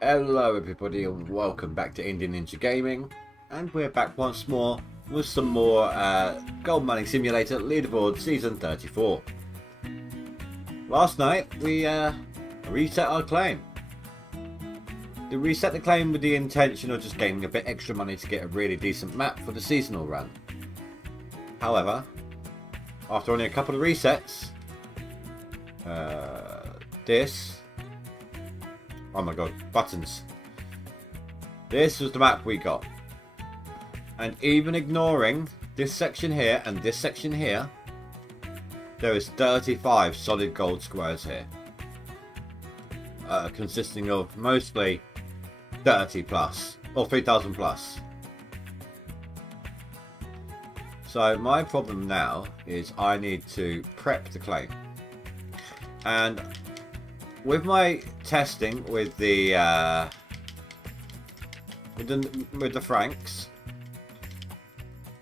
Hello everybody and welcome back to Indian Ninja Gaming, and we're back once more with some more Gold Mining Simulator Leaderboard Season 34. Last night we reset our claim. We reset the claim with the intention of just gaining a bit extra money to get a really decent map for the seasonal run. However, after only a couple of resets, oh my god, buttons. This was the map we got. And even ignoring this section here and this section here, there is 35 solid gold squares here. Consisting of mostly 30 plus, or 3,000 plus. So my problem now is I need to prep the claim. And with my testing with the franks,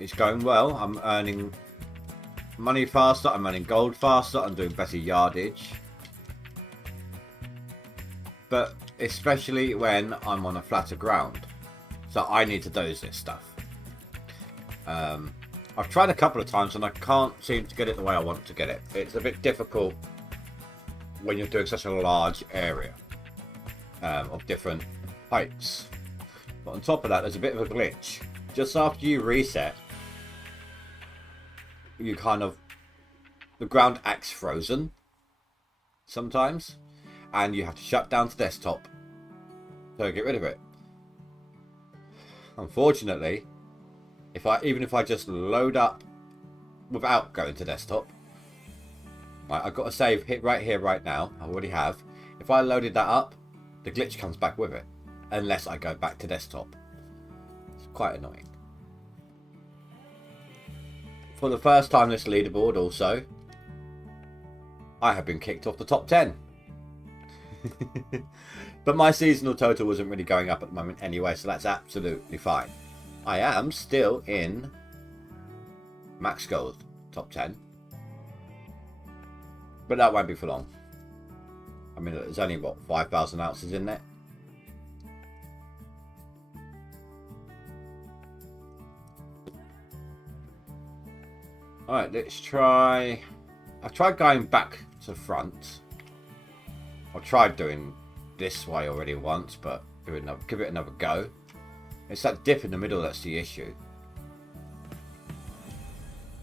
it's going well. I'm earning money faster, I'm earning gold faster, I'm doing better yardage. But especially when I'm on a flatter ground. So I need to dose this stuff. I've tried a couple of times and I can't seem to get it the way I want to get it. It's a bit difficult when you're doing such a large area of different heights. But on top of that, there's a bit of a glitch. Just after you reset, you the ground acts frozen sometimes, and you have to shut down to desktop to get rid of it. Unfortunately, even if I just load up without going to desktop, right, I've got a save hit right here, right now. I already have. If I loaded that up, the glitch comes back with it, unless I go back to desktop. It's quite annoying. For the first time this leaderboard also, I have been kicked off the top 10. But my seasonal total wasn't really going up at the moment anyway, so that's absolutely fine. I am still in max gold top 10. But that won't be for long. I mean, there's only, what, 5,000 ounces in there? Alright, let's try... I've tried going back to front. I tried doing this way already once, but give it another go. It's that dip in the middle that's the issue.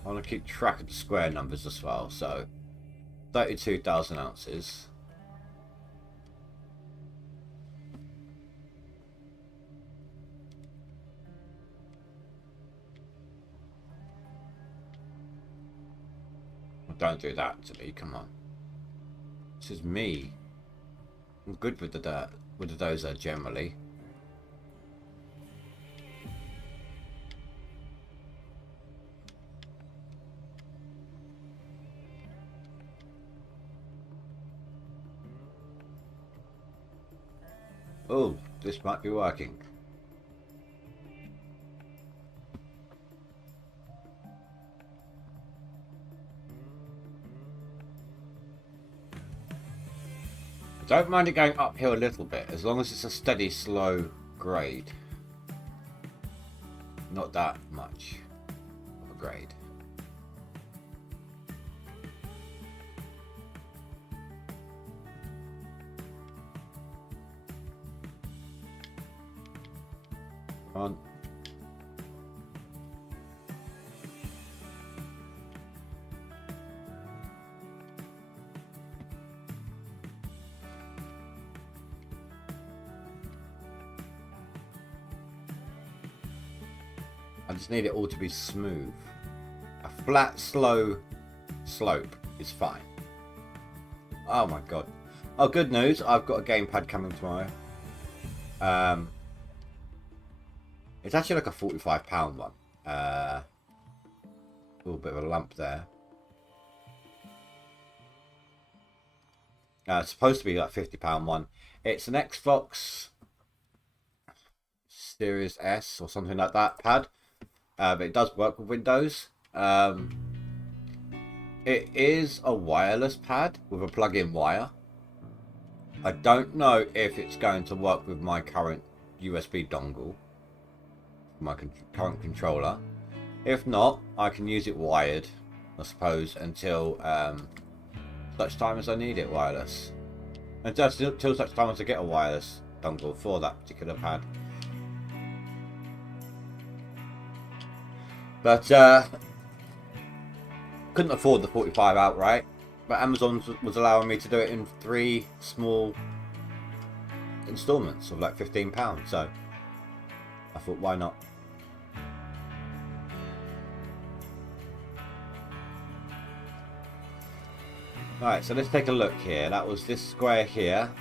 I want to keep track of the square numbers as well, so... 32,000 ounces. Don't do that to me, come on. This is me. I'm good with the dozer generally. Oh, this might be working. I don't mind it going uphill a little bit, as long as it's a steady, slow grade. Not that much of a grade. On. I just need it all to be smooth. A flat, slow slope is fine. Oh my god. Oh, good news. I've got a gamepad coming tomorrow. It's actually like a £45 one. A little bit of a lump there. It's supposed to be like £50 one. It's an Xbox Series S or something like that pad. But it does work with Windows. It is a wireless pad with a plug-in wire. I don't know if it's going to work with my current USB dongle, my current controller. If not, I can use it wired, I suppose, until such time as I need it wireless. And just until such time as I get a wireless dongle for that particular pad. But couldn't afford the 45 outright. But Amazon was allowing me to do it in 3 small installments of like £15. So I thought, why not? Alright, so let's take a look here. That was this square here.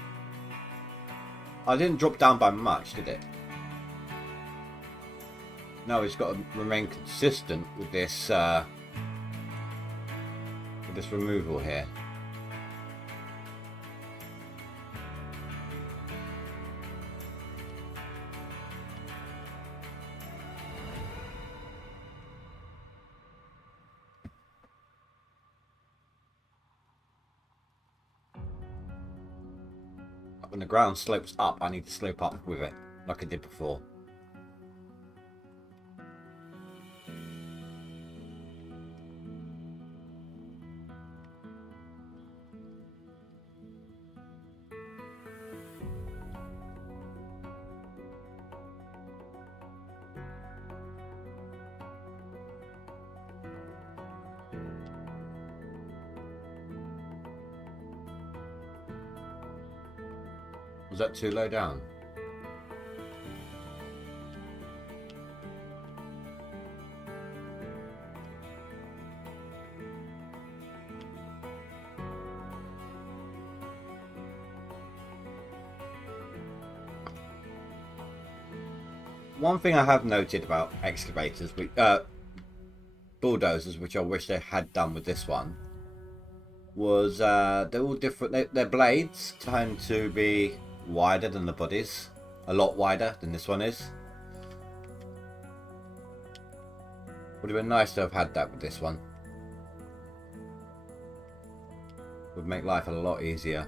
I didn't drop down by much, did it? No, it's got to remain consistent with this removal here. When the ground slopes up, I need to slope up with it, like I did before. Was that too low down? One thing I have noted about excavators, bulldozers, which I wish they had done with this one, was they're all different. Their blades tend to be wider than the bodies, a lot wider than this one is. Would have been nice to have had that with this one. Would make life a lot easier.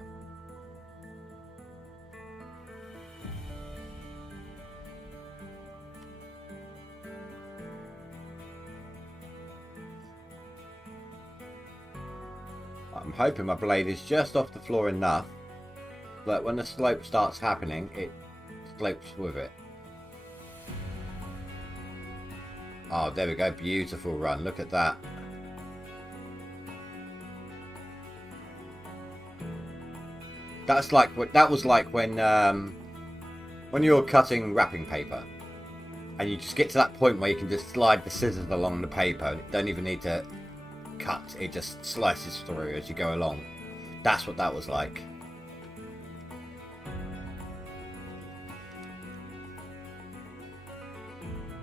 I'm hoping my blade is just off the floor enough that when the slope starts happening, it slopes with it. Oh, there we go. Beautiful run. Look at that. That's like that was like when you're cutting wrapping paper, and you just get to that point where you can just slide the scissors along the paper. You don't even need to cut. It just slices through as you go along. That's what that was like.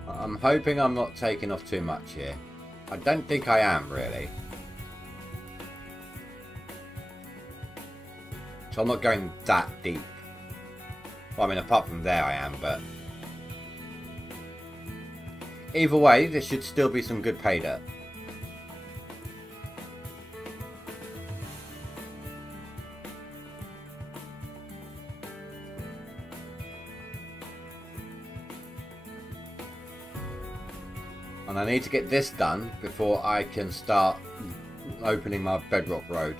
I'm hoping I'm not taking off too much here. I don't think I am, really. So I'm not going that deep. Well, I mean, apart from there I am, but... Either way, there should still be some good pay dirt. And I need to get this done before I can start opening my bedrock road.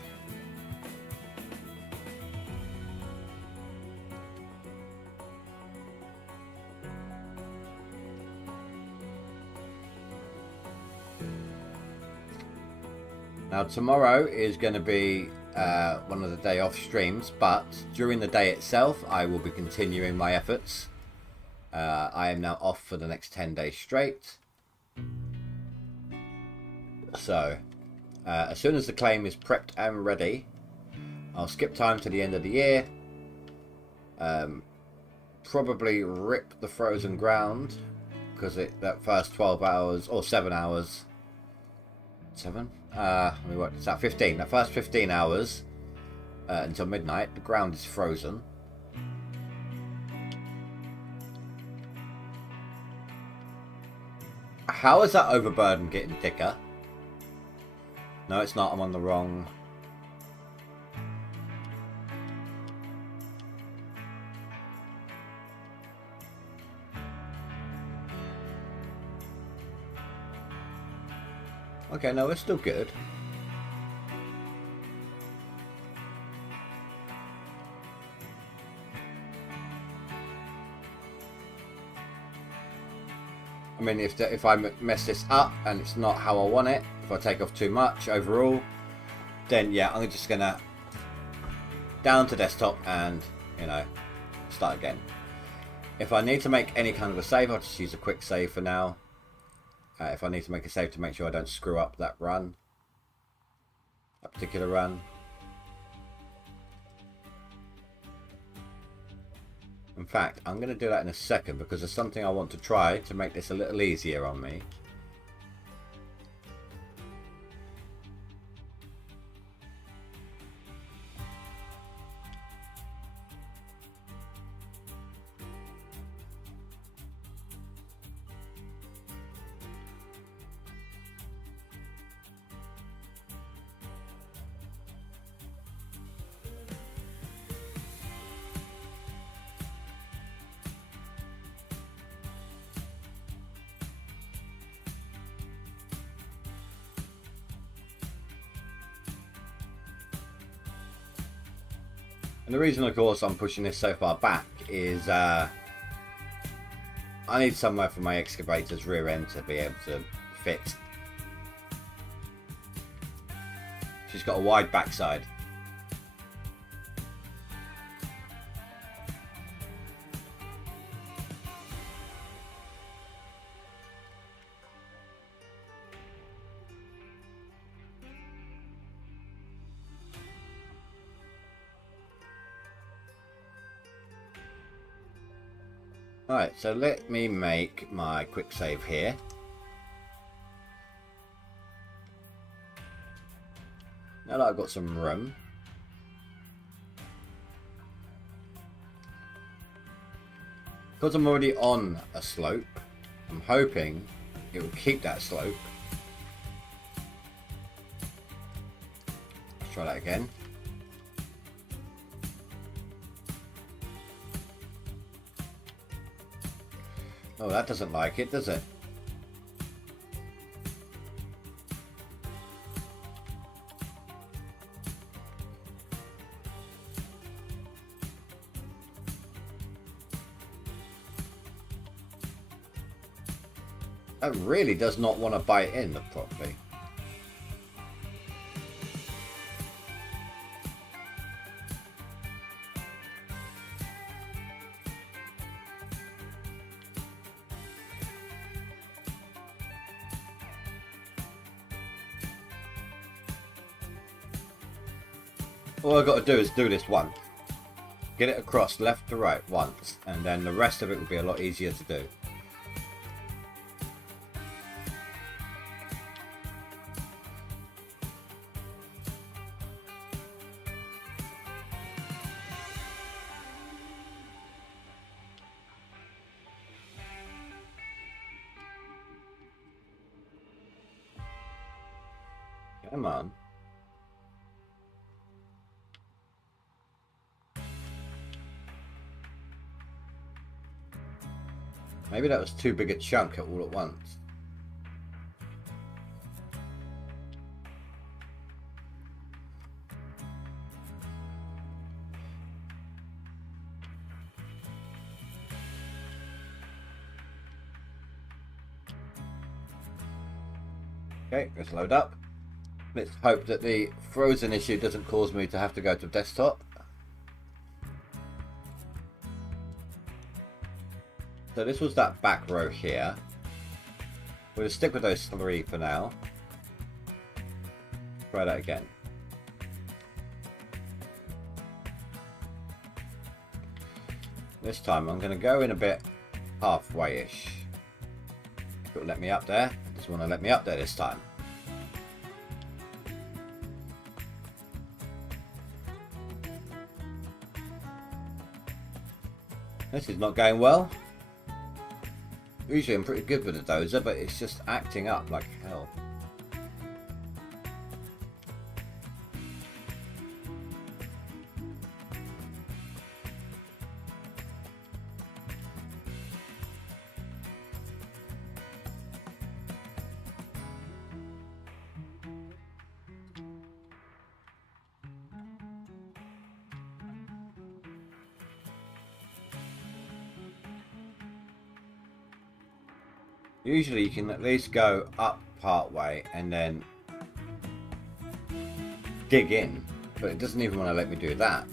Now tomorrow is going to be one of the day off streams, but during the day itself I will be continuing my efforts. I am now off for the next 10 days straight. So, as soon as the claim is prepped and ready, I'll skip time to the end of the year. Probably rip the frozen ground, because that first 12 hours, or 7 hours, 7? Let me work this out, 15. That first 15 hours until midnight, the ground is frozen. How is that overburden getting thicker? No, it's not. I'm on the wrong... Okay, no, it's still good. I mean, if I mess this up and it's not how I want it, if I take off too much overall, then yeah, I'm just gonna down to desktop and, you know, start again. If I need to make any kind of a save, I'll just use a quick save for now. If I need to make a save to make sure I don't screw up that run, that particular run. In fact, I'm going to do that in a second because there's something I want to try to make this a little easier on me. And the reason, of course, I'm pushing this so far back is I need somewhere for my excavator's rear end to be able to fit. She's got a wide backside. Alright, so let me make my quick save here. Now that I've got some room. Because I'm already on a slope, I'm hoping it will keep that slope. Let's try that again. Oh, that doesn't like it, does it? That really does not want to bite in properly. All I've got to do is do this once. Get it across left to right once, and then the rest of it will be a lot easier to do. Come on. Maybe that was too big a chunk all at once. Okay, let's load up. Let's hope that the frozen issue doesn't cause me to have to go to desktop. So this was that back row here. We'll stick with those three for now. Try that again. This time I'm going to go in a bit halfway-ish. It'll let me up there. I just want to let me up there this time. This is not going well. Usually I'm pretty good with the dozer, but it's just acting up like hell. Usually you can at least go up part way and then dig in, but it doesn't even want to let me do that.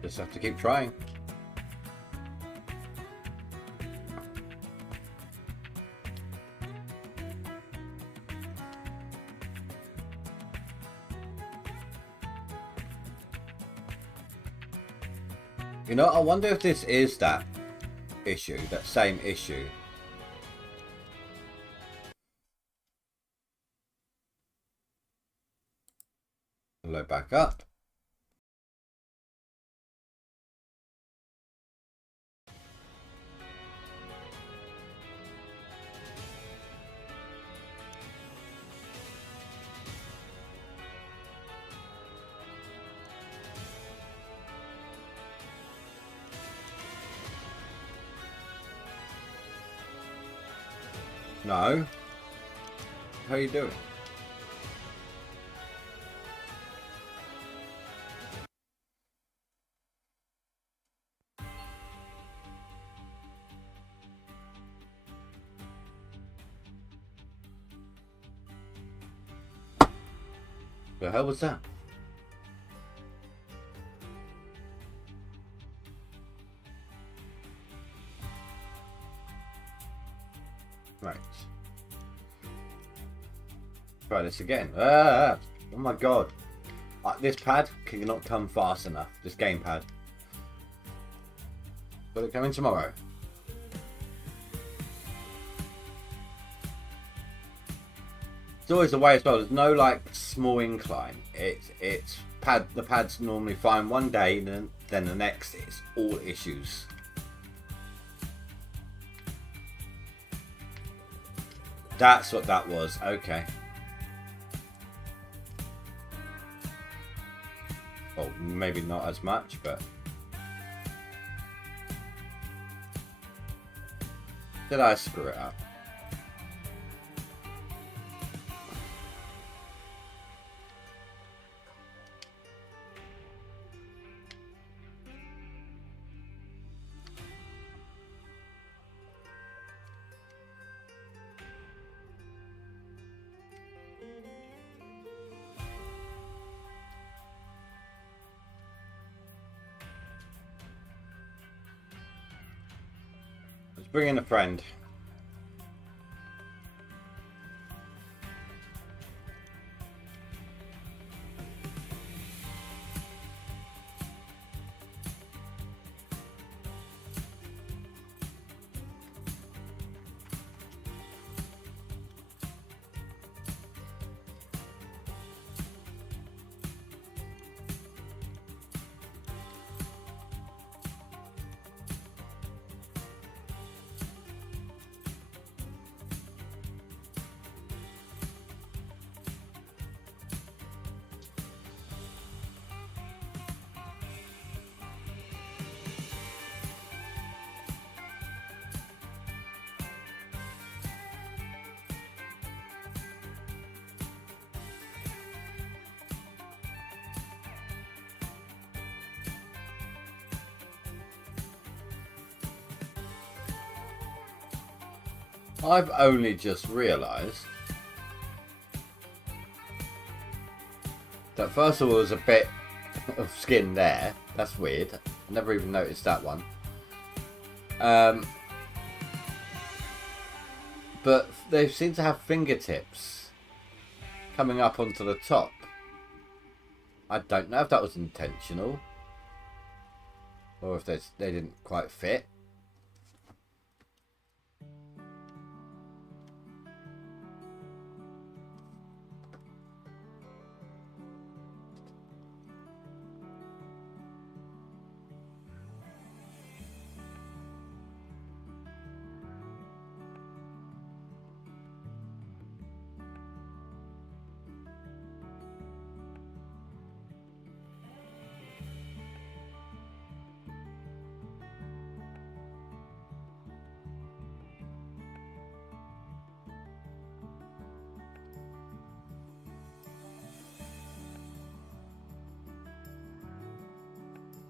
Just have to keep trying. You know, I wonder if this is that issue, that same issue. Load back up. No. How are you doing? The hell was that? Right. Try this again. Ah! Oh my god. This pad cannot come fast enough. This gamepad. Will it come in tomorrow? It's always the way as well. There's no like small incline. It's the pad's normally fine one day, then the next it's all issues. That's what that was. Okay. Well, maybe not as much, but did I screw it up? Let's bring in a friend. I've only just realised that first of all there's a bit of skin there. That's weird. I never even noticed that one. But they seem to have fingertips coming up onto the top. I don't know if that was intentional or if they didn't quite fit.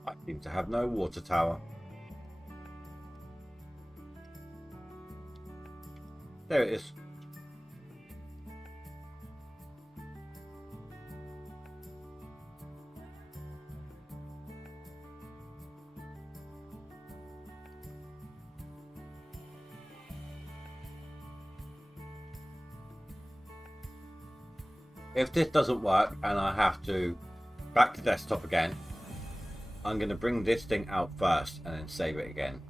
I seem to have no water tower. There it is. If this doesn't work and I have to back to desktop again, I'm going to bring this thing out first and then save it again,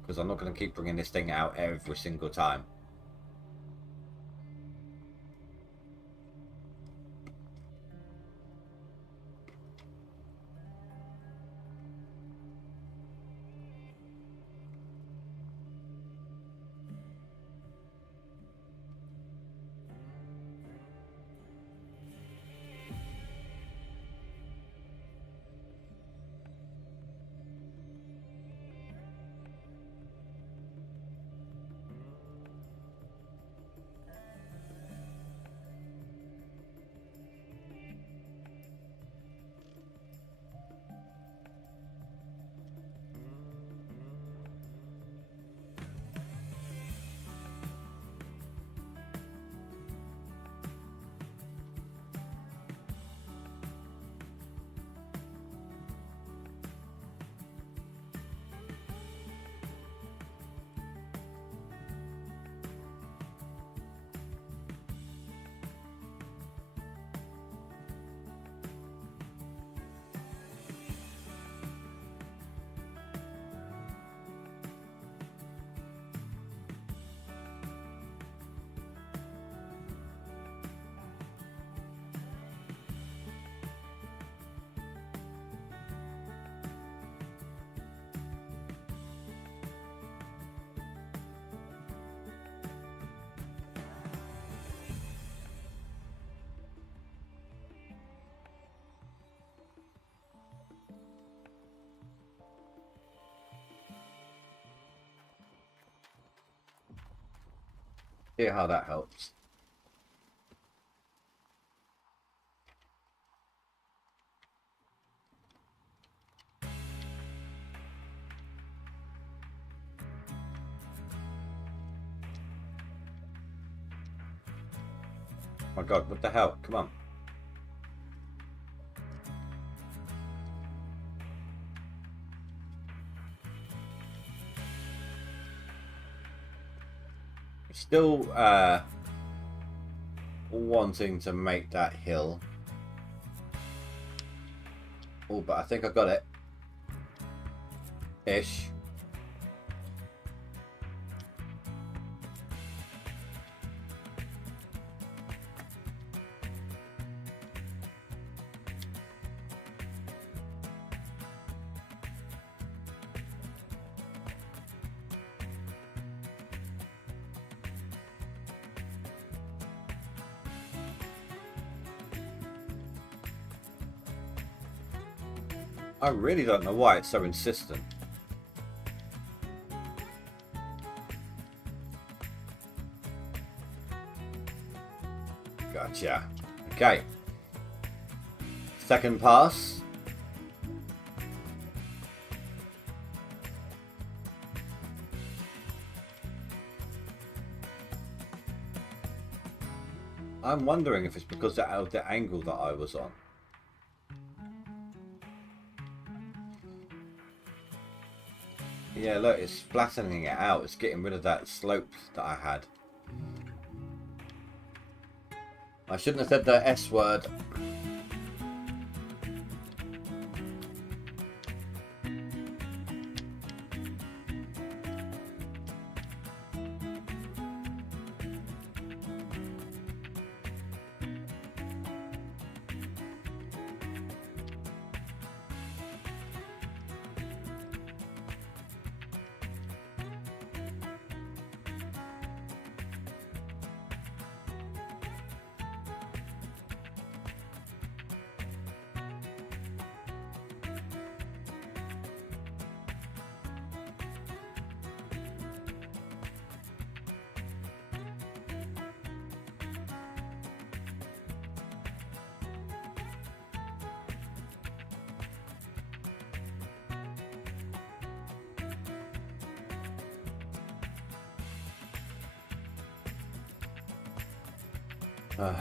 because I'm not going to keep bringing this thing out every single time. See how that helps. Oh my god, what the hell? Come on. Still wanting to make that hill. Oh, but I think I got it. Ish. I really don't know why it's so insistent. Gotcha. Okay. Second pass. I'm wondering if it's because of the angle that I was on. Yeah, look, it's flattening it out. It's getting rid of that slope that I had. I shouldn't have said the S word. Okay,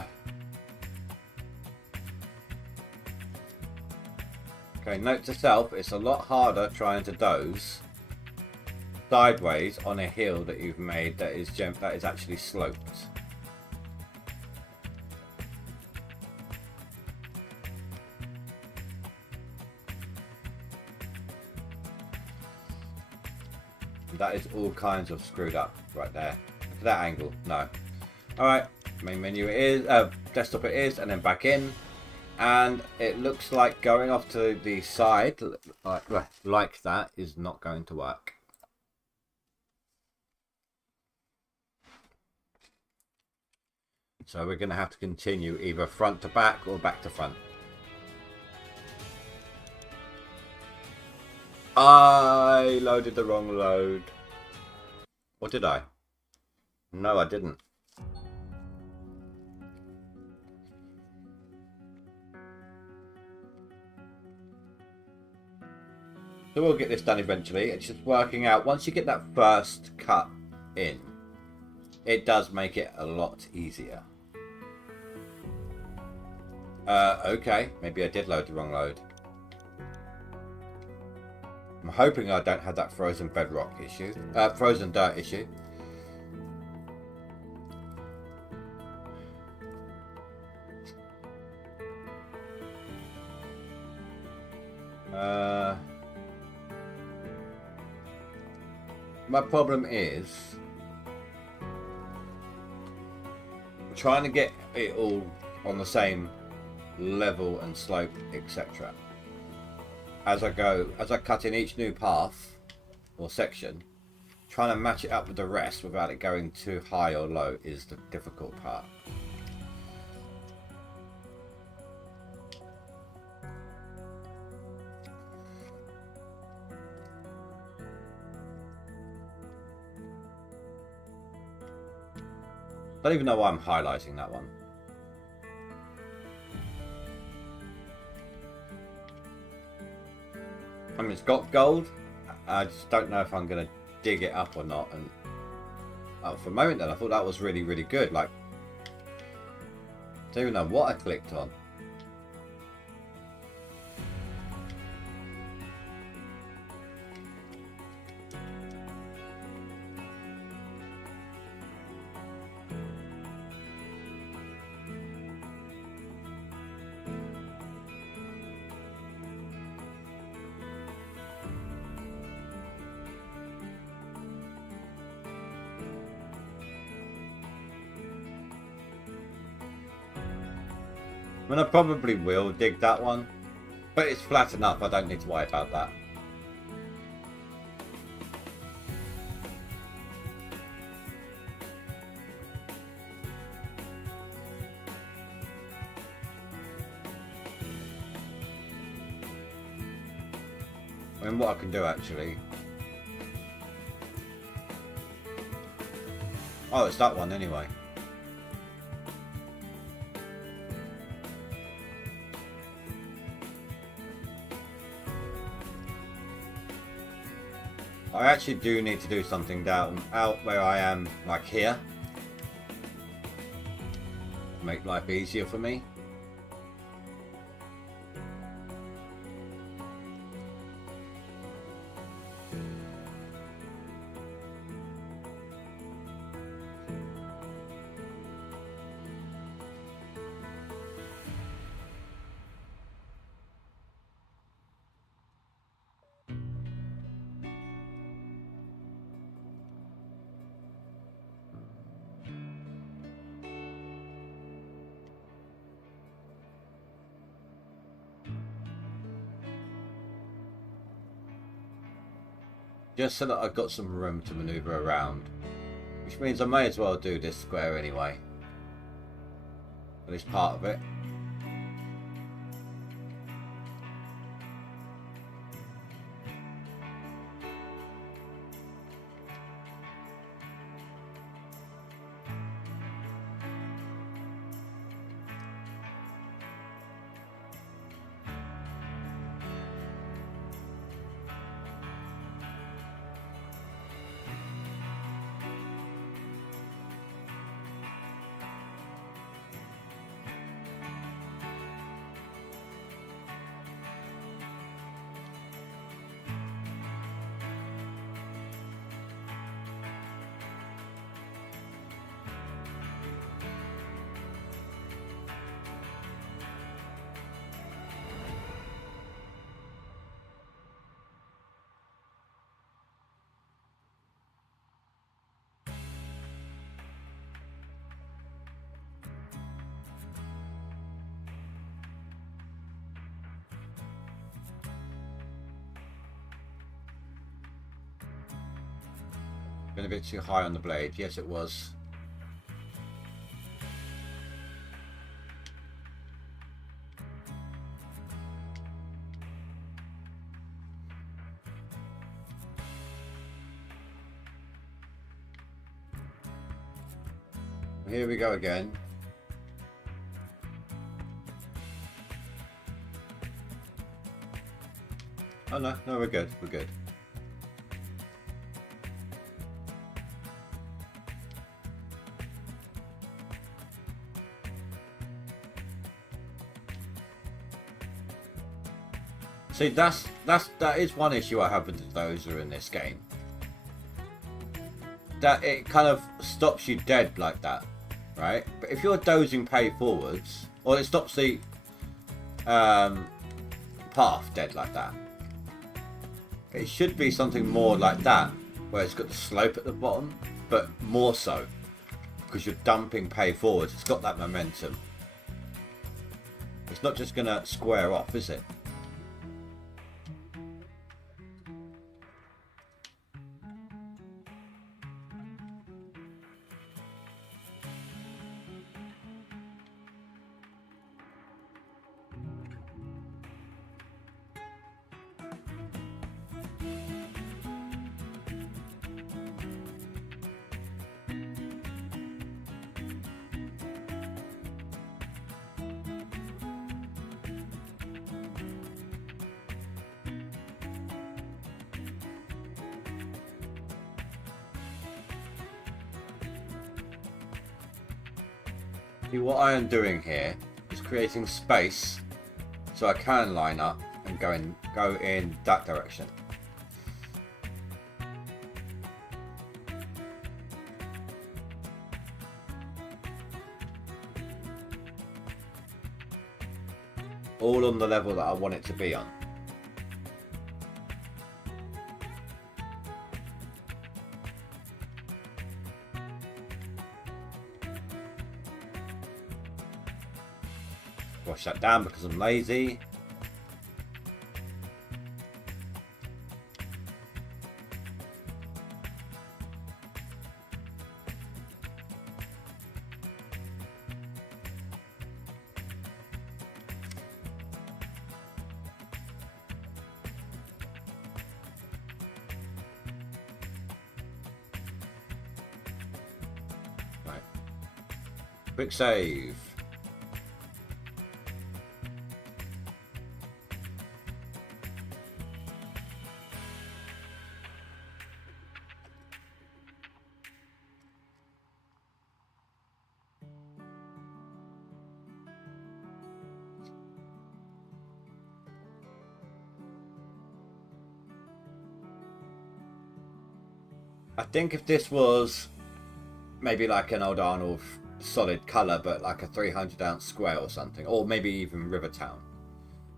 note to self, it's a lot harder trying to doze sideways on a hill that you've made that is actually sloped. That is all kinds of screwed up right there. Look at that angle. No. Alright, main menu it is, desktop it is, and then back in. And it looks like going off to the side, like that, is not going to work. So we're going to have to continue either front to back or back to front. I loaded the wrong load. Or did I? No, I didn't. So we'll get this done eventually. It's just working out. Once you get that first cut in, it does make it a lot easier. Okay. Maybe I did load the wrong load. I'm hoping I don't have that frozen bedrock issue. Frozen dirt issue. My problem is trying to get it all on the same level and slope, etc. As I cut in each new path or section, trying to match it up with the rest without it going too high or low is the difficult part. I don't even know why I'm highlighting that one. I mean, it's got gold. I just don't know if I'm going to dig it up or not. And for a moment then, I thought that was really, really good. Like, I don't even know what I clicked on. I mean, I probably will dig that one, but it's flat enough, I don't need to worry about that. I mean, what I can do actually... Oh, it's that one anyway. I actually do need to do something down out where I am, like here. Make life easier for me. Just so that I've got some room to maneuver around. Which means I may as well do this square anyway. At least part of it. Been a bit too high on the blade. Yes, it was. Here we go again. Oh no, no, we're good. We're good. See, that is one issue I have with the dozer in this game. That it kind of stops you dead like that, right? But if you're dozing pay forwards, or it stops the path dead like that, it should be something more like that, where it's got the slope at the bottom, but more so because you're dumping pay forwards. It's got that momentum. It's not just gonna square off, is it? See, what I am doing here is creating space so I can line up and go in that direction. All on the level that I want it to be on. Wash that down because I'm lazy. Right. Quick save. I think if this was maybe like an old Arnold solid colour, but like a 300 ounce square or something, or maybe even Rivertown,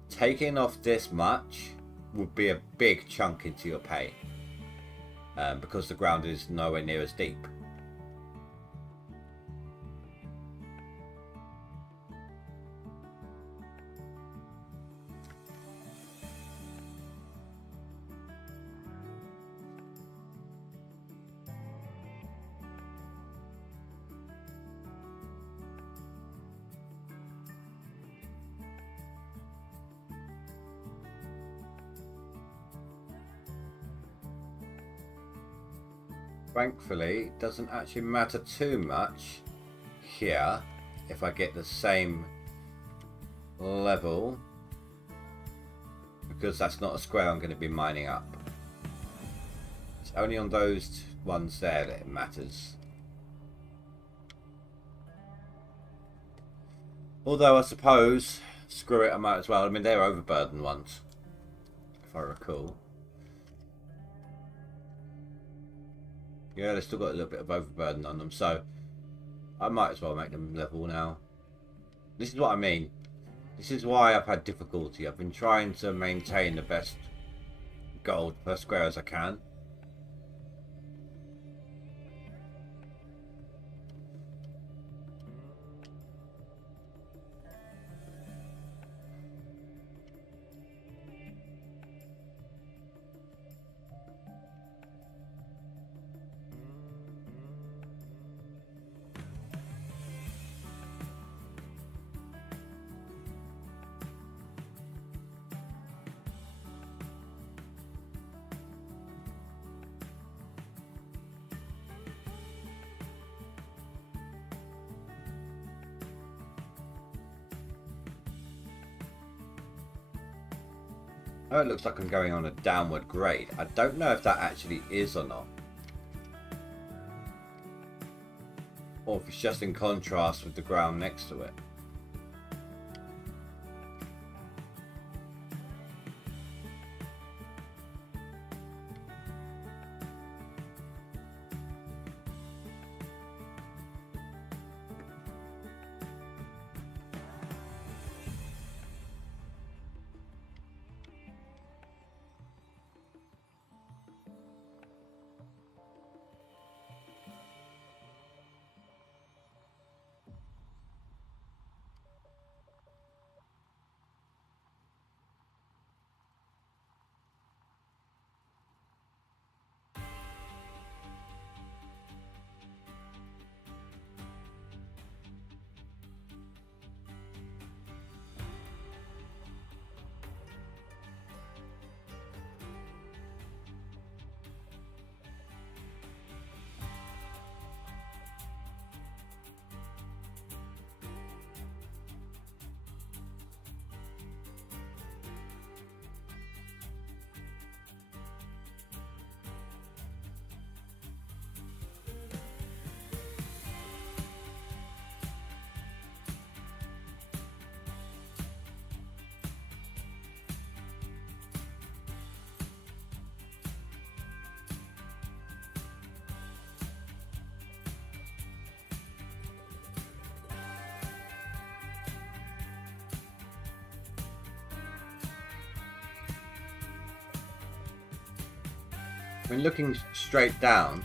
taking off this much would be a big chunk into your pay, because the ground is nowhere near as deep. Thankfully, it doesn't actually matter too much here if I get the same level, because that's not a square I'm going to be mining up. It's only on those ones there that it matters. Although I suppose, screw it, I might as well. I mean, they're overburdened ones, if I recall. Yeah, they've still got a little bit of overburden on them, so I might as well make them level now. This is what I mean. This is why I've had difficulty. I've been trying to maintain the best gold per square as I can. Oh, it looks like I'm going on a downward grade. I don't know if that actually is or not. Or if it's just in contrast with the ground next to it. I mean, looking straight down,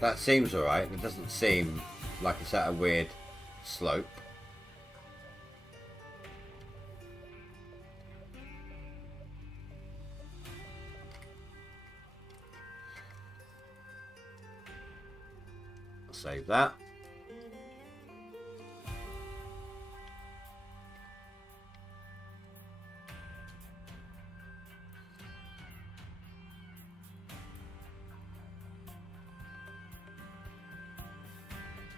that seems alright. It doesn't seem like it's at a weird slope. I'll save that.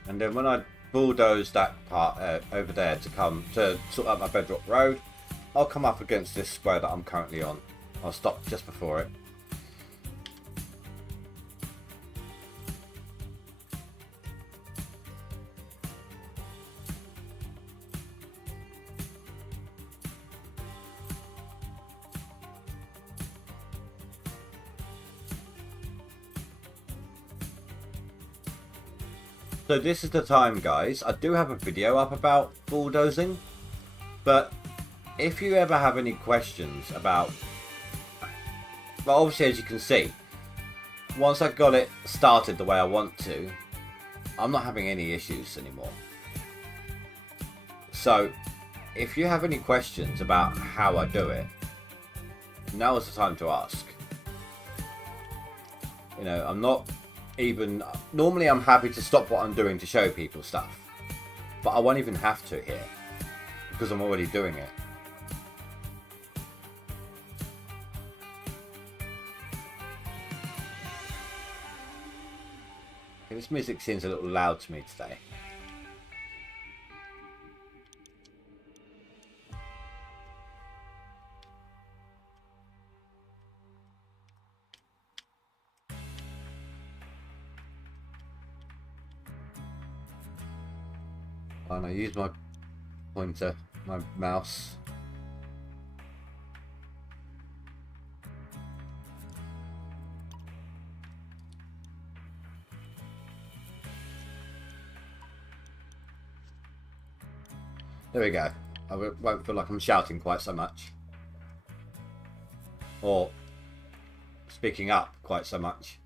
And then when I bulldoze that part over there to come to sort out my bedrock road, I'll come up against this square that I'm currently on. I'll stop just before it. So this is the time, guys. I do have a video up about bulldozing, but if you ever have any questions about, well, obviously as you can see, once I got it started the way I want to, I'm not having any issues anymore. So if you have any questions about how I do it, now is the time to ask. You know, I'm not even, normally I'm happy to stop what I'm doing to show people stuff, but I won't even have to here because I'm already doing it. Okay, this music seems a little loud to me today. And I use my pointer, my mouse. There we go. I won't feel like I'm shouting quite so much. Or speaking up quite so much.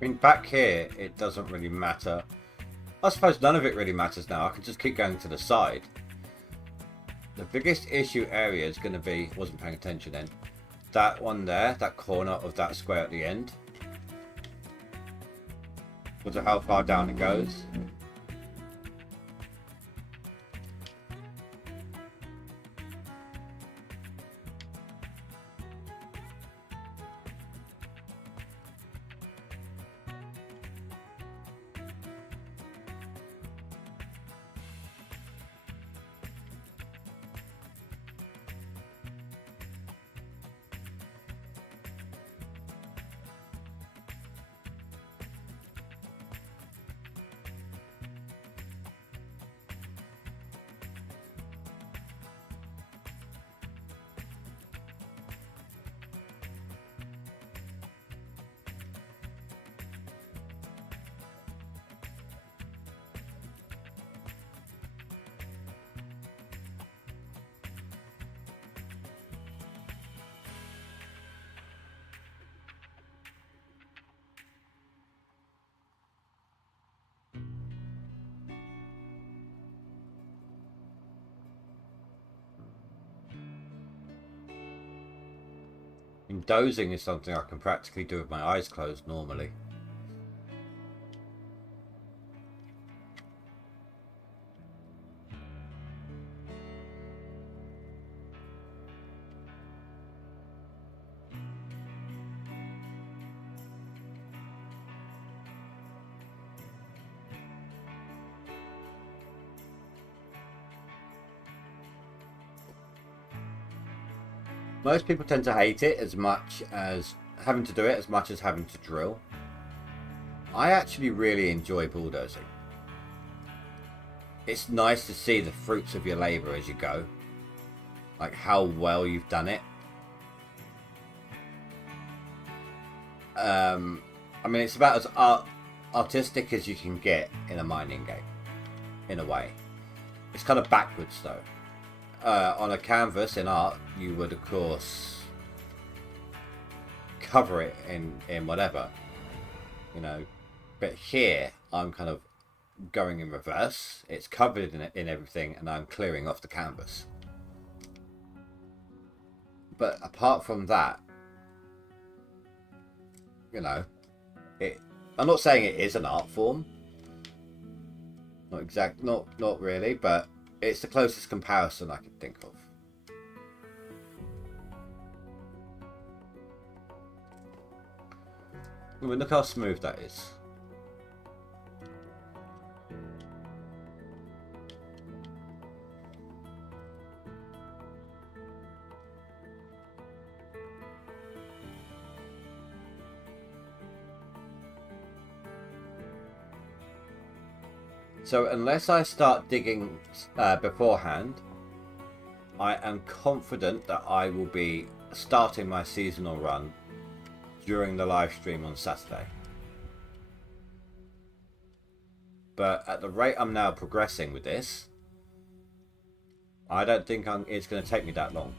I mean, back here, it doesn't really matter. I suppose none of it really matters now. I can just keep going to the side. The biggest issue area is going to be, wasn't paying attention then, that one there, that corner of that square at the end. Because of how far down it goes. And dozing is something I can practically do with my eyes closed normally. Most people tend to hate it as much as having to do it as much as having to drill. I actually really enjoy bulldozing. It's nice to see the fruits of your labour as you go. Like how well you've done it. I mean, it's about as artistic as you can get in a mining game, in a way. It's kind of backwards though. On a canvas in art, you would of course cover it in whatever, you know, but here I'm kind of going in reverse. It's covered in everything and I'm clearing off the canvas. But apart from that, you know, I'm not saying it is an art form, not really, but it's the closest comparison I can think of. I mean, look how smooth that is. So unless I start digging beforehand, I am confident that I will be starting my seasonal run during the live stream on Saturday. But at the rate I'm now progressing with this, I don't think it's going to take me that long.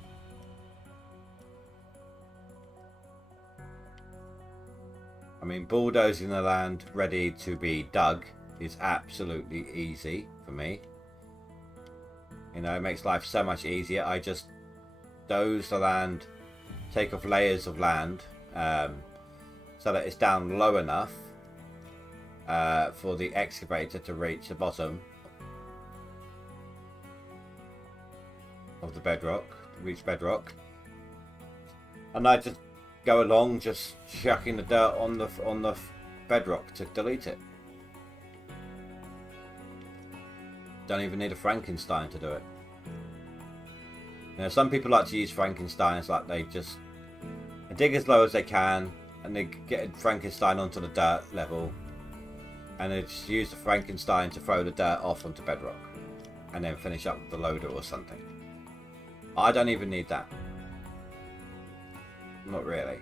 I mean, bulldozing the land ready to be dug is absolutely easy for me. You know, it makes life so much easier. I just doze the land, take off layers of land, so that it's down low enough for the excavator to reach the bottom of the bedrock, reach bedrock, and I just go along, just chucking the dirt on the bedrock to delete it. Don't even need a Frankenstein to do it. You know, some people like to use Frankenstein. It's like they just dig as low as they can and they get Frankenstein onto the dirt level and they just use the Frankenstein to throw the dirt off onto bedrock and then finish up with the loader or something. I don't even need that. Not really.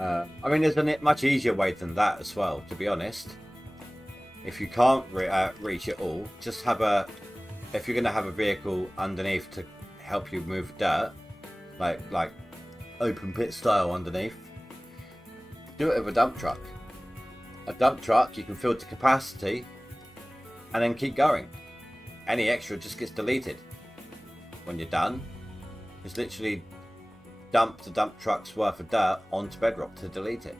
I mean, there's a much easier way than that as well, to be honest. If you can't reach it all, just have a... If you're going to have a vehicle underneath to help you move dirt, like open pit style underneath, do it with a dump truck. A dump truck, you can fill to capacity and then keep going. Any extra just gets deleted. When you're done, it's literally dump the dump truck's worth of dirt onto bedrock to delete it.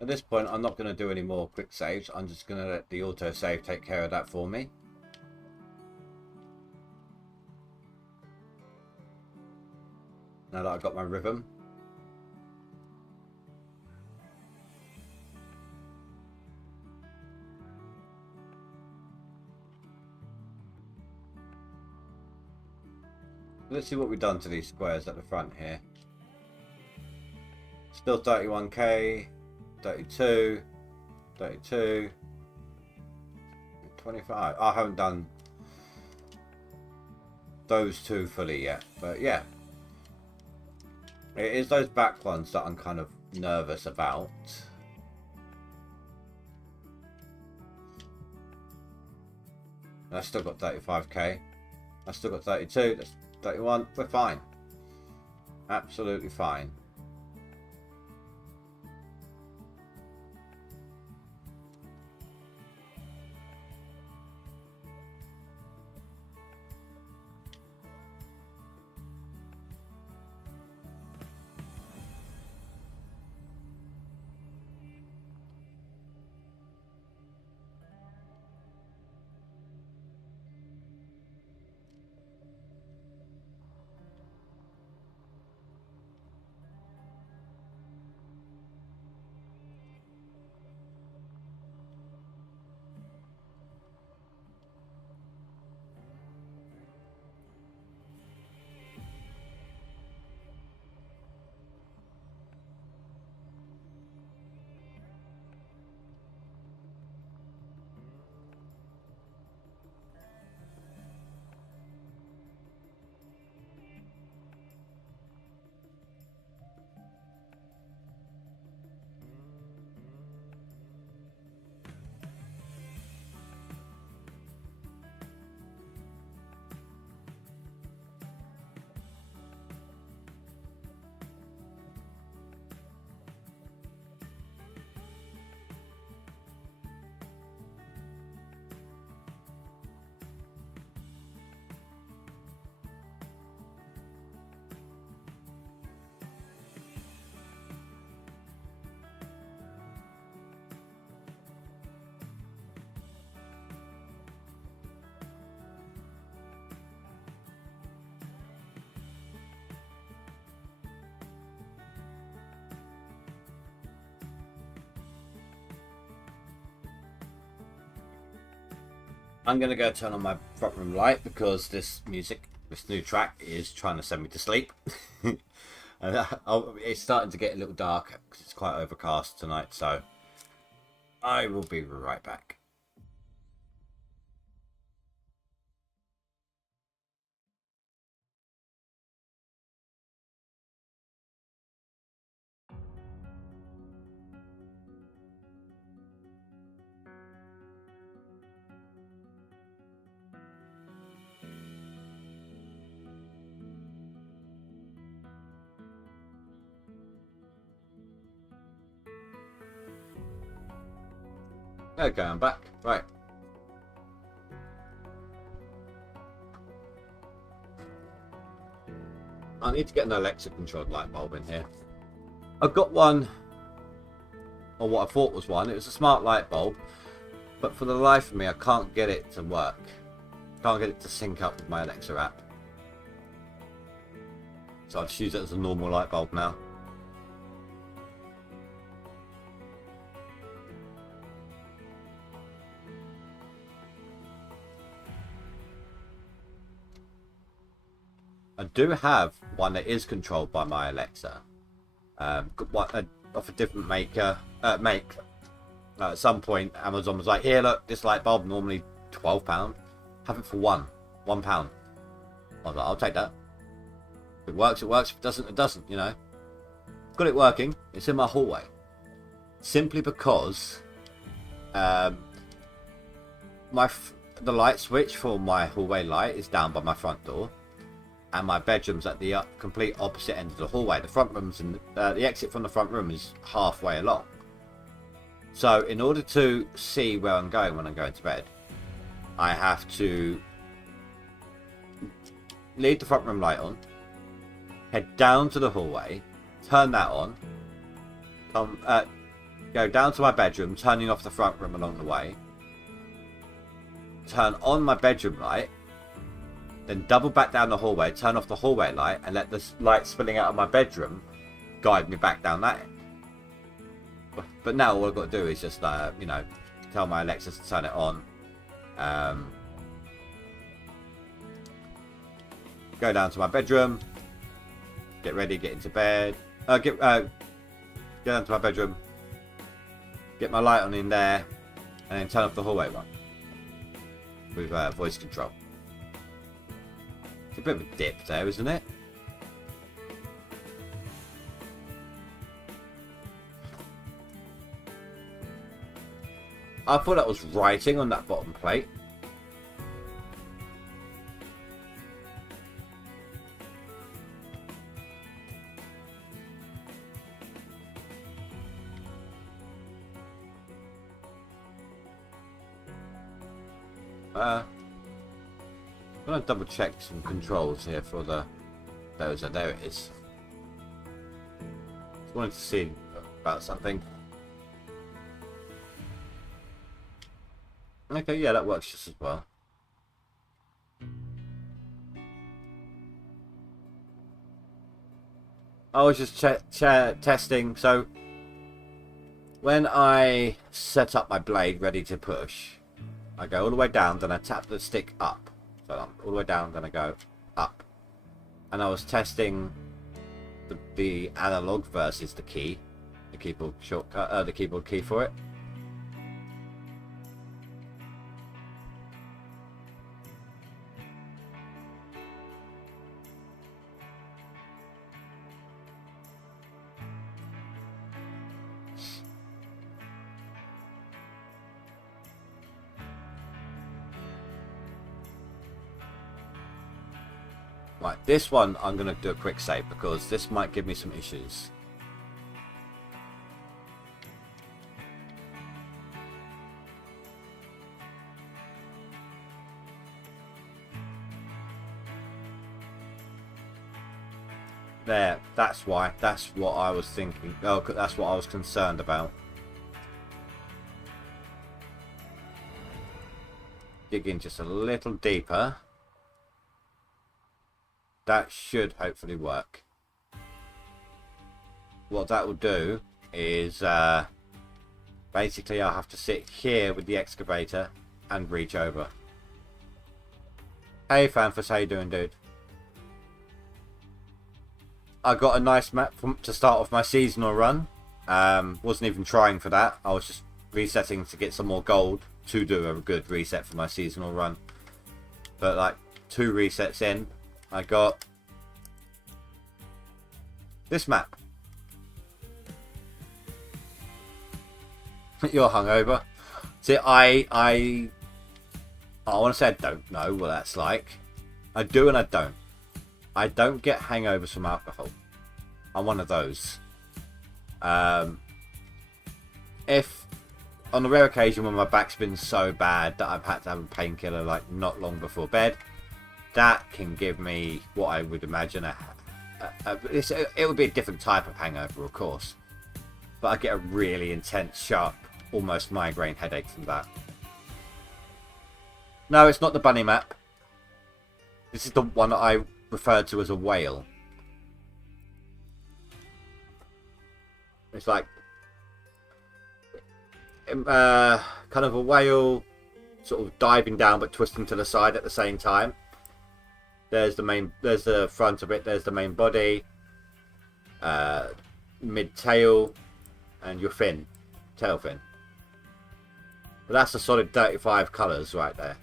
At this point, I'm not going to do any more quick saves. I'm just going to let the auto save take care of that for me. Now that I've got my rhythm. Let's see what we've done to these squares at the front here. Still 31k. 32, 32, 25. I haven't done those two fully yet, but yeah. It is those back ones that I'm kind of nervous about. And I still got 35k. I still got 32, that's 31. We're fine. Absolutely fine. I'm going to go turn on my front room light because this music, this new track is trying to send me to sleep. And it's starting to get a little dark because it's quite overcast tonight, so I will be right back. Okay, I'm back. Right. I need to get an Alexa controlled light bulb in here. I've got one, or what I thought was one. It was a smart light bulb, but for the life of me, I can't get it to work. Can't get it to sync up with my Alexa app. So I'll just use it as a normal light bulb now. I do have one that is controlled by my Alexa. off a different make. At some point, Amazon was like, "Here, look, this light bulb normally £12. Have it for £1. I was like, "I'll take that. If it works, it works. If it doesn't, it doesn't. You know." Got it working. It's in my hallway. Simply because the light switch for my hallway light is down by my front door, and my bedroom's at the complete opposite end of the hallway. The front room's and the exit from the front room is halfway along. So in order to see where I'm going when I'm going to bed, I have to leave the front room light on, head down to the hallway, turn that on, go down to my bedroom, turning off the front room along the way, turn on my bedroom light, then double back down the hallway, turn off the hallway light, and let the light spilling out of my bedroom guide me back down that end. But now all I've got to do is just, you know, tell my Alexa to turn it on. Go down to my bedroom, get ready, get into bed. Get down to my bedroom, get my light on in there, and then turn off the hallway one with voice control. It's a bit of a dip there, isn't it? I thought that was writing on that bottom plate. I'm gonna double check some controls here for those. There it is. Just wanted to see about something. Okay, yeah, that works just as well. I was just testing. So when I set up my blade ready to push, I go all the way down, then I tap the stick up. So I'm all the way down, then I go up. And I was testing the analog versus the key, the keyboard shortcut, the keyboard key for it. Right, this one I'm going to do a quick save because this might give me some issues. There, that's why. That's what I was thinking. Oh, that's what I was concerned about. Dig in just a little deeper. That should hopefully work. What that will do is basically I'll have to sit here with the excavator and reach over. Hey Fanfus, how you doing, dude? I got a nice map to start off my seasonal run. Wasn't even trying for that. I was just resetting to get some more gold to do a good reset for my seasonal run. But like 2 resets in, I got this map. You're hungover. See, I want to say I don't know what that's like. I do and I don't. I don't get hangovers from alcohol. I'm one of those. If on a rare occasion when my back's been so bad that I've had to have a painkiller like not long before bed, that can give me what I would imagine it would be a different type of hangover, of course, but I get a really intense, sharp, almost migraine headache from that. No, it's not the bunny map. This is the one that I referred to as a whale. It's like kind of a whale sort of diving down but twisting to the side at the same time. There's the front of it, there's the main body, mid tail, and your fin, tail fin. But that's a solid 35 colours right there.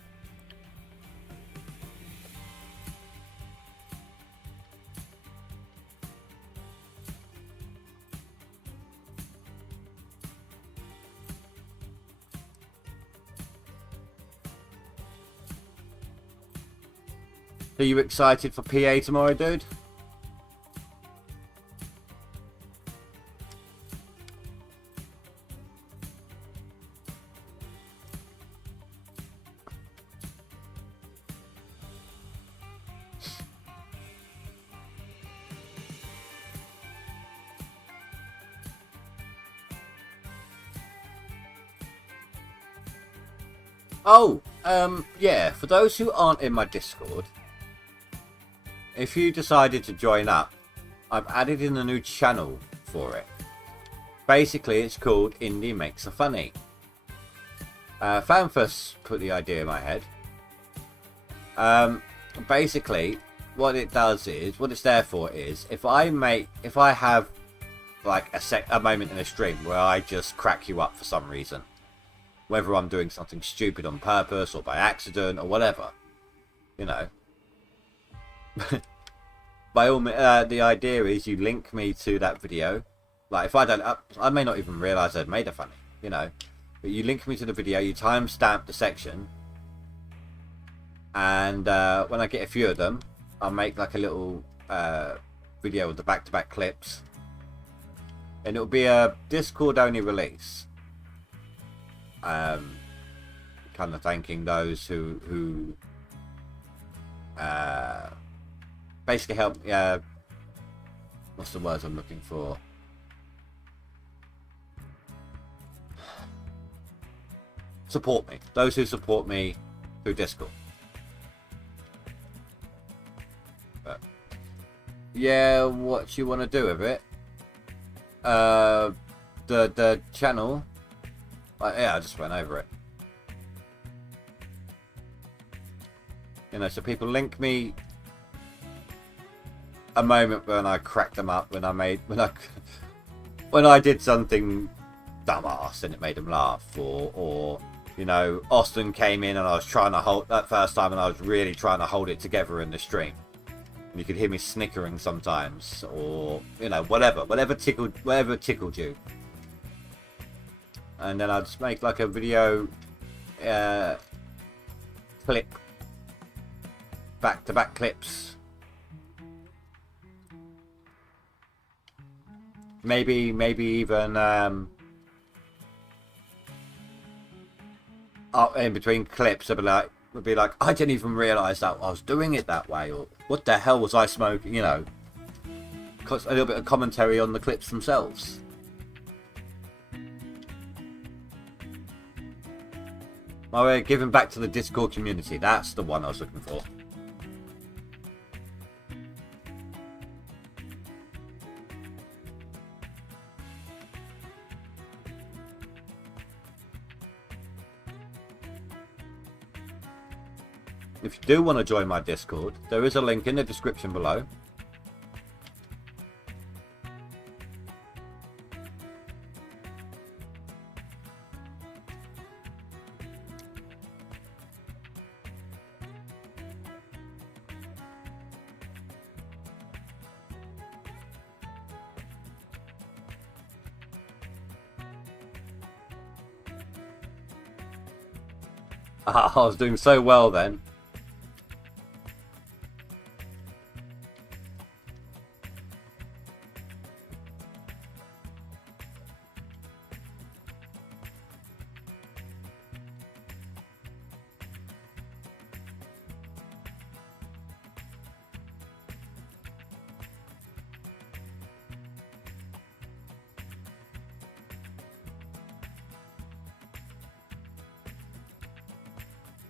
Are you excited for PA tomorrow, dude? Oh, yeah, for those who aren't in my Discord, if you decided to join up, I've added in a new channel for it. Basically, it's called Indie Makes a Funny. Fan first put the idea in my head. Basically, what it does is, what it's there for is, if I have like a moment in a stream where I just crack you up for some reason, whether I'm doing something stupid on purpose or by accident or whatever, you know. By all means, the idea is you link me to that video. Like, if I don't, I may not even realise I'd made a funny, you know. But you link me to the video, you timestamp the section, and when I get a few of them, I'll make like a little video with the back-to-back clips, and it'll be a Discord-only release. Kind of thanking those who basically help. What's the words I'm looking for? Support me. Those who support me through Discord. But yeah, what you want to do with it? The channel. Yeah, I just went over it. You know, so people link me a moment when I cracked them up, when I did something dumbass and it made them laugh, or you know, Austin came in and I was trying to hold that first time, and I was really trying to hold it together in the stream. And you could hear me snickering sometimes, or you know, whatever tickled you. And then I'd just make like a video clip, back-to-back clips. Maybe even in between clips, would be like, I didn't even realise that I was doing it that way, or what the hell was I smoking? You know, a little bit of commentary on the clips themselves. My way of giving back to the Discord community. That's the one I was looking for. If you do want to join my Discord, there is a link in the description below. I was doing so well then.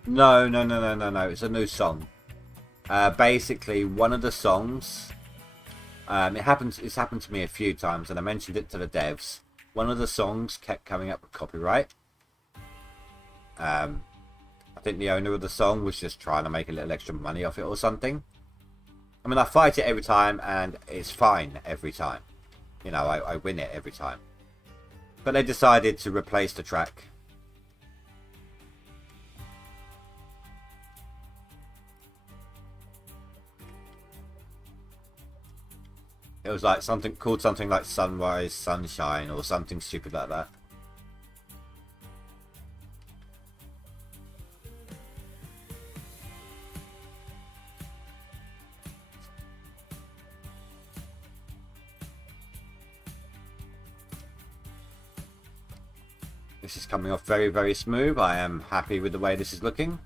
No. It's a new song. Basically, one of the songs. It's happened to me a few times, and I mentioned it to the devs. One of the songs kept coming up with copyright. I think the owner of the song was just trying to make a little extra money off it or something. I mean, I fight it every time, and it's fine every time. You know, I win it every time. But they decided to replace the track. It was like something called something like Sunrise Sunshine or something stupid like that. This is coming off very, very smooth. I am happy with the way this is looking.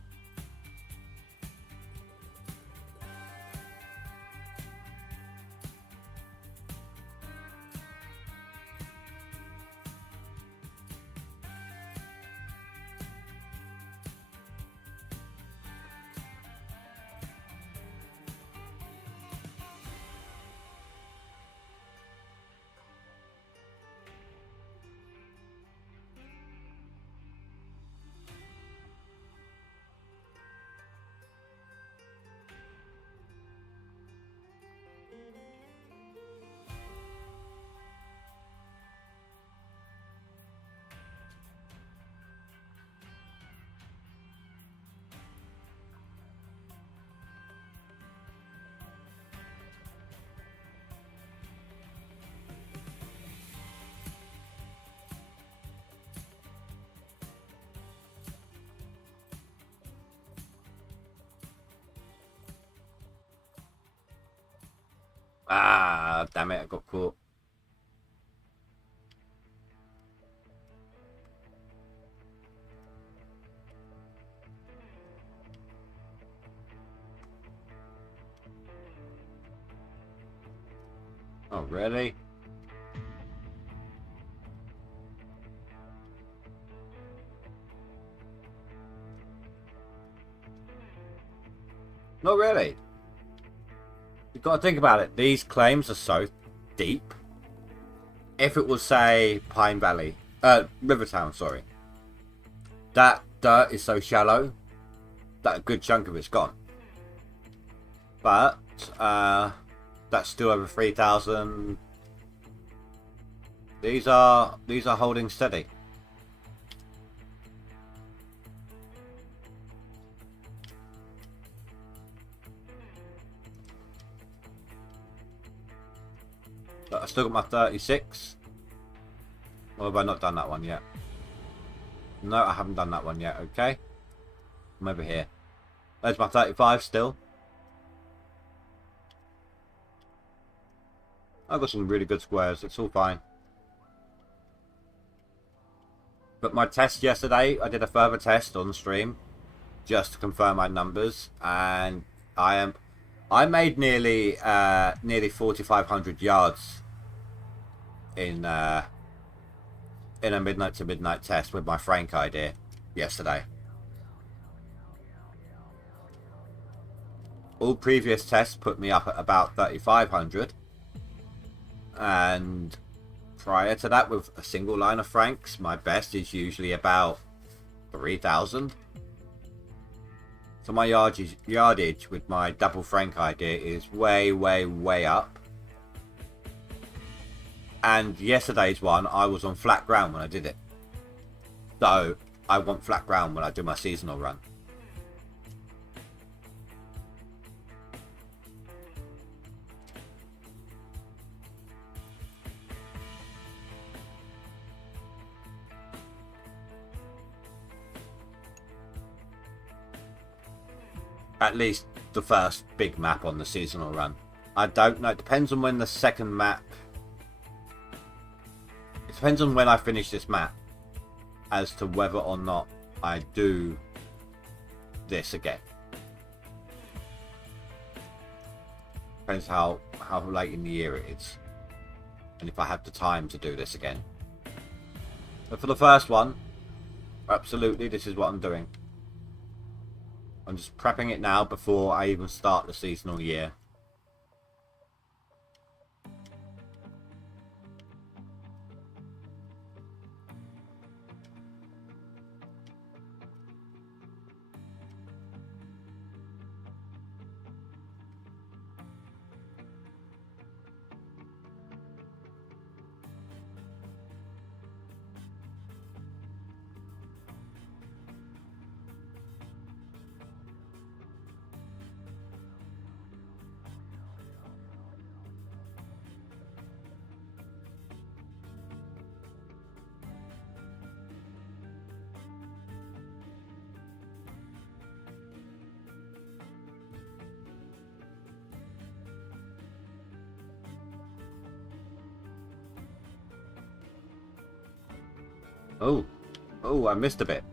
Ah, damn it, I got caught. Oh, really? Not really. You've got to think about it. These claims are so deep. If it was, say, Pine Valley, Rivertown, sorry, that dirt is so shallow that a good chunk of it's gone. But that's still over 3,000. These are holding steady. But I still got my 36. Or have I not done that one yet? No, I haven't done that one yet. Okay. I'm over here. There's my 35 still. I've got some really good squares. It's all fine. But my test yesterday, I did a further test on stream just to confirm my numbers, and I made nearly 4,500 yards in a midnight to midnight test with my Frank idea yesterday. All previous tests put me up at about 3,500, and prior to that, with a single line of Franks, my best is usually about 3,000. So my yardage with my double Frank idea is way, way, way up. And yesterday's one, I was on flat ground when I did it. So I want flat ground when I do my seasonal run. At least the first big map on the seasonal run. I don't know. It depends on when the second map... It depends on when I finish this map as to whether or not I do this again. Depends how late in the year it is. And if I have the time to do this again. But for the first one, absolutely, this is what I'm doing. I'm just prepping it now before I even start the seasonal year. Oh, oh, I missed a bit.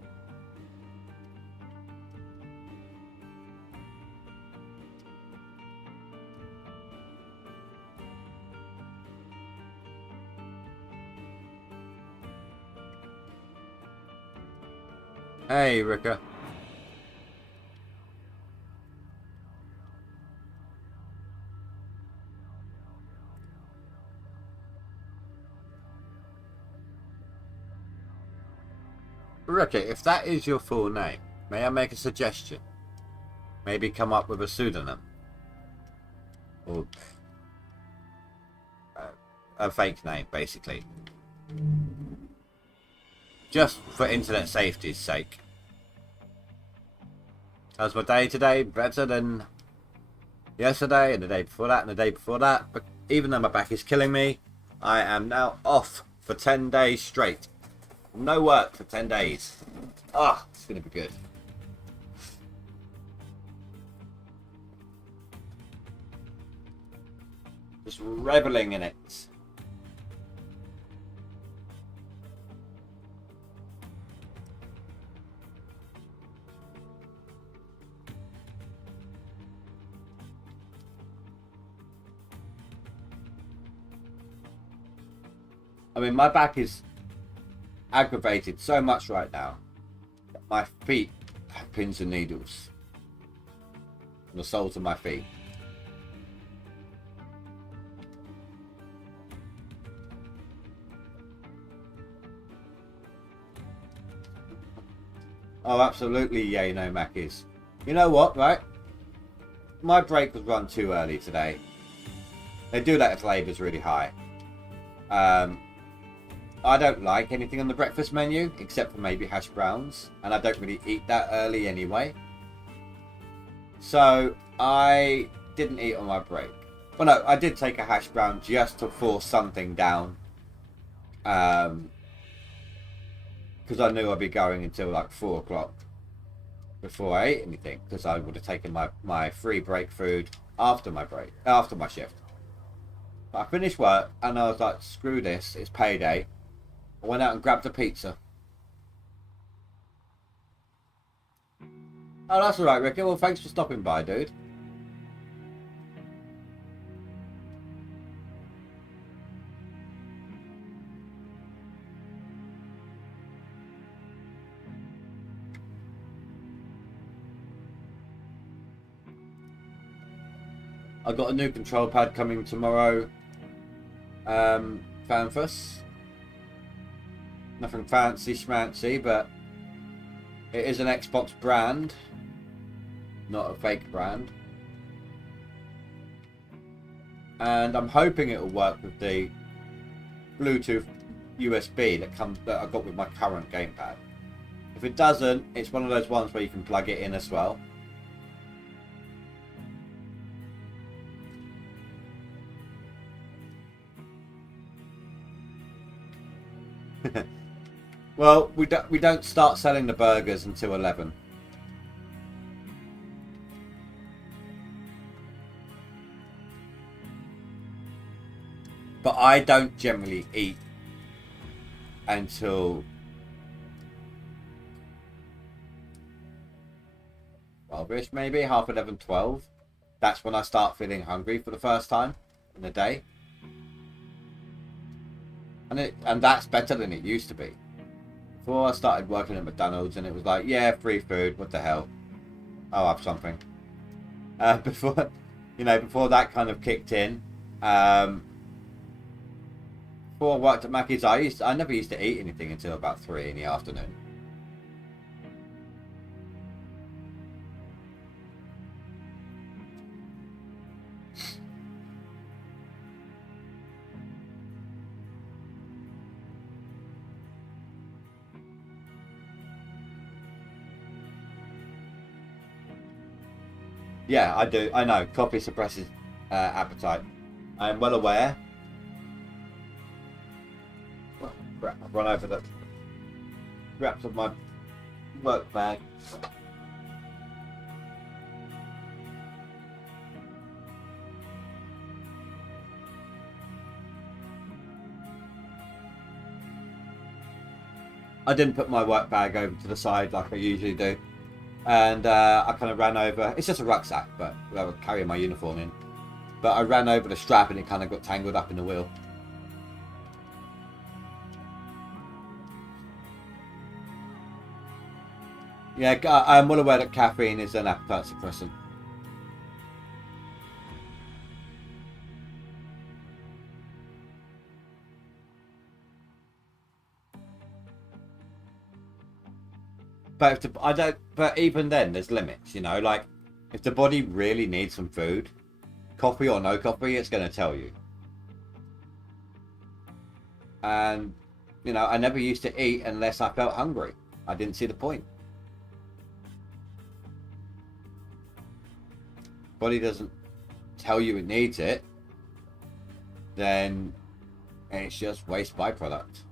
Hey, Rika. Rika, if that is your full name, may I make a suggestion? Maybe come up with a pseudonym. Or a fake name, basically. Just for internet safety's sake. How's my day today? Better than yesterday and the day before that and the day before that. But even though my back is killing me, I am now off for 10 days straight. No work for 10 days. Ah, it's going to be good. Just reveling in it. I mean, my back is aggravated so much right now. My feet have pins and needles. On the soles of my feet. Oh, absolutely, yay, no Mackies. You know what, right? My break was run too early today. They do that if labour's really high. I don't like anything on the breakfast menu, except for maybe hash browns. And I don't really eat that early anyway. So, I didn't eat on my break. Well, no, I did take a hash brown just to force something down. Because I knew I'd be going until like 4 o'clock before I ate anything. Because I would have taken my free break food after my break, after my shift. But I finished work and I was like, screw this, it's payday. I went out and grabbed a pizza. Oh, that's alright, Ricky. Well, thanks for stopping by, dude. I got a new control pad coming tomorrow. Fanfuss. Nothing fancy schmancy, but it is an Xbox brand, not a fake brand. And I'm hoping it will work with the Bluetooth USB that I got with my current gamepad. If it doesn't, it's one of those ones where you can plug it in as well. Well, we don't start selling the burgers until 11. But I don't generally eat until 12ish, maybe 11:30, 12. That's when I start feeling hungry for the first time in the day. And that's better than it used to be. Before I started working at McDonald's and it was like, yeah, free food, what the hell? I'll have something. Before that kind of kicked in, before I worked at Mackey's, I never used to eat anything until about 3 in the afternoon. Yeah, I do. I know. Coffee suppresses appetite. I am well aware. Oh, crap, I've run over the scraps of my work bag. I didn't put my work bag over to the side like I usually do. And I kind of ran over. It's just a rucksack, but I was carrying my uniform in. But I ran over the strap and it kind of got tangled up in the wheel. Yeah, I'm well aware that caffeine is an appetite suppressant. But if I don't. But even then, there's limits. You know, like if the body really needs some food, coffee or no coffee, it's going to tell you. And you know, I never used to eat unless I felt hungry. I didn't see the point. Body doesn't tell you it needs it, then it's just waste byproduct.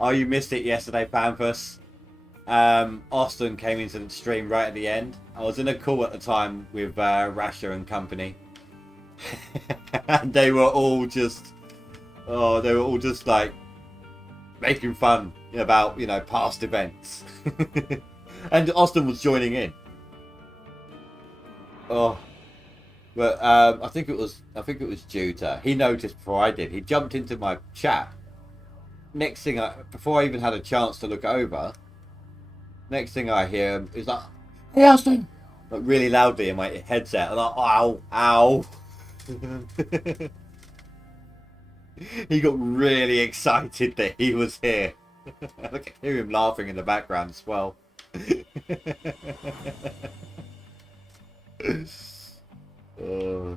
Oh, you missed it yesterday, Pampas. Austin came into the stream right at the end. I was in a call at the time with Rasher and company. And they were all just, like making fun about, past events. And Austin was joining in. Oh, but I think it was Juta. He noticed before I did. He jumped into my chat. Next thing, before I even had a chance to look over, next thing I hear him is like, "Hey, Austin!" Like really loudly in my headset. I'm like, "Ow, ow!" He got really excited that he was here. I could hear him laughing in the background as well. uh.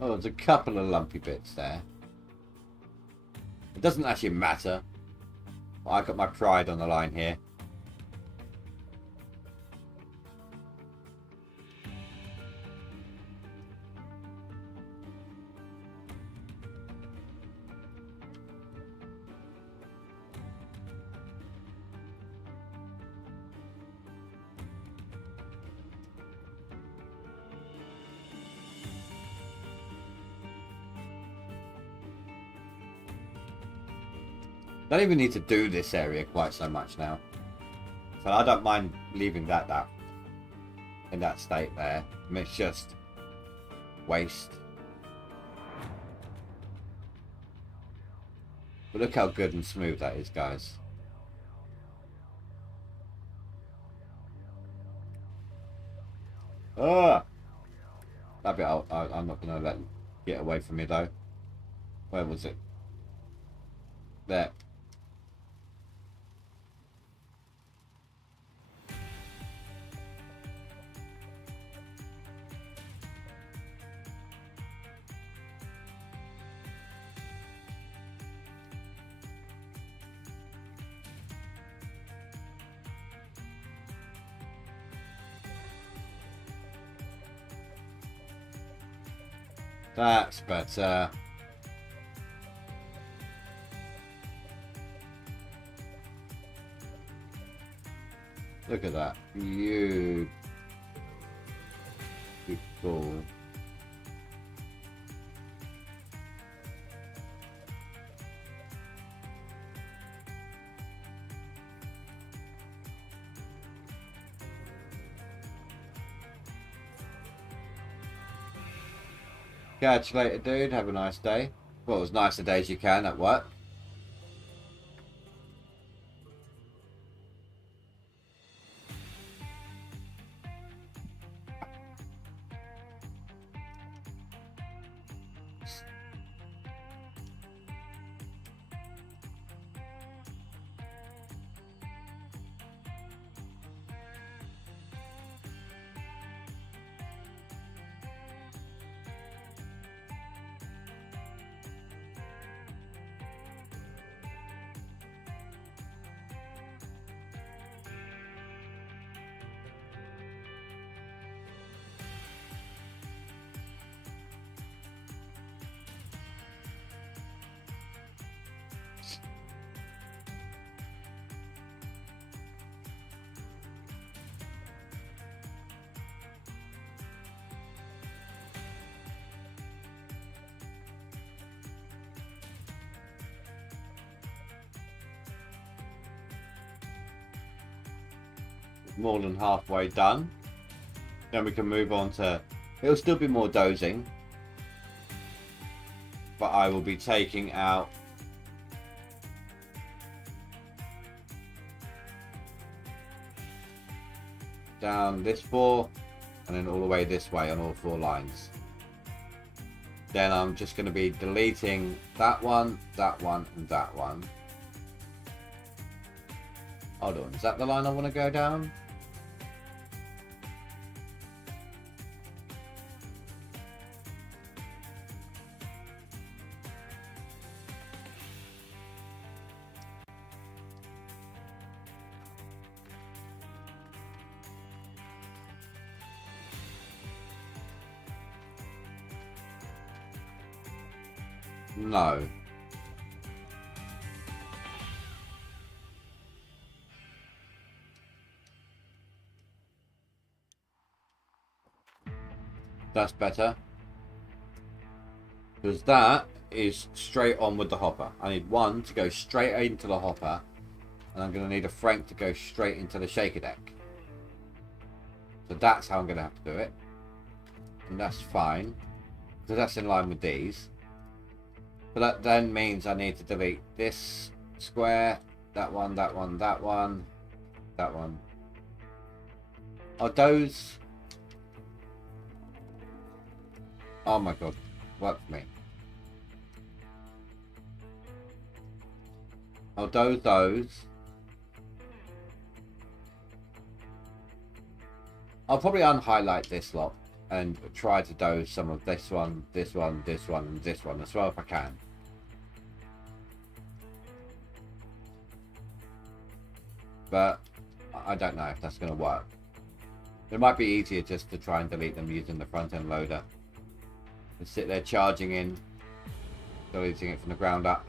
Oh, there's a couple of lumpy bits there. It doesn't actually matter. I got my pride on the line here. Don't even need to do this area quite so much now. So I don't mind leaving that in that state there. I mean, it's just waste. But look how good and smooth that is, guys. Ah! That bit I'm not going to let get away from me though. Where was it? There. That's better. Look at that. Beautiful. Catch you later, dude. Have a nice day. Well, as nice a day as you can at work. more than halfway done, then we can move on to, it'll still be more dozing, but I will be taking out down this 4 and then all the way this way on all 4 lines. Then I'm just going to be deleting that one, and that one. Hold on, is that the line I want to go down? No. That's better. Because that is straight on with the hopper. I need one to go straight into the hopper. And I'm going to need a Frank to go straight into the shaker deck. So that's how I'm going to have to do it. And that's fine. Because that's in line with these. But that then means I need to delete this square, that one, that one, that one, that one. Are those... Oh my god, work for me. Are those? I'll probably unhighlight this lot and try to doze some of this one, this one, this one, and this one as well if I can. But I don't know if that's going to work. It might be easier just to try and delete them using the front end loader. And sit there charging in, deleting it from the ground up.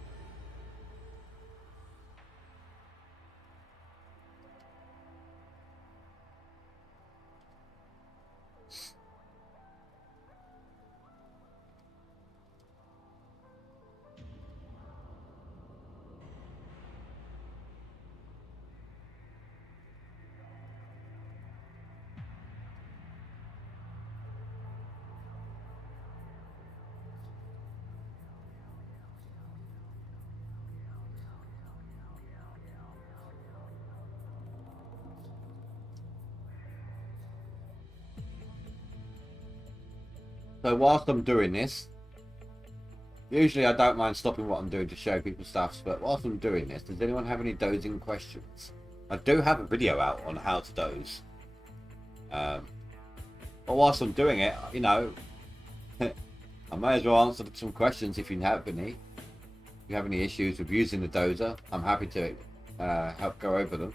So whilst I'm doing this, usually I don't mind stopping what I'm doing to show people stuff, but whilst I'm doing this, does anyone have any dozing questions? I do have a video out on how to doze. But whilst I'm doing it, you know, I may as well answer some questions if you have any. If you have any issues with using the dozer, I'm happy to help go over them.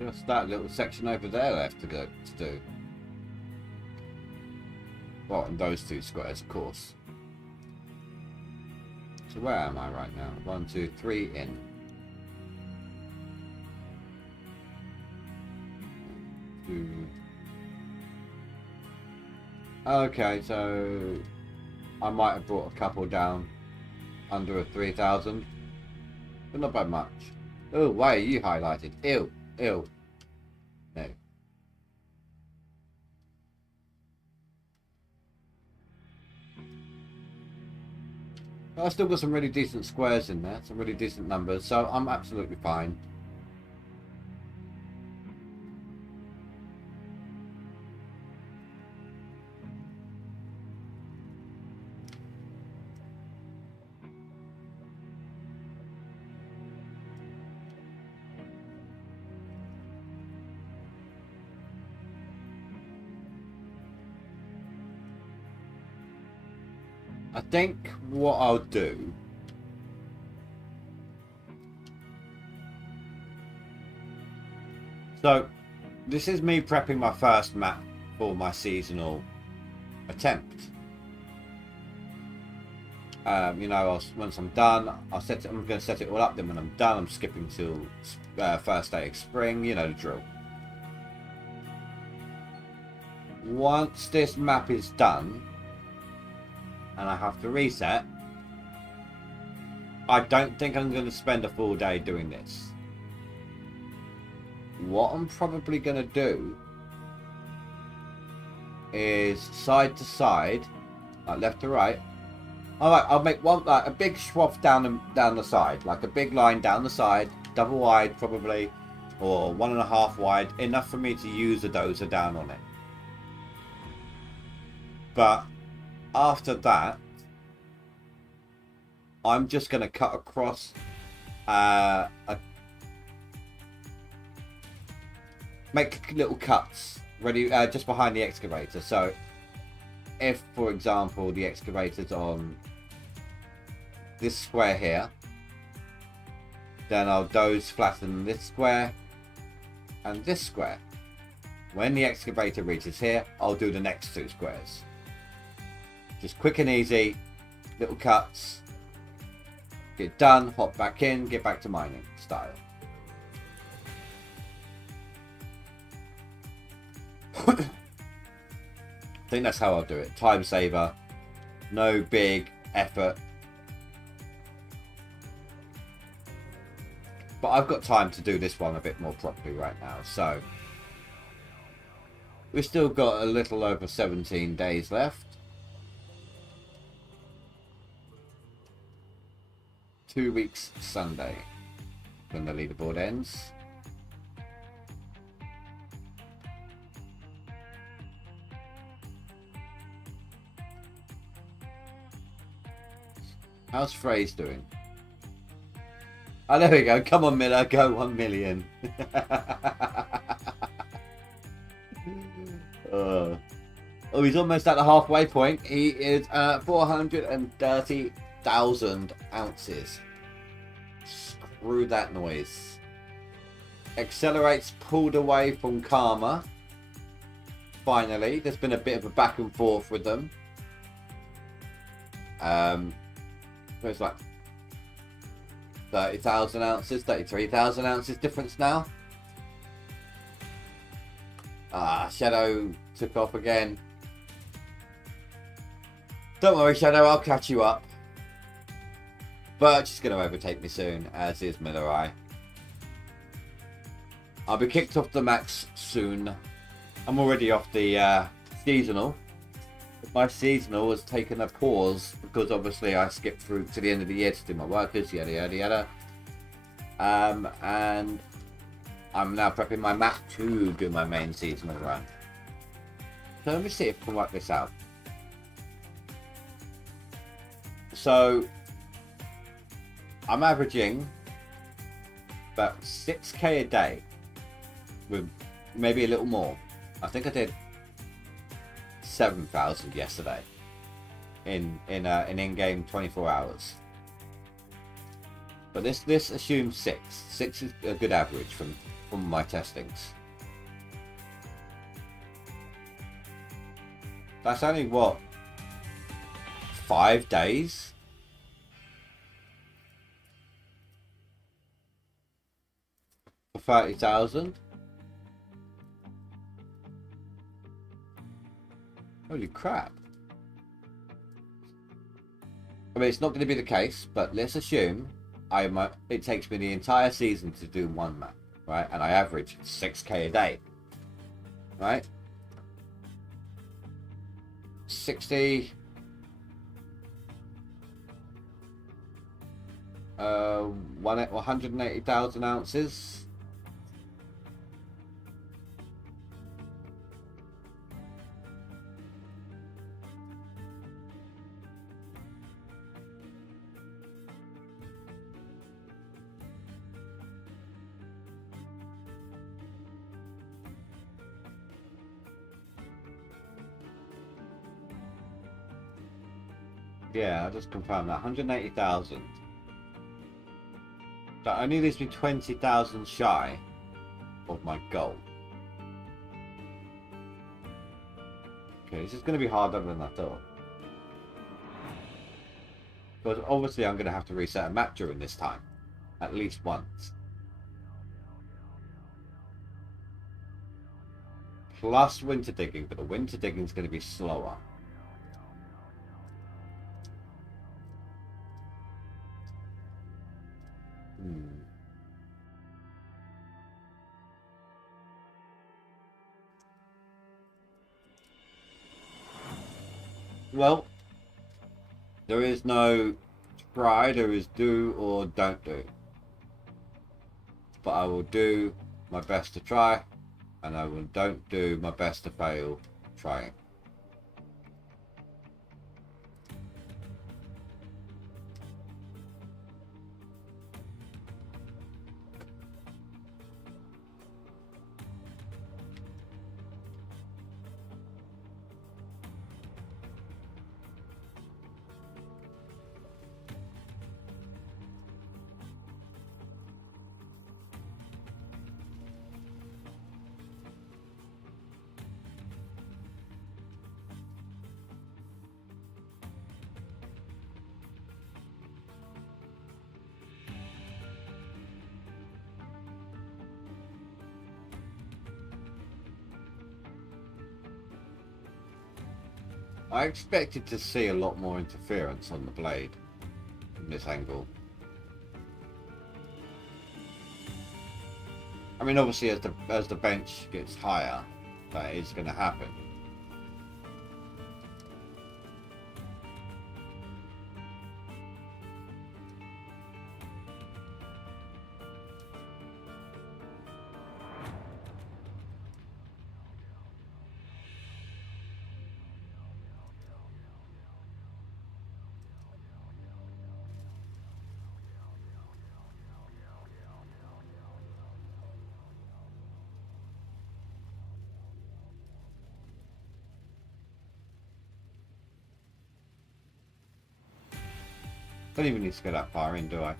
Just that little section over there left to do. Well, and those 2 squares, of course. So where am I right now? 1, 2, 3 in. Okay, so I might have brought a couple down under a 3,000, but not by much. Oh, why are you highlighted? Ew, ew. No. I've still got some really decent squares in there, some really decent numbers, so I'm absolutely fine. I think what I'll do so this is me prepping my first map for my seasonal attempt. You know, once I'm done, I'm going to set it all up. Then when I'm done, I'm skipping till first day of spring. You know the drill. Once this map is done, and I have to reset, I don't think I'm going to spend a full day doing this. What I'm probably going to do is side to side, like left to right. Alright, I'll make one like a big swath down the side, like a big line down the side, double wide probably, or 1.5 wide, enough for me to use a dozer down on it. But after that, I'm just going to cut across make little cuts ready just behind the excavator. So if, for example, the excavator's on this square here, then I'll doze flatten this square and this square. When the excavator reaches here, I'll do the next 2 squares. Just quick and easy, little cuts, get done, hop back in, get back to mining style. I think that's how I'll do it. Time saver, no big effort. But I've got time to do this one a bit more properly right now, so we've still got a little over 17 days left. 2 weeks Sunday when the leaderboard ends. How's Phrase doing? Oh, there we go. Come on, Miller. Go 1 million. Oh, he's almost at the halfway point. He is 430,000 ounces. Screw that noise. Accelerates pulled away from Karma. Finally, there's been a bit of a back and forth with them. It's like 30,000 ounces, 33,000 ounces difference now. Shadow took off again. Don't worry, Shadow, I'll catch you up. Birch is going to overtake me soon, as is Millerai. I'll be kicked off the max soon. I'm already off the seasonal. My seasonal has taken a pause because obviously I skipped through to the end of the year to do my workers, yada yada yada. And I'm now prepping my map to do my main seasonal run. So let me see if I can work this out. So I'm averaging about 6k a day, with maybe a little more. I think I did 7,000 yesterday in in-game 24 hours. But this assumes 6. 6 is a good average from my testings. That's only what, 5 days? For 30,000? Holy crap. I mean, it's not going to be the case, but let's assume it takes me the entire season to do one map, right? And I average 6k a day, right? 60... 180,000 ounces. Yeah, I just confirmed that. 180,000. That only leaves me 20,000 shy of my goal. Okay, this is going to be harder than I thought. But obviously I'm going to have to reset a map during this time. At least once. Plus winter digging, but the winter digging is going to be slower. Well, there is no try, there is do or don't do. But I will do my best to try, and I will don't do my best to fail trying. I expected to see a lot more interference on the blade from this angle. I mean, obviously as the bench gets higher, that is going to happen. Don't even need to go that far in, do I?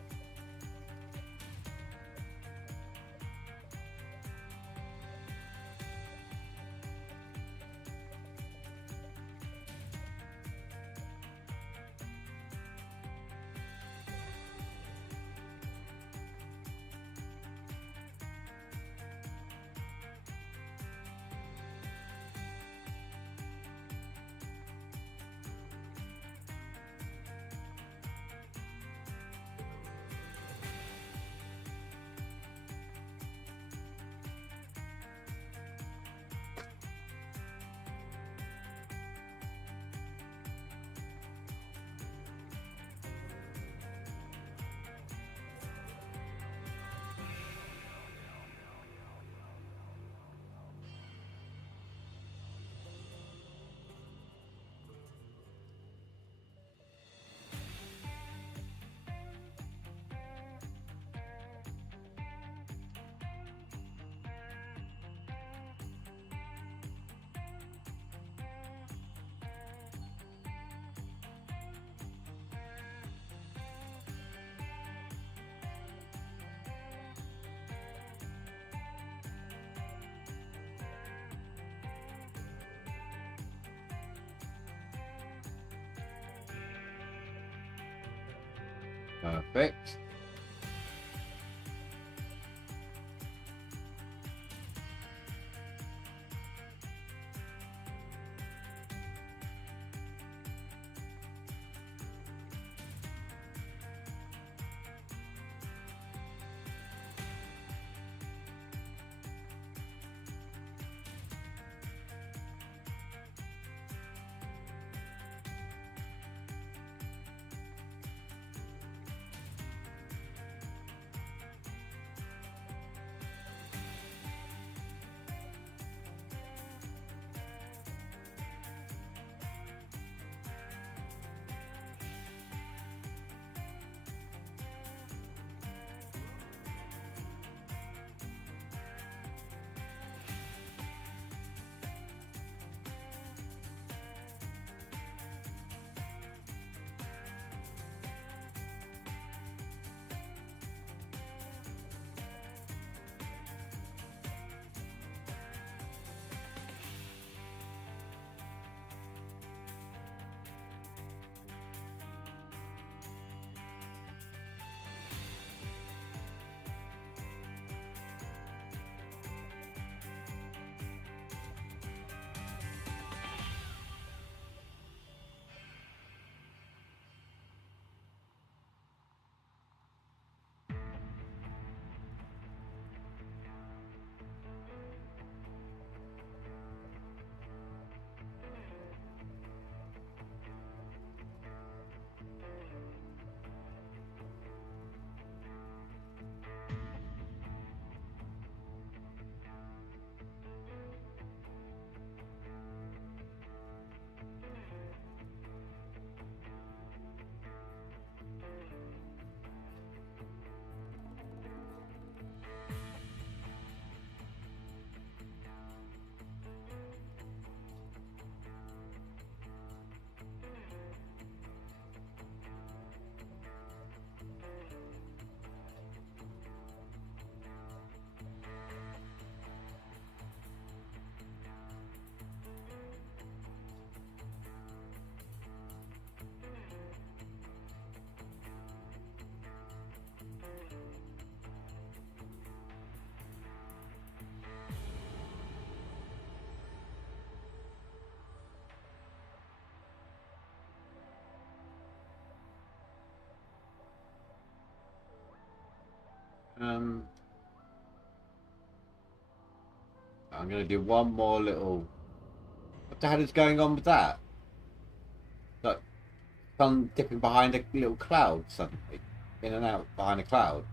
Perfect. I'm going to do one more little... What the hell is going on with that? Like, sun dipping behind a little cloud suddenly. In and out behind a cloud.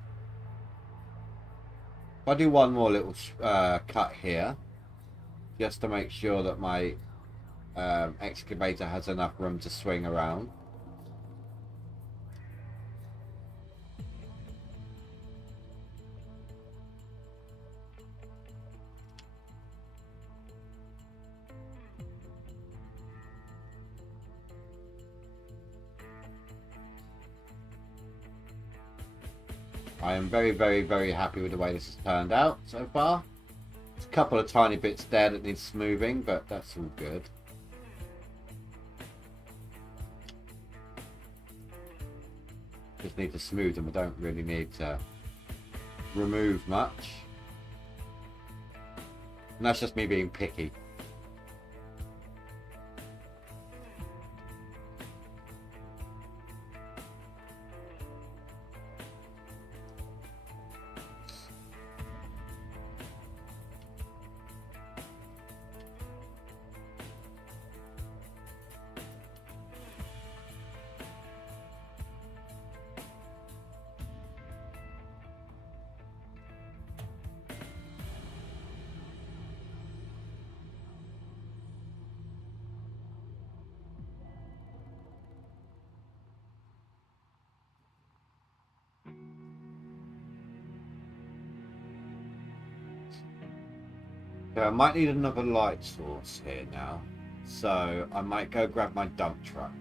If I do one more little cut here, just to make sure that my excavator has enough room to swing around. I am very, very, very happy with the way this has turned out so far. There's a couple of tiny bits there that need smoothing, but that's all good. Just need to smooth them. I don't really need to remove much. And that's just me being picky. So I might need another light source here now. So I might go grab my dump truck.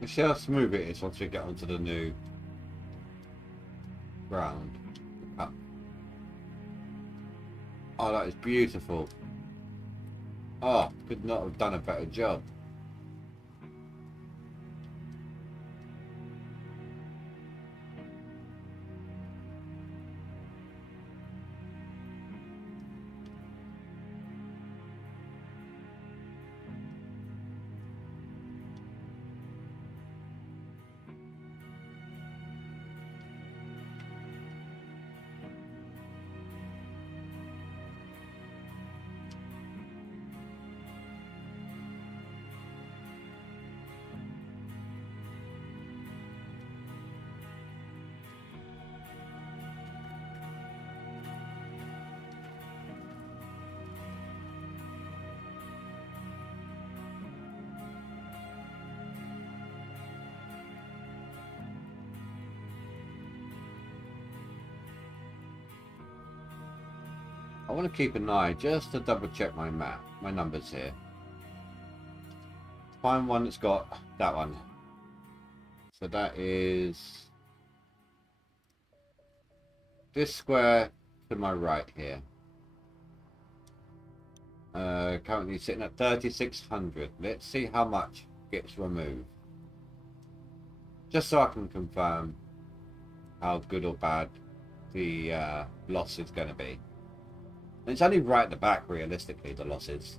Let's see how smooth it is once we get onto the new ground. Oh, that is beautiful. Oh, could not have done a better job. I want to keep an eye just to double check my map, my numbers here. Find one that's got that one. So that is this square to my right here. Currently sitting at 3,600. Let's see how much gets removed. Just so I can confirm how good or bad the loss is going to be. And it's only right at the back, realistically, the loss is.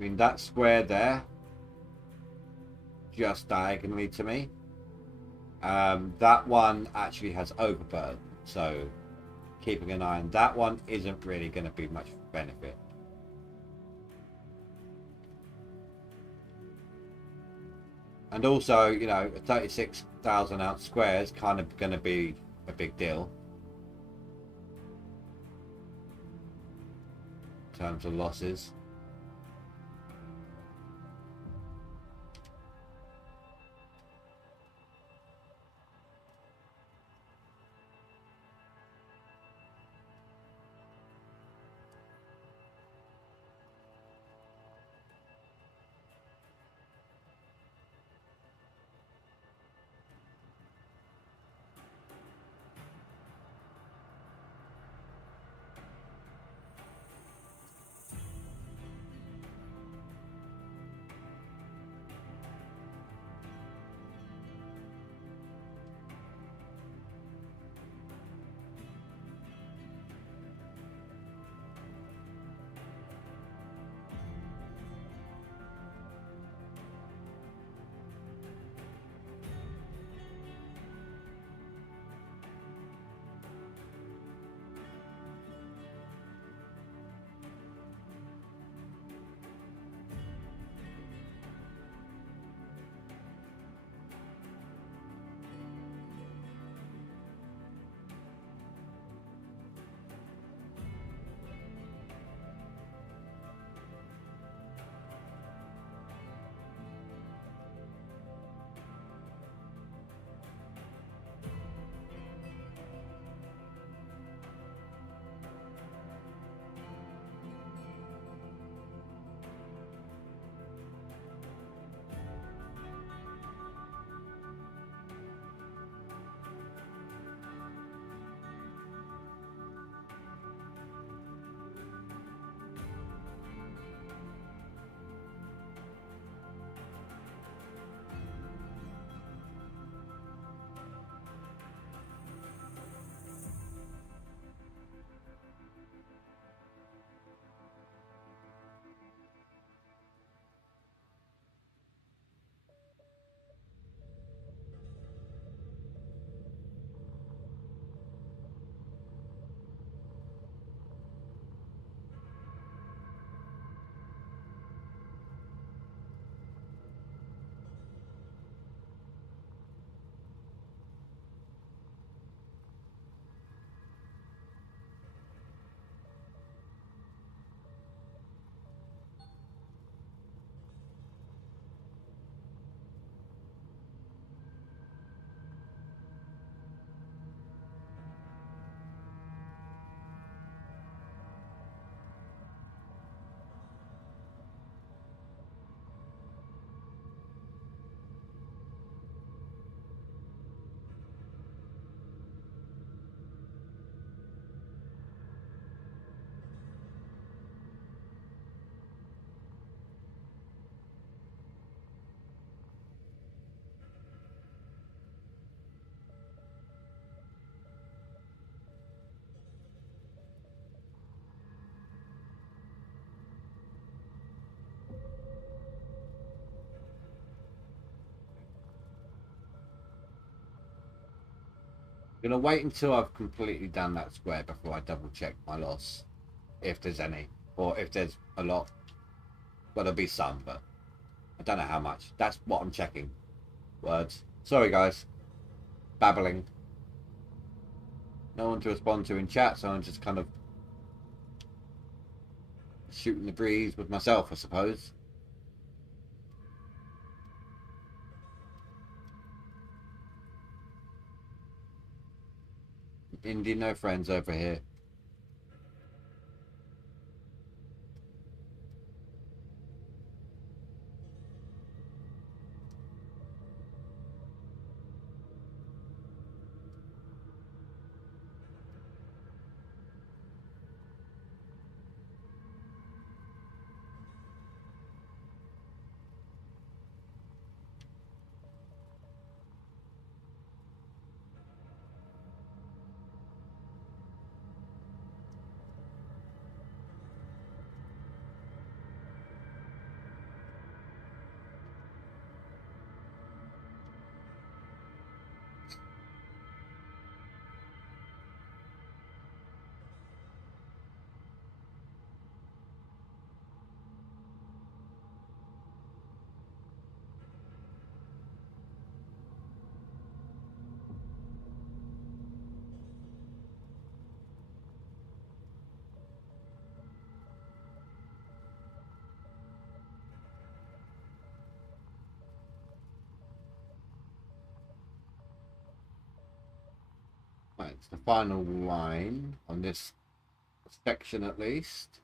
mean, that square there, just diagonally to me, that one actually has overburn, so keeping an eye on that one isn't really going to be much benefit. And also, you know, a 36,000 ounce square is kind of going to be a big deal in terms of losses. I'm going to wait until I've completely done that square before I double check my loss, if there's any, or if there's a lot. Well, there'll be some, but I don't know how much. That's what I'm checking. Words. Sorry, guys. Babbling. No one to respond to in chat, so I'm just kind of shooting the breeze with myself, I suppose. Indy, no friends over here. Right, it's the final line on this section at least.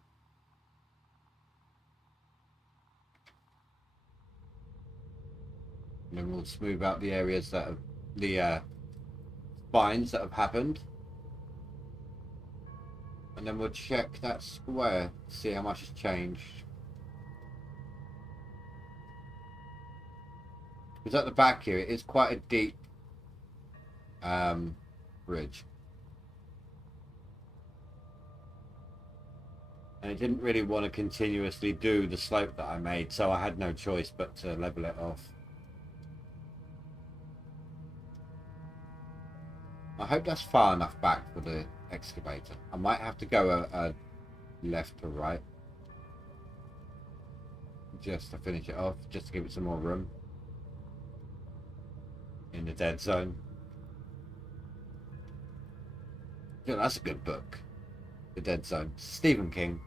And then we'll smooth out the areas that have the spines that have happened. And then we'll check that square, see how much has changed. Because at the back here, it is quite a deep bridge. And it didn't really want to continuously do the slope that I made, so I had no choice but to level it off. I hope that's far enough back for the excavator. I might have to go a left to right. Just to finish it off, just to give it some more room. In the dead zone. Yeah, that's a good book. The Dead Zone. Stephen King.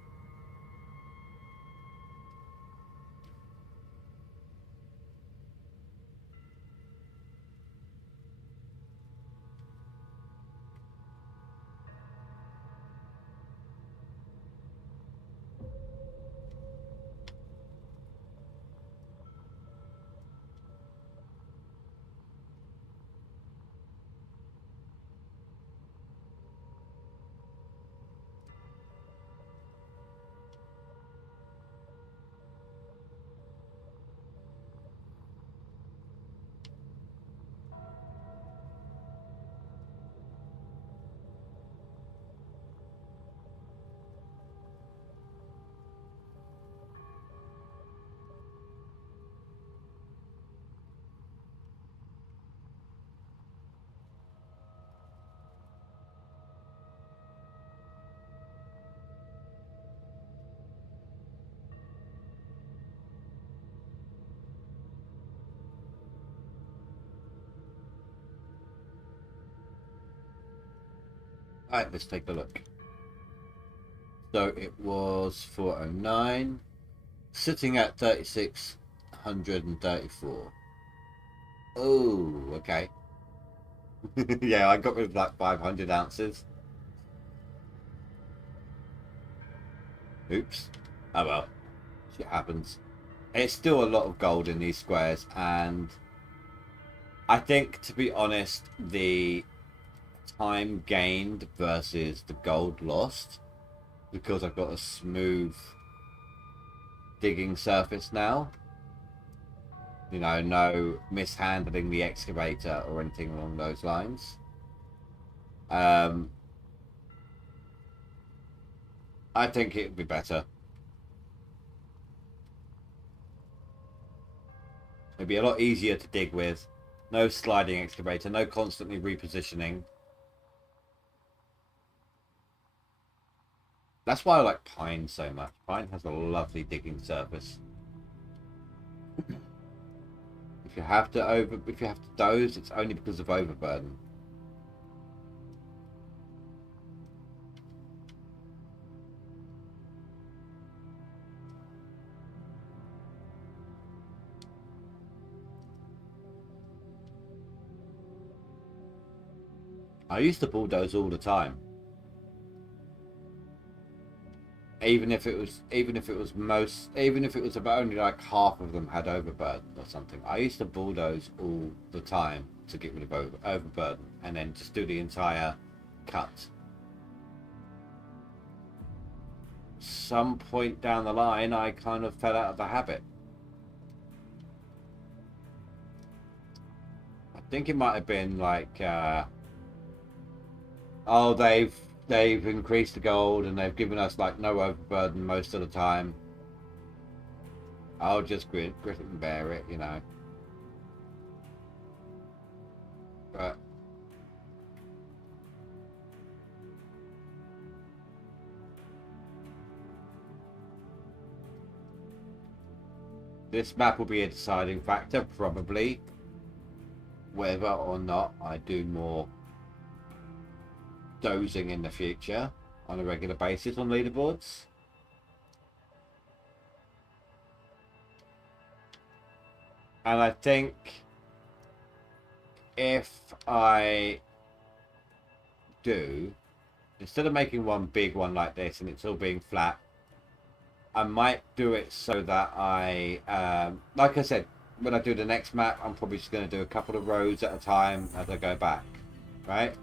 Alright, let's take a look. So it was 409, sitting at 3634. Oh, okay. Yeah, I got rid of like 500 ounces. Oops. Oh well, shit happens. It's still a lot of gold in these squares, and I think, to be honest, the time gained versus the gold lost, because I've got a smooth digging surface now. You know, no mishandling the excavator or anything along those lines. I think it would be better. It'd be a lot easier to dig with. No sliding excavator, no constantly repositioning. That's why I like pine so much. Pine has a lovely digging surface. If you have to doze, it's only because of overburden. I used to bulldoze all the time. Even if it was about only like half of them had overburden or something. I used to bulldoze all the time to get rid of overburden, and then just do the entire cut. Some point down the line, I kind of fell out of the habit. I think it might have been like, oh, they've increased the gold and they've given us like no overburden most of the time. I'll just grit it and bear it, you know. But this map will be a deciding factor, probably, whether or not I do more dozing in the future on a regular basis on leaderboards. And I think if I do, instead of making one big one like this and it's all being flat, I might do it so that I, like I said, when I do the next map, I'm probably just going to do a couple of roads at a time as I go back, right?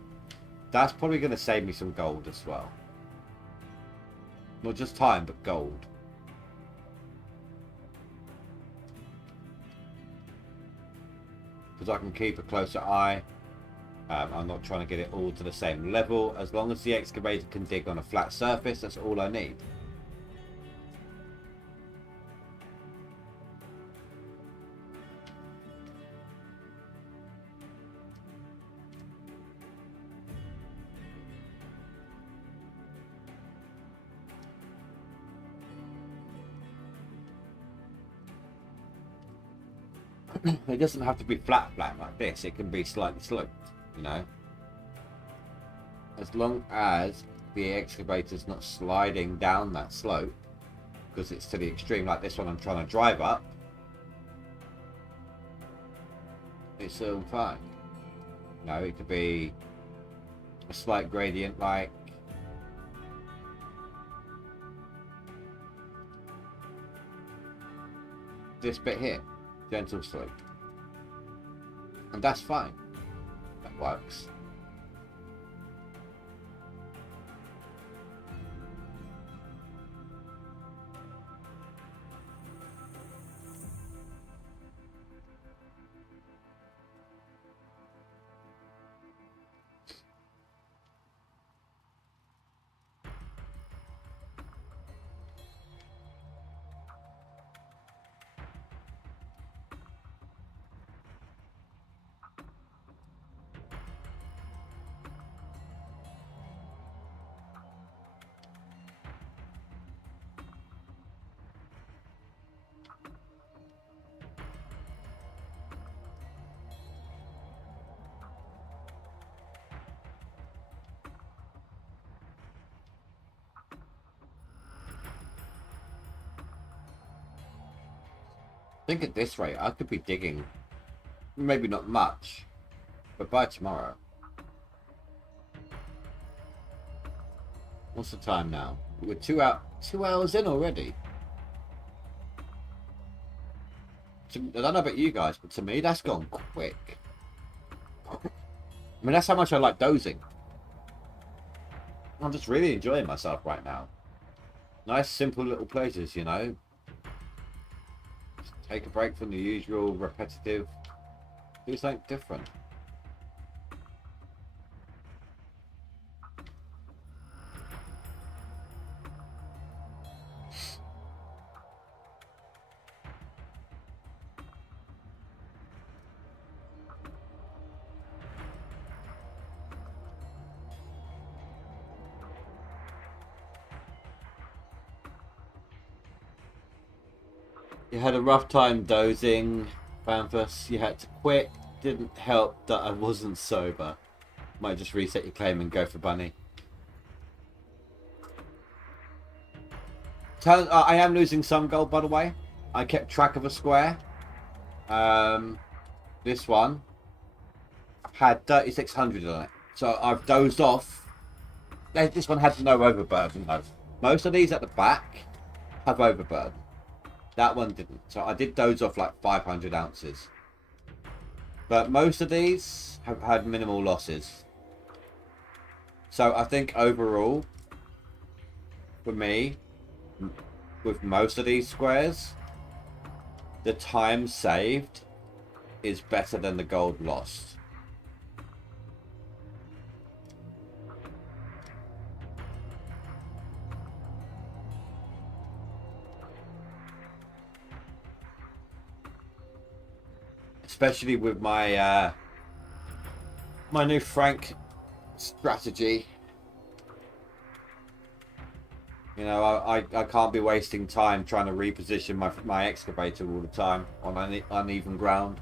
That's probably going to save me some gold as well. Not just time, but gold. Because I can keep a closer eye. I'm not trying to get it all to the same level. As long as the excavator can dig on a flat surface, that's all I need. It doesn't have to be flat like this. It can be slightly sloped, you know. As long as the excavator's not sliding down that slope, because it's to the extreme, like this one I'm trying to drive up, it's all fine. You know, it could be a slight gradient like this bit here. Gentle slope, and that's fine. That works. Think at this rate, I could be digging, maybe not much, but by tomorrow. What's the time now? We're 2 hours in already. I don't know about you guys, but to me, that's gone quick. I mean, that's how much I like dozing. I'm just really enjoying myself right now. Nice, simple little places, you know. Just take a break from the usual repetitive. Do something different. You had a rough time dozing, Phanthus. You had to quit. Didn't help that I wasn't sober. Might just reset your claim and go for Bunny. I am losing some gold, by the way. I kept track of a square. This one had 3,600 on it. So I've dozed off. This one had no overburden, though. Most of these at the back have overburden. That one didn't. So I did doze off like 500 ounces. But most of these have had minimal losses. So I think overall, for me, with most of these squares, the time saved is better than the gold lost. Especially with my my new Frank strategy. You know, I can't be wasting time trying to reposition my excavator all the time on uneven ground.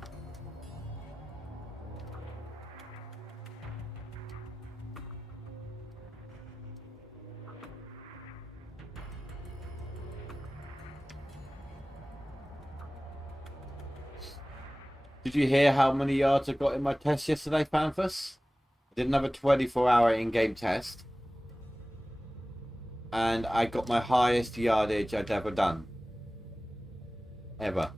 Did you hear how many yards I got in my test yesterday, Phanthus? Did another 24-hour in-game test. And I got my highest yardage I'd ever done. Ever.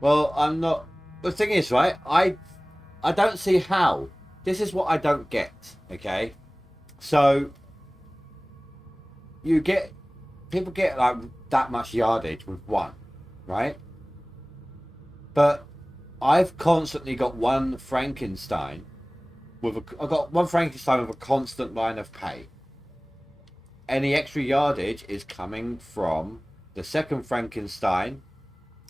Well, I'm not. The thing is, right? I don't see how. This is what I don't get. Okay, so you get people get like that much yardage with one, right? But I've constantly got one Frankenstein I've got one Frankenstein with a constant line of pay. Any extra yardage is coming from the second Frankenstein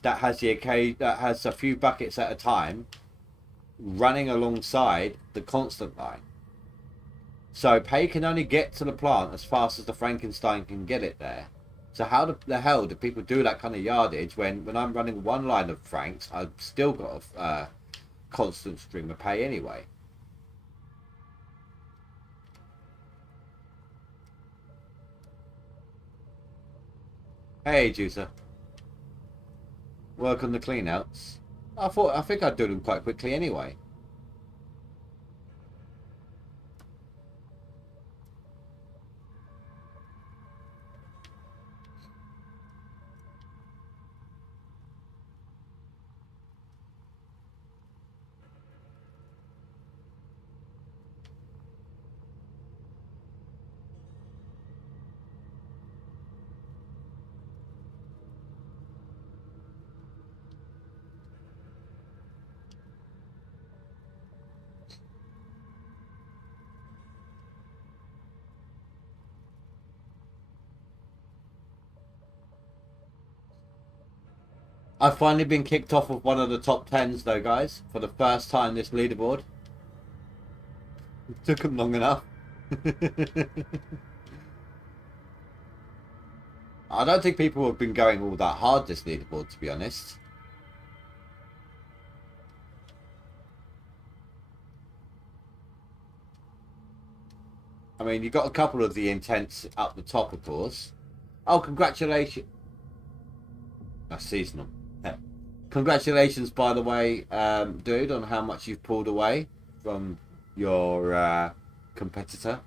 that has that has a few buckets at a time running alongside the constant line. So pay can only get to the plant as fast as the Frankenstein can get it there. So how the hell do people do that kind of yardage when I'm running one line of Franks, I've still got a constant stream of pay anyway? Hey, Juicer. Work on the cleanouts. I think I'd do them quite quickly anyway. I've finally been kicked off of one of the top 10s though, guys, for the first time this leaderboard. It took them long enough. I don't think people have been going all that hard this leaderboard, to be honest. I mean, you got a couple of the intents up the top, of course. Oh, congratulations. That's seasonal. Yeah. Congratulations, by the way, dude, on how much you've pulled away from your competitor.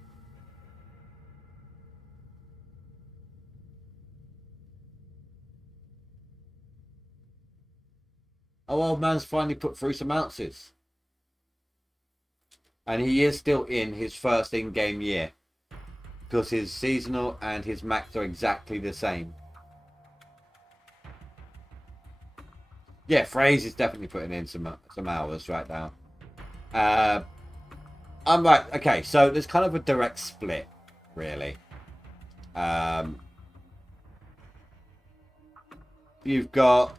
Oh, old man's finally put through some ounces. And he is still in his first in-game year. Because his seasonal and his max are exactly the same. Yeah, Fraze is definitely putting in some hours right now. I'm right. Okay, so there's kind of a direct split, really. You've got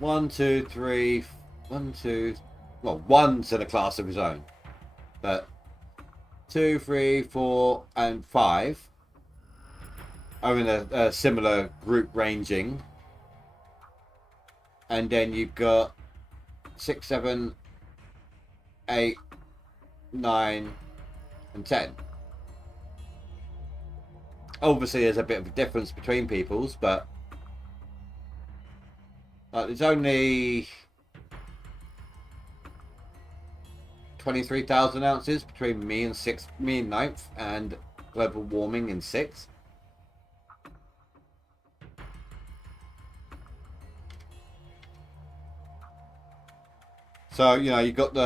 1, 2, 3, 1, 2. Well, one's in a class of his own, but 2, 3, 4, and 5 are in a similar group ranging. And then you've got 6, 7, 8, 9, and 10. Obviously, there's a bit of a difference between people's, but there's only 23,000 ounces between me and 9th, and global warming in 6th. So, you know, you got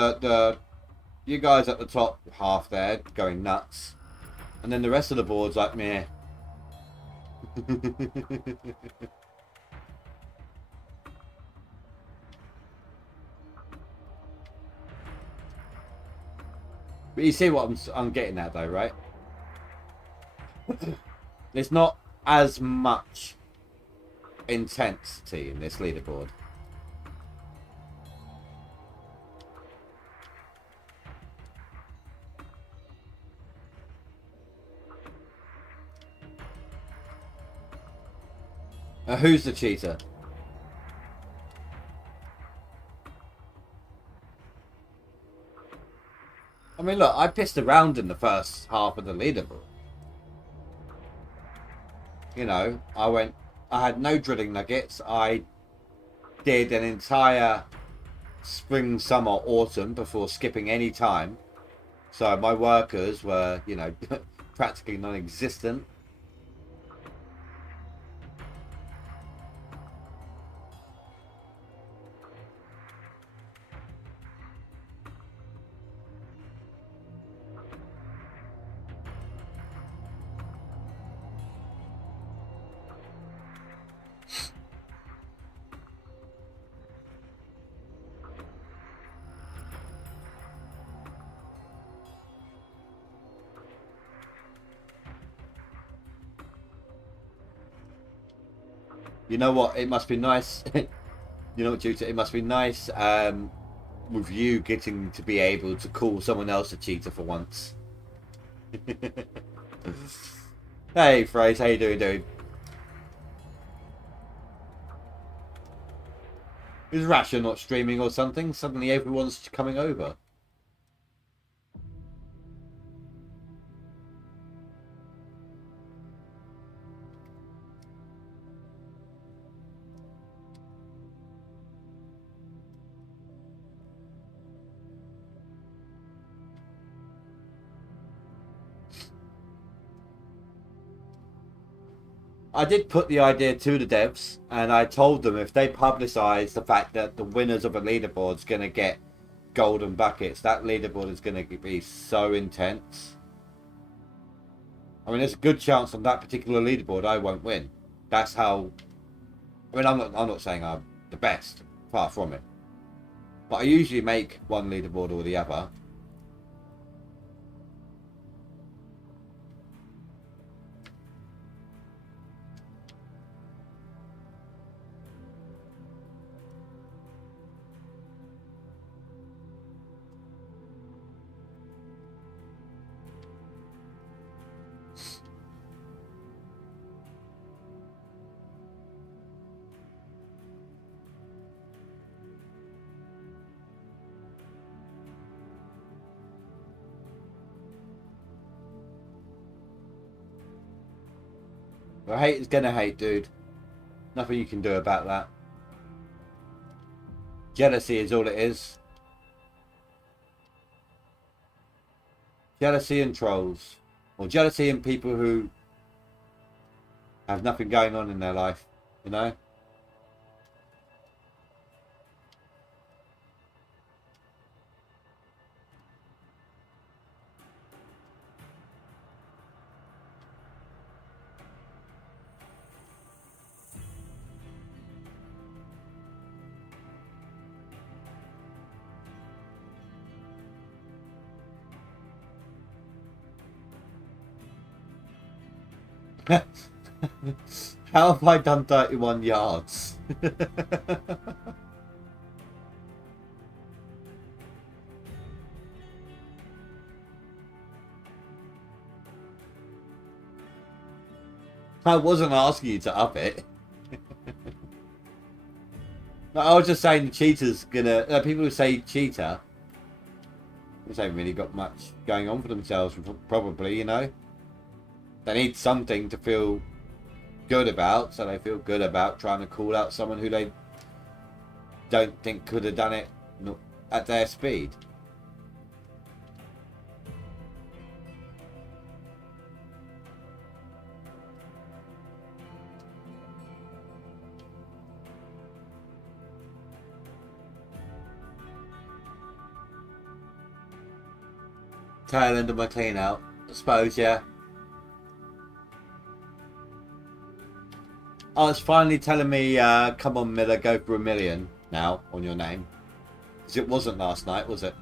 you guys at the top half there going nuts, and then the rest of the board's like meh. But you see what I'm getting at, though, right? There's not as much intensity in this leaderboard. Who's the cheater? I mean, look, I pissed around in the first half of the leaderboard. You know, I had no drilling nuggets. I did an entire spring, summer, autumn before skipping any time. So my workers were, you know, practically non-existent. You know what? It must be nice. You know what, Juta? It must be nice with you getting to be able to call someone else a cheater for once. Hey, Phrase, how you doing, dude? Is Rasher not streaming or something? Suddenly everyone's coming over. I did put the idea to the devs, and I told them if they publicise the fact that the winners of a leaderboard is going to get golden buckets, that leaderboard is going to be so intense. I mean, there's a good chance on that particular leaderboard I won't win. That's how. I mean, I'm not saying I'm the best, far from it. But I usually make one leaderboard or the other. But hate is gonna hate, dude. Nothing you can do about that. Jealousy is all it is. Jealousy and trolls. Or jealousy and people who have nothing going on in their life, you know? How have I done 31 yards? I wasn't asking you to up it. No, I was just saying the cheater's gonna... people who say cheater, they haven't really got much going on for themselves, probably, you know? They need something to feel good about, so they feel good about trying to call out someone who they don't think could have done it at their speed. Tail end of my clean out, I suppose, yeah. Oh, it's finally telling me, come on Miller, go for 1 million now on your name. Because it wasn't last night, was it?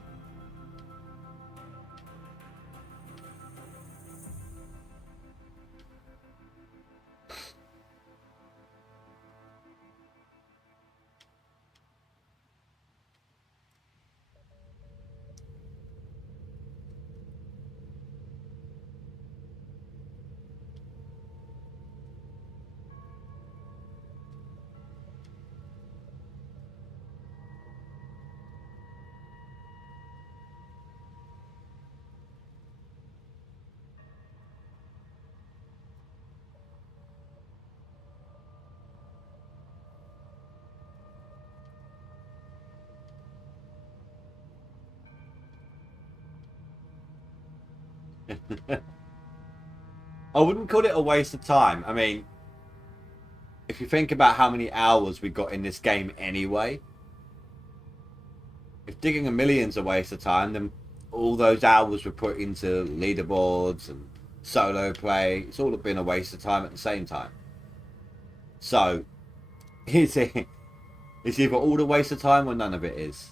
I wouldn't call it a waste of time. I mean, if you think about how many hours we got in this game anyway, if digging a million's a waste of time, then all those hours were put into leaderboards and solo play. It's all been a waste of time at the same time. So, it's either all a waste of time or none of it is.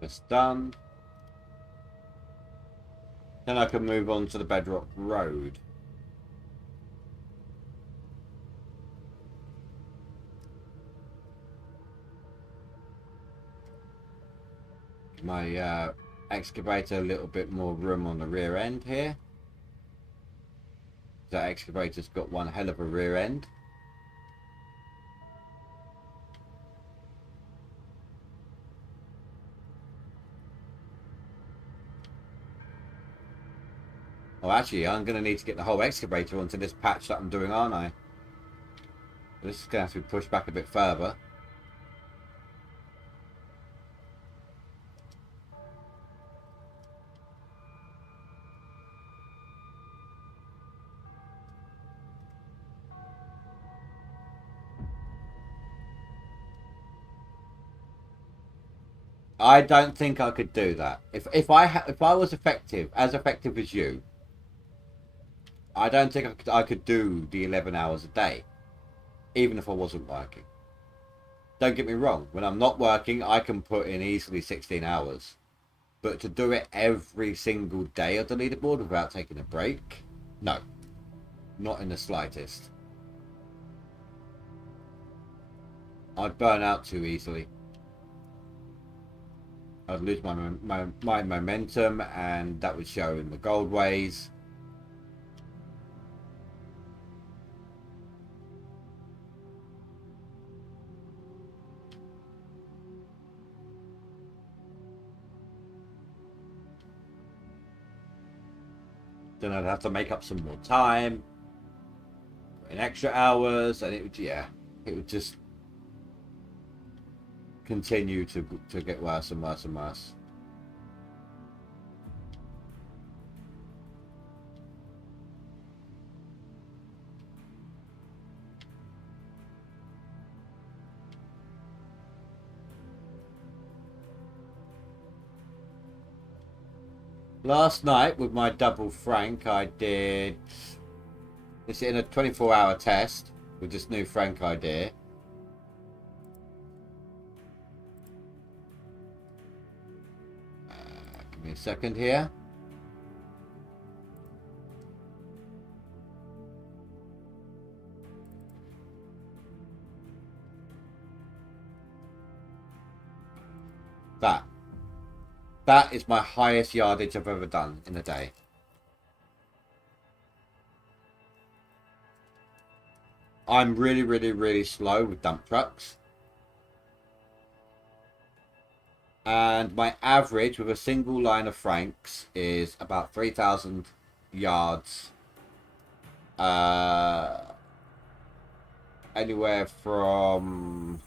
It's done. Then I can move on to the Bedrock Road. My excavator a little bit more room on the rear end here. That excavator's got one hell of a rear end. Oh, actually, I'm going to need to get the whole excavator onto this patch that I'm doing, aren't I? This is going to have to be pushed back a bit further. I don't think I could do that. If I was as effective as you, I don't think I could do the 11 hours a day, even if I wasn't working. Don't get me wrong. When I'm not working, I can put in easily 16 hours. But to do it every single day of the leaderboard without taking a break, no, not in the slightest. I'd burn out too easily. I'd lose my momentum, and that would show in the gold ways. Then I'd have to make up some more time, in extra hours, and it would just continue to get worse and worse and worse. Last night with my double Frank, I did this in a 24-hour test with this new Frank idea. Give me a second here. That is my highest yardage I've ever done in a day. I'm really, really, really slow with dump trucks. And my average with a single line of Franks is about 3,000 yards. Anywhere from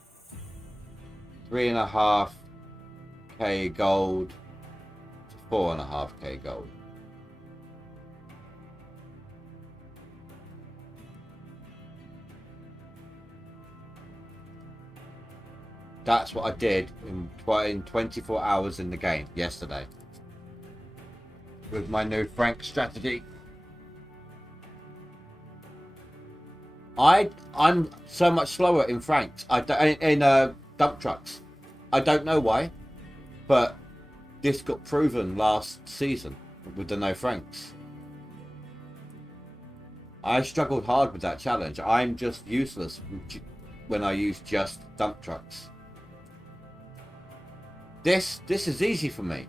3.5k gold. 4.5k gold. That's what I did in 24 hours in the game yesterday with my new Frank strategy. I'm so much slower in Franks. In dump trucks. I don't know why, but this got proven last season with the no Franks. I struggled hard with that challenge. I'm just useless when I use just dump trucks. This is easy for me.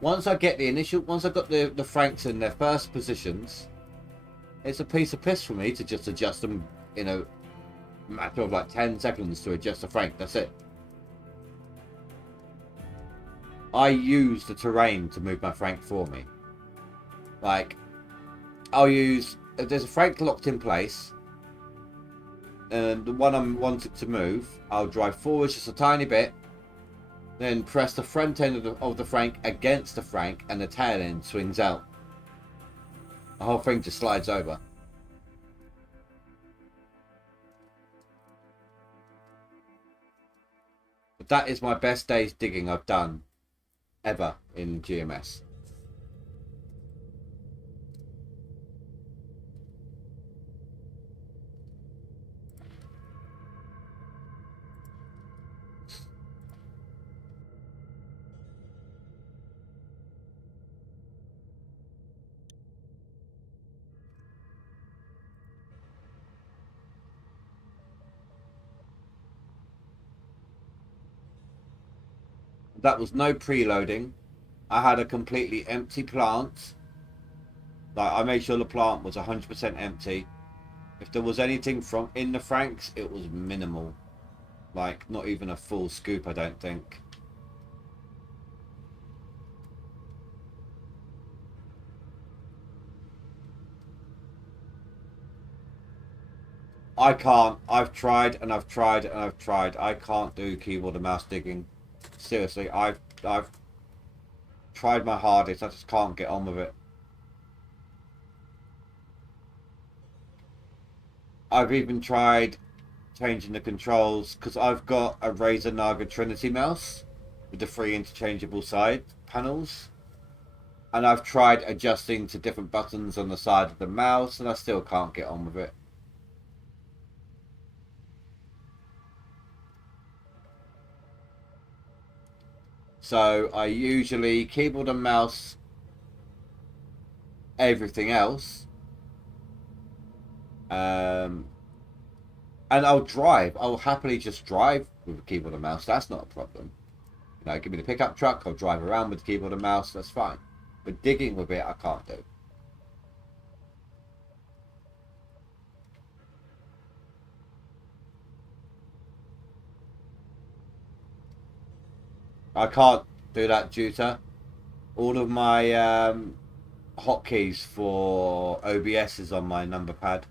Once I got the Franks in their first positions, it's a piece of piss for me to just adjust them in a matter of like 10 seconds to adjust the Frank. That's it. I use the terrain to move my Frank for me. Like, I'll use, if there's a Frank locked in place, and the one I'm wanting to move, I'll drive forward just a tiny bit, then press the front end of the Frank against the Frank, and the tail end swings out. The whole thing just slides over. But that is my best day's digging I've done ever in GMS. That was no preloading. I had a completely empty plant. Like, I made sure the plant was 100% empty. If there was anything from in the Franks, it was minimal. Like, not even a full scoop, I don't think. I can't. I've tried and I've tried and I've tried. I can't do keyboard and mouse digging. Seriously, I've tried my hardest. I just can't get on with it. I've even tried changing the controls because I've got a Razer Naga Trinity mouse with the 3 interchangeable side panels, and I've tried adjusting to different buttons on the side of the mouse, and I still can't get on with it. So I usually keyboard and mouse everything else. And I'll drive. I'll happily just drive with a keyboard and mouse. That's not a problem. You know, give me the pickup truck. I'll drive around with the keyboard and mouse. That's fine. But digging with it, I can't do. I can't do that due to all of my hotkeys for OBS is on my number pad.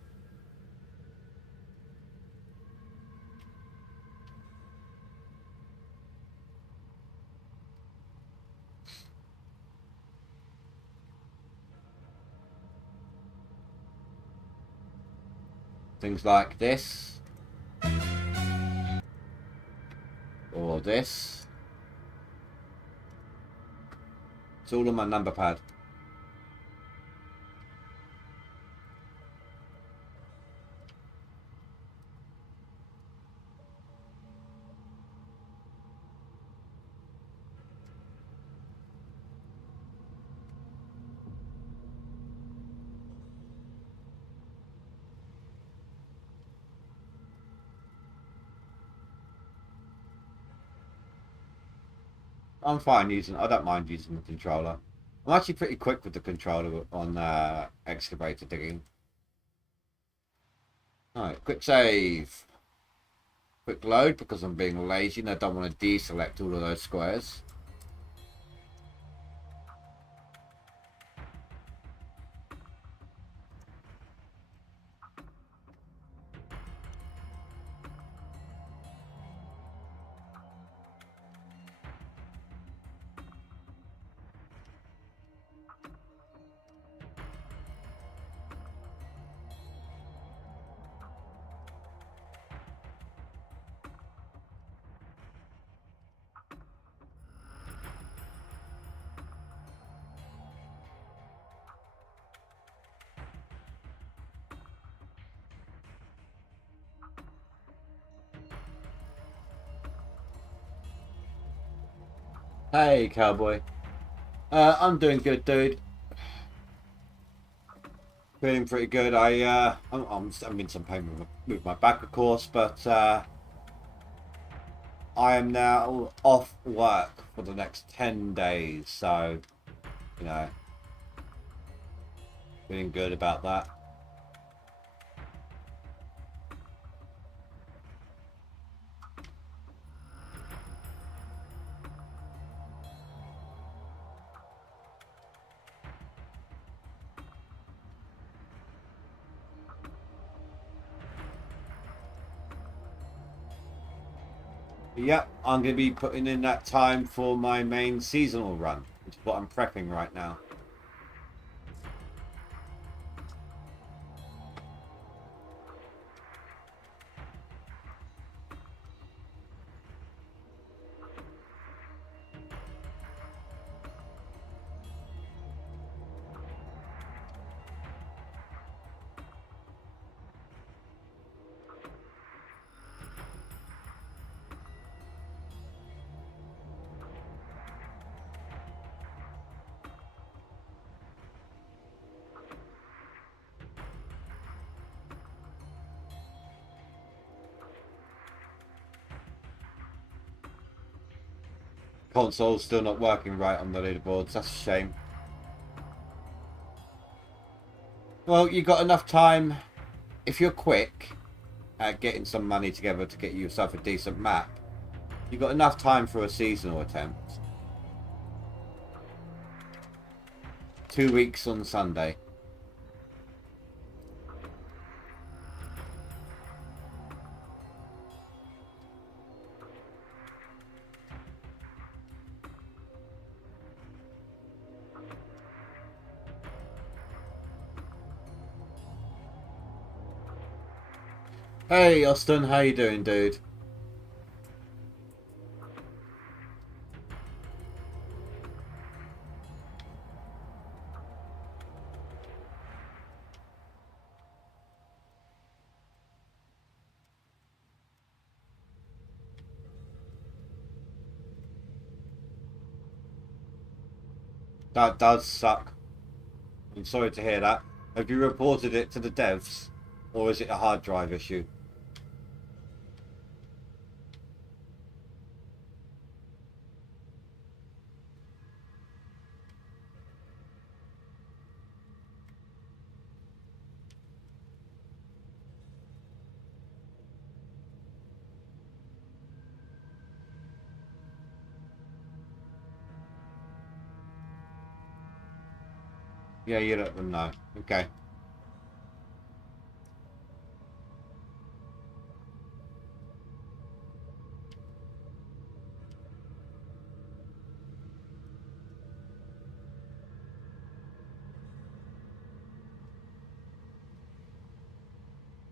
Things like this. Or this. It's all on my number pad. I'm fine using. I don't mind using the controller. I'm actually pretty quick with the controller on excavator digging. Alright, quick save. Quick load because I'm being lazy and I don't want to deselect all of those squares. Hey, cowboy. I'm doing good, dude. Feeling pretty good. I'm in some pain with my back, of course, but I am now off work for the next 10 days, so you know, feeling good about that. Yep, I'm going to be putting in that time for my main seasonal run, which is what I'm prepping right now. Console's still not working right on the leaderboards. That's a shame. Well, you got enough time if you're quick at getting some money together to get yourself a decent map. You got enough time for a seasonal attempt. 2 weeks on Sunday. Hey Austin, how you doing, dude? That does suck. I'm sorry to hear that. Have you reported it to the devs? Or is it a hard drive issue? Yeah, you let them know. Okay.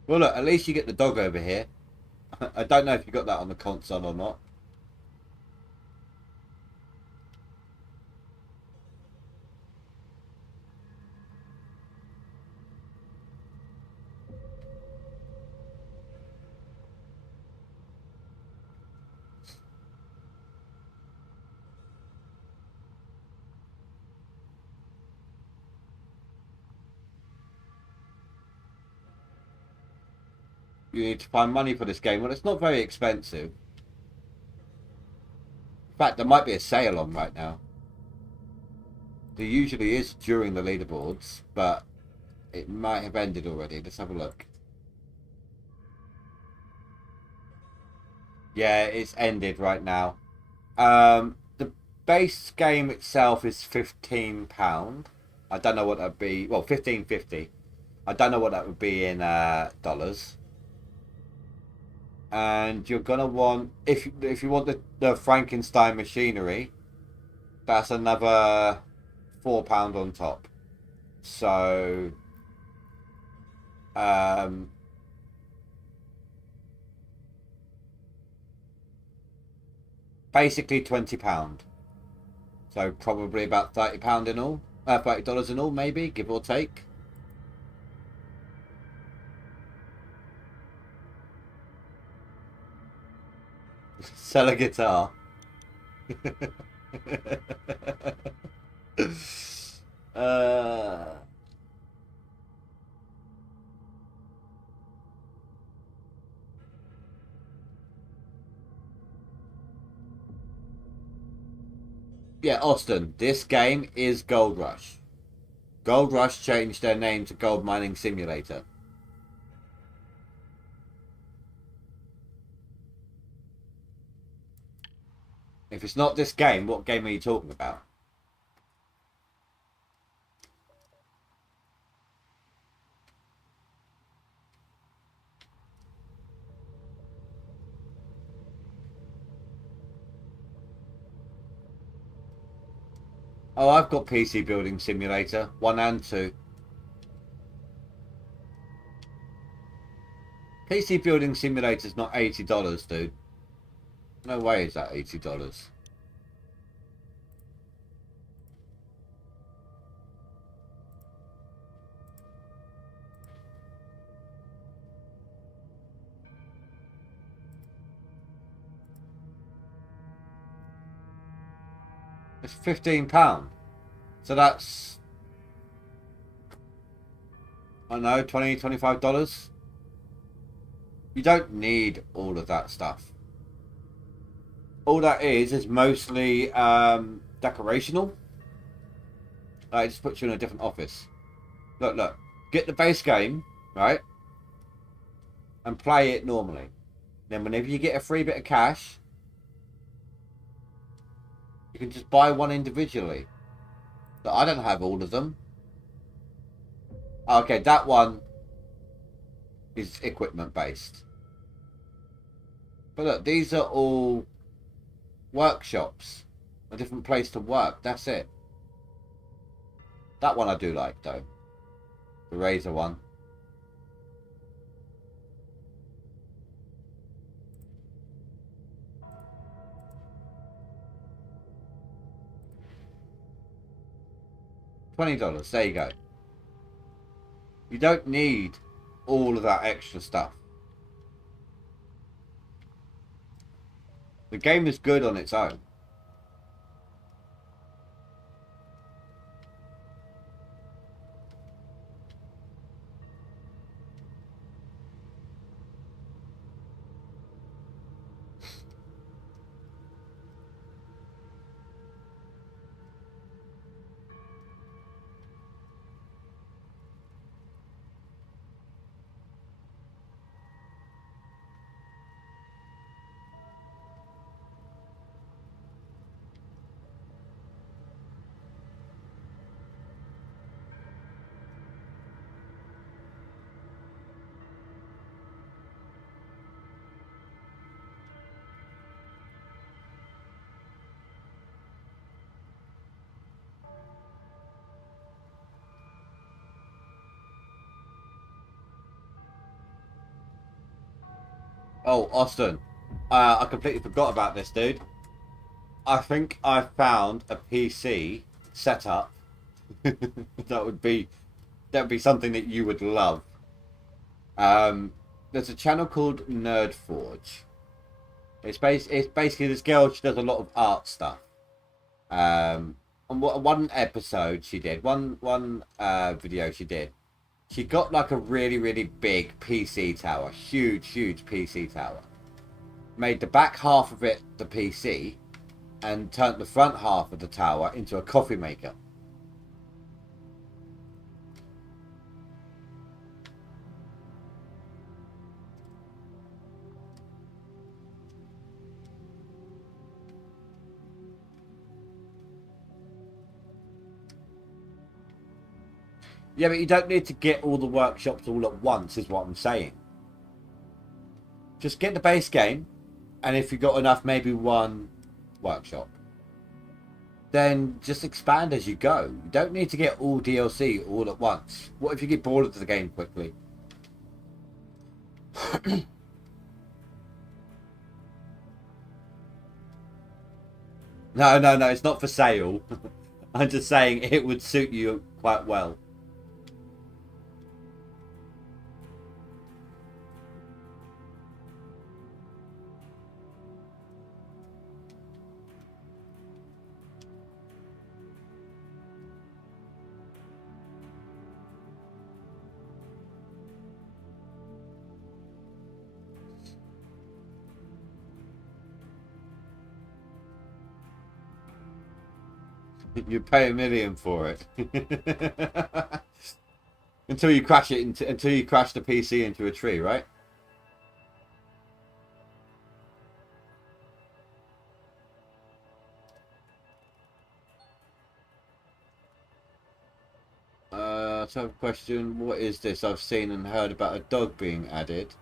Well, look, at least you get the dog over here. I don't know if you got that on the console or not. You need to find money for this game. Well, it's not very expensive. In fact, there might be a sale on right now. There usually is during the leaderboards, but it might have ended already. Let's have a look. Yeah, it's ended right now. The base game itself is £15. I don't know what that'd be. Well, 15.50. I don't know what that would be in dollars. And you're gonna want if you want the Frankenstein machinery, that's another £4 on top. So um, basically £20. So probably about £30 in all. $30 in all, maybe, give or take. Sell a guitar. uh, yeah, Austin, this game is Gold Rush. Gold Rush changed their name to Gold Mining Simulator. If it's not this game, what game are you talking about? Oh, I've got PC Building Simulator 1 and 2. PC Building Simulator's not $80, dude. No way is that $80. It's £15. So that's, I don't know, $20, $25. You don't need all of that stuff. All that is mostly decorational. It just puts you in a different office. Look. Get the base game, right? And play it normally. Then whenever you get a free bit of cash, you can just buy one individually. But I don't have all of them. Okay, that one is equipment based. But look, these are all workshops. A different place to work. That's it. That one I do like, though. The Razor one. $20. There you go. You don't need all of that extra stuff. The game is good on its own. Oh, Austin. I completely forgot about this, dude. I think I found a PC setup. that would be something that you would love. There's a channel called Nerd Forge. It's basically this girl. She does a lot of art stuff. On one episode she did, one video she did, she got like a really big PC tower, huge PC tower. Made the back half of it the PC, and turned the front half of the tower into a coffee maker. Yeah, but you don't need to get all the workshops all at once, is what I'm saying. Just get the base game, and if you've got enough, maybe one workshop. Then just expand as you go. You don't need to get all DLC all at once. What if you get bored of the game quickly? No, it's not for sale. I'm just saying it would suit you quite well. You pay $1 million for it. Until you crash it until you crash the PC into a tree, right? So I have a question. What is this? I've seen and heard about a dog being added.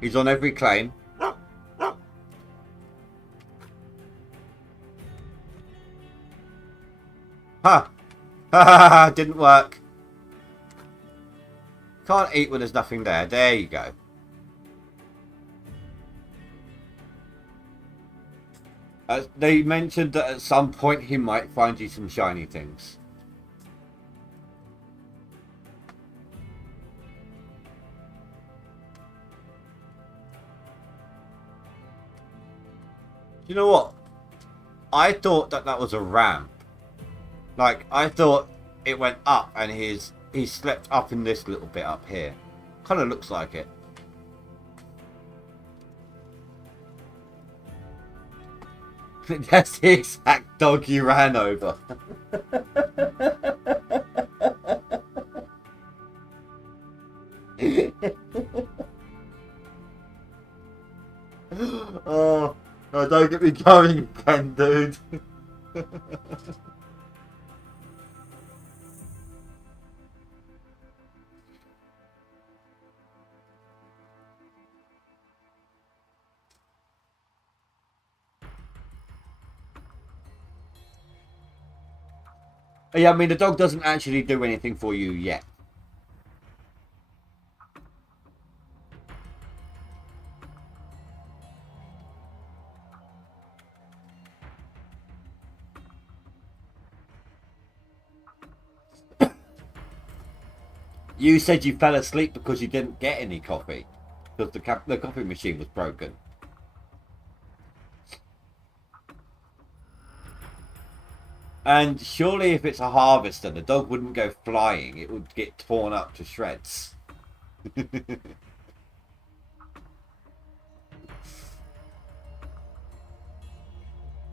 He's on every claim. Ha! Ha! Didn't work. Can't eat when there's nothing there. There you go. They mentioned that at some point he might find you some shiny things. You know what? I thought that was a ramp. Like, I thought it went up and he slept up in this little bit up here. Kind of looks like it. That's the exact dog you ran over. Oh, no, don't get me going again, dude. Yeah, I mean, the dog doesn't actually do anything for you yet. You said you fell asleep because you didn't get any coffee. Because the coffee machine was broken. And surely if it's a harvester, the dog wouldn't go flying. It would get torn up to shreds.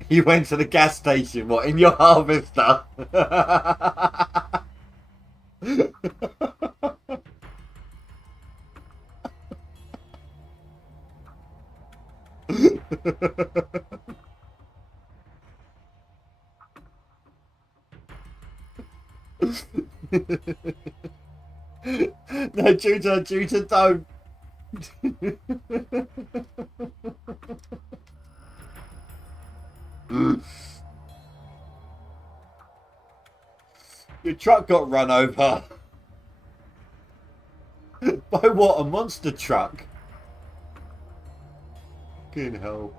You went to the gas station, what, in your harvester? No, Judah, don't. Your truck got run over. By what? A monster truck? Fucking hell.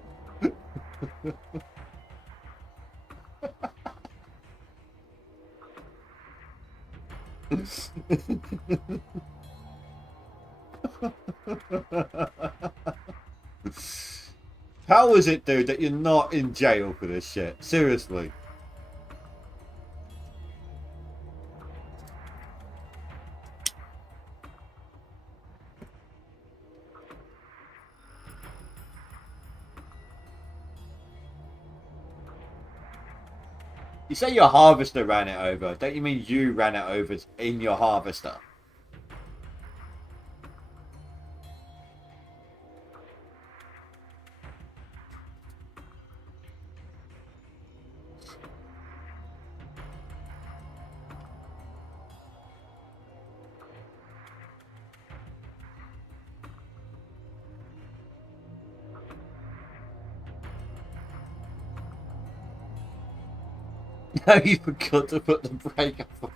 How is it, dude, that you're not in jail for this shit? Seriously. You say your harvester ran it over. Don't you mean you ran it over in your harvester? No, you forgot to put the brake up.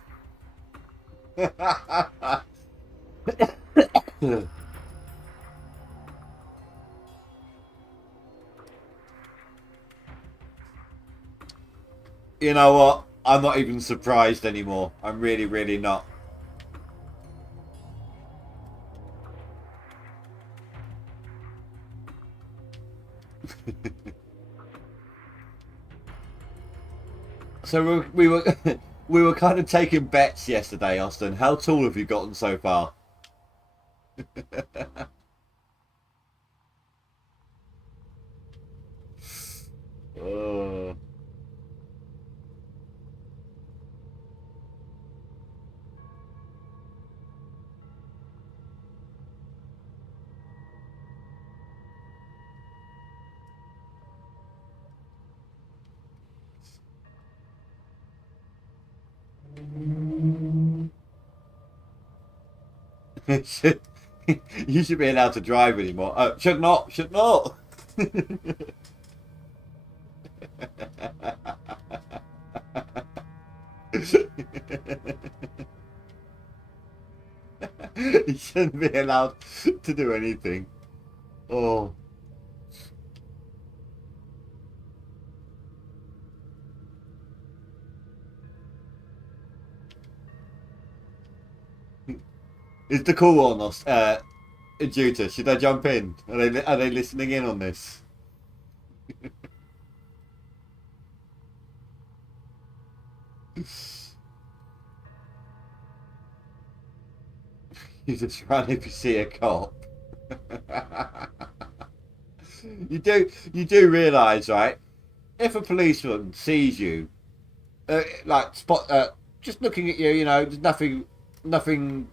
You know what? I'm not even surprised anymore. I'm really, really not. So we were we were kind of taking bets yesterday, Austin. How tall have you gotten so far? uh, you should be allowed to drive anymore. Oh, should not. Should not. You shouldn't be allowed to do anything. Oh. Is the call on us? Juta, should I jump in? Are they listening in on this? You just run if you see a cop. You do realise, right? If a policeman sees you, like spot, just looking at you, there's nothing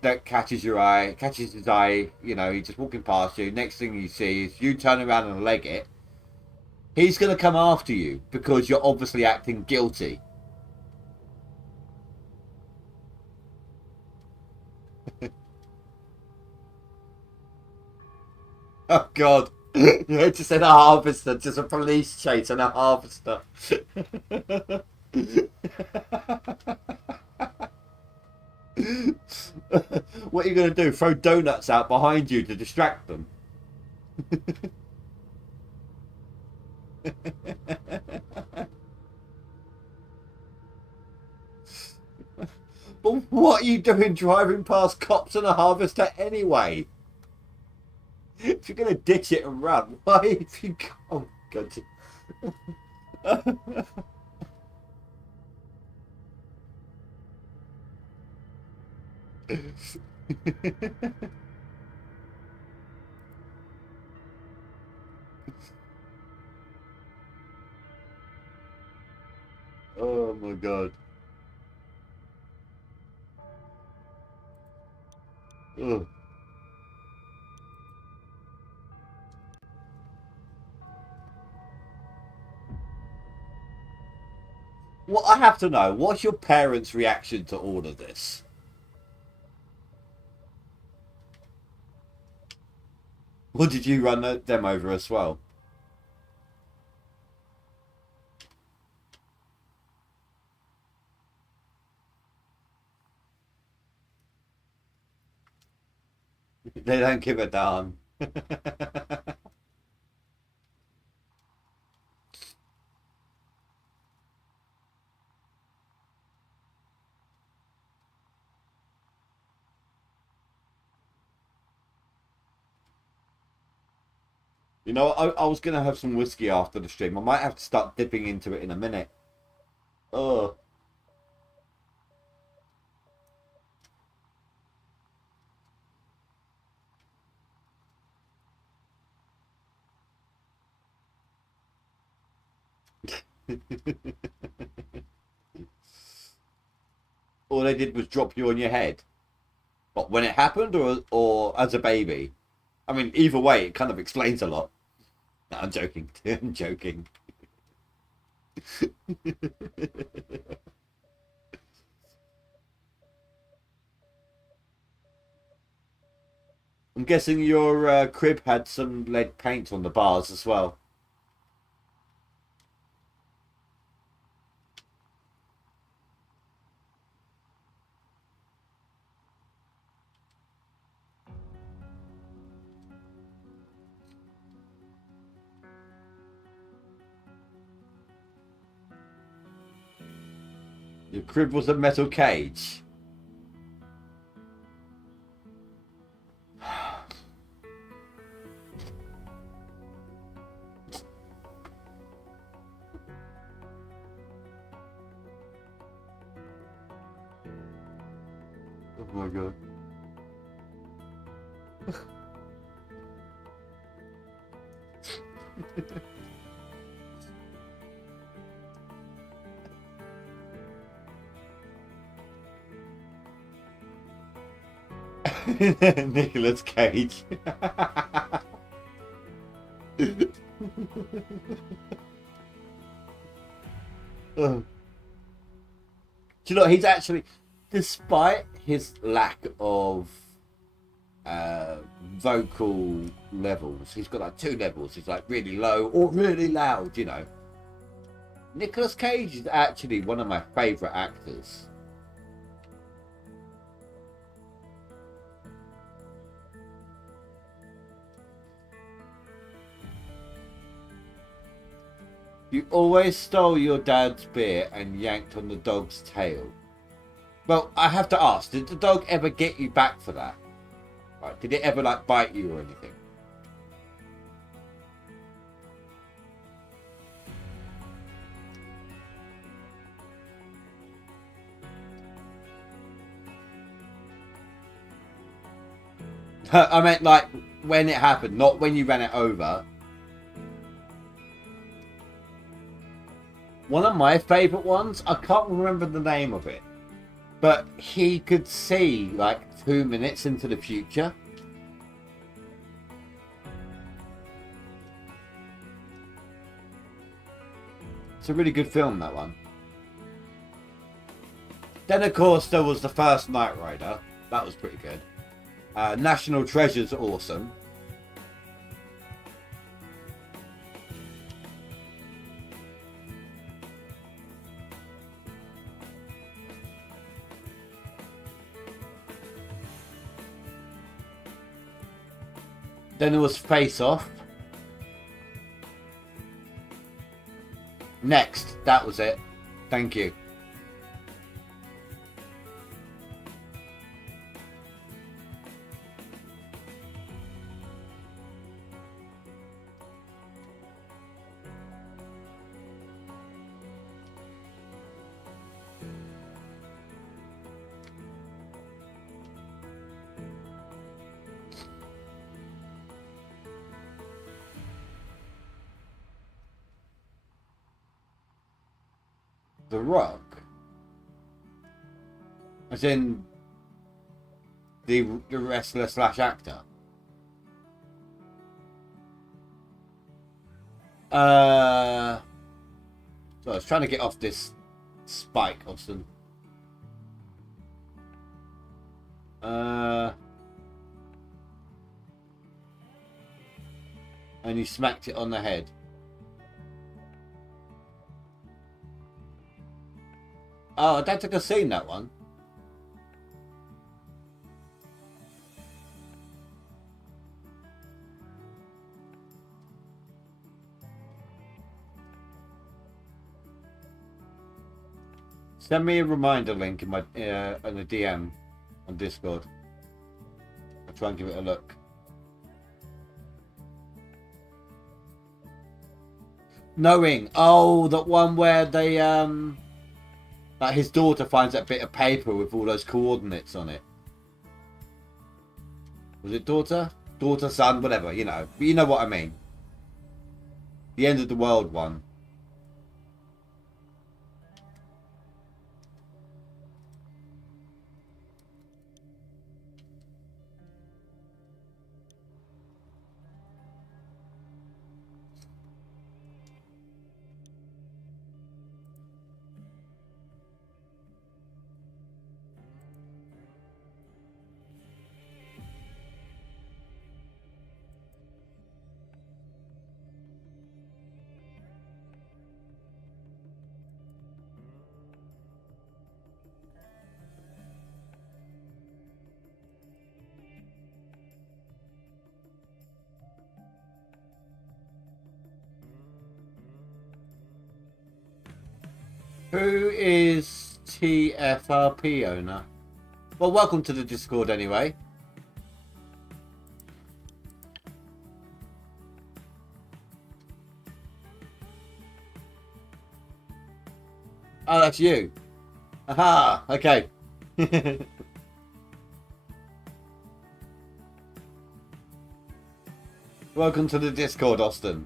that catches his eye. He's just walking past you. Next thing you see is you turn around and leg it. He's gonna come after you because you're obviously acting guilty. Oh God. You just said a harvester, just a police chase and a harvester. What are you going to do? Throw donuts out behind you to distract them? But what are you doing driving past cops and a harvester anyway? If you're going to ditch it and run, why if you... Oh, God. Oh, my God. Ugh. Well, I have to know, what's your parents' reaction to all of this? Or did you run them over as well? They don't give a damn. I was going to have some whiskey after the stream. I might have to start dipping into it in a minute. Oh. All they did was drop you on your head. But when it happened or as a baby? I mean, either way, it kind of explains a lot. No, I'm joking. I'm joking. I'm guessing your crib had some lead paint on the bars as well. Your crib was a metal cage. Oh my god. Nicolas Cage. Oh. Do you know, he's actually, despite his lack of vocal levels, he's got like 2 levels. He's like really low or really loud, you know. Nicolas Cage is actually one of my favourite actors. You always stole your dad's beer and yanked on the dog's tail. Well, I have to ask, did the dog ever get you back for that? Like, did it ever like bite you or anything? I meant like when it happened, not when you ran it over. One of my favourite ones, I can't remember the name of it, but he could see like 2 minutes into the future. It's a really good film, that one. Then of course there was the first Knight Rider. That was pretty good. National Treasure's awesome. Then there was Face Off. Next, that was it. Thank you. The Rock, as in the wrestler slash actor. So I was trying to get off this spike, Austin. And you smacked it on the head. Oh, I don't think I've seen that one. Send me a reminder link in my on the DM on Discord. I'll try and give it a look. Knowing, oh, that one where they like his daughter finds that bit of paper with all those coordinates on it. Was it daughter? Daughter, son, whatever, you know. But you know what I mean. The end of the world one. Who is TFRP owner? Well, welcome to the Discord anyway. Oh, that's you. Aha, okay. Welcome to the Discord, Austin.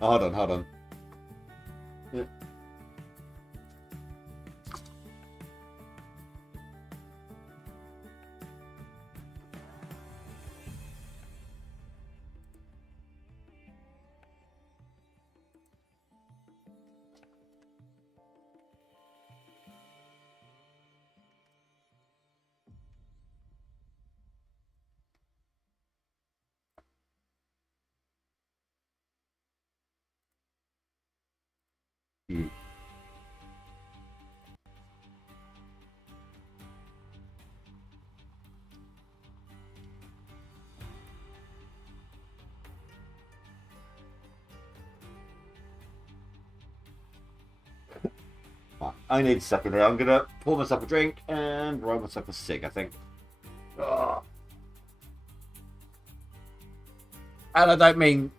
Oh, hold on. Yeah. Mm. I need a second here. I'm gonna pour myself a drink and roll myself a cig, I think. Oh. And I don't mean.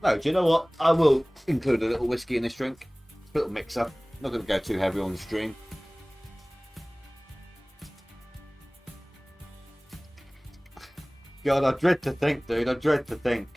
No, do you know what? I will include a little whiskey in this drink. It's a little mixer. Not going to go too heavy on the stream. God, I dread to think, dude. I dread to think.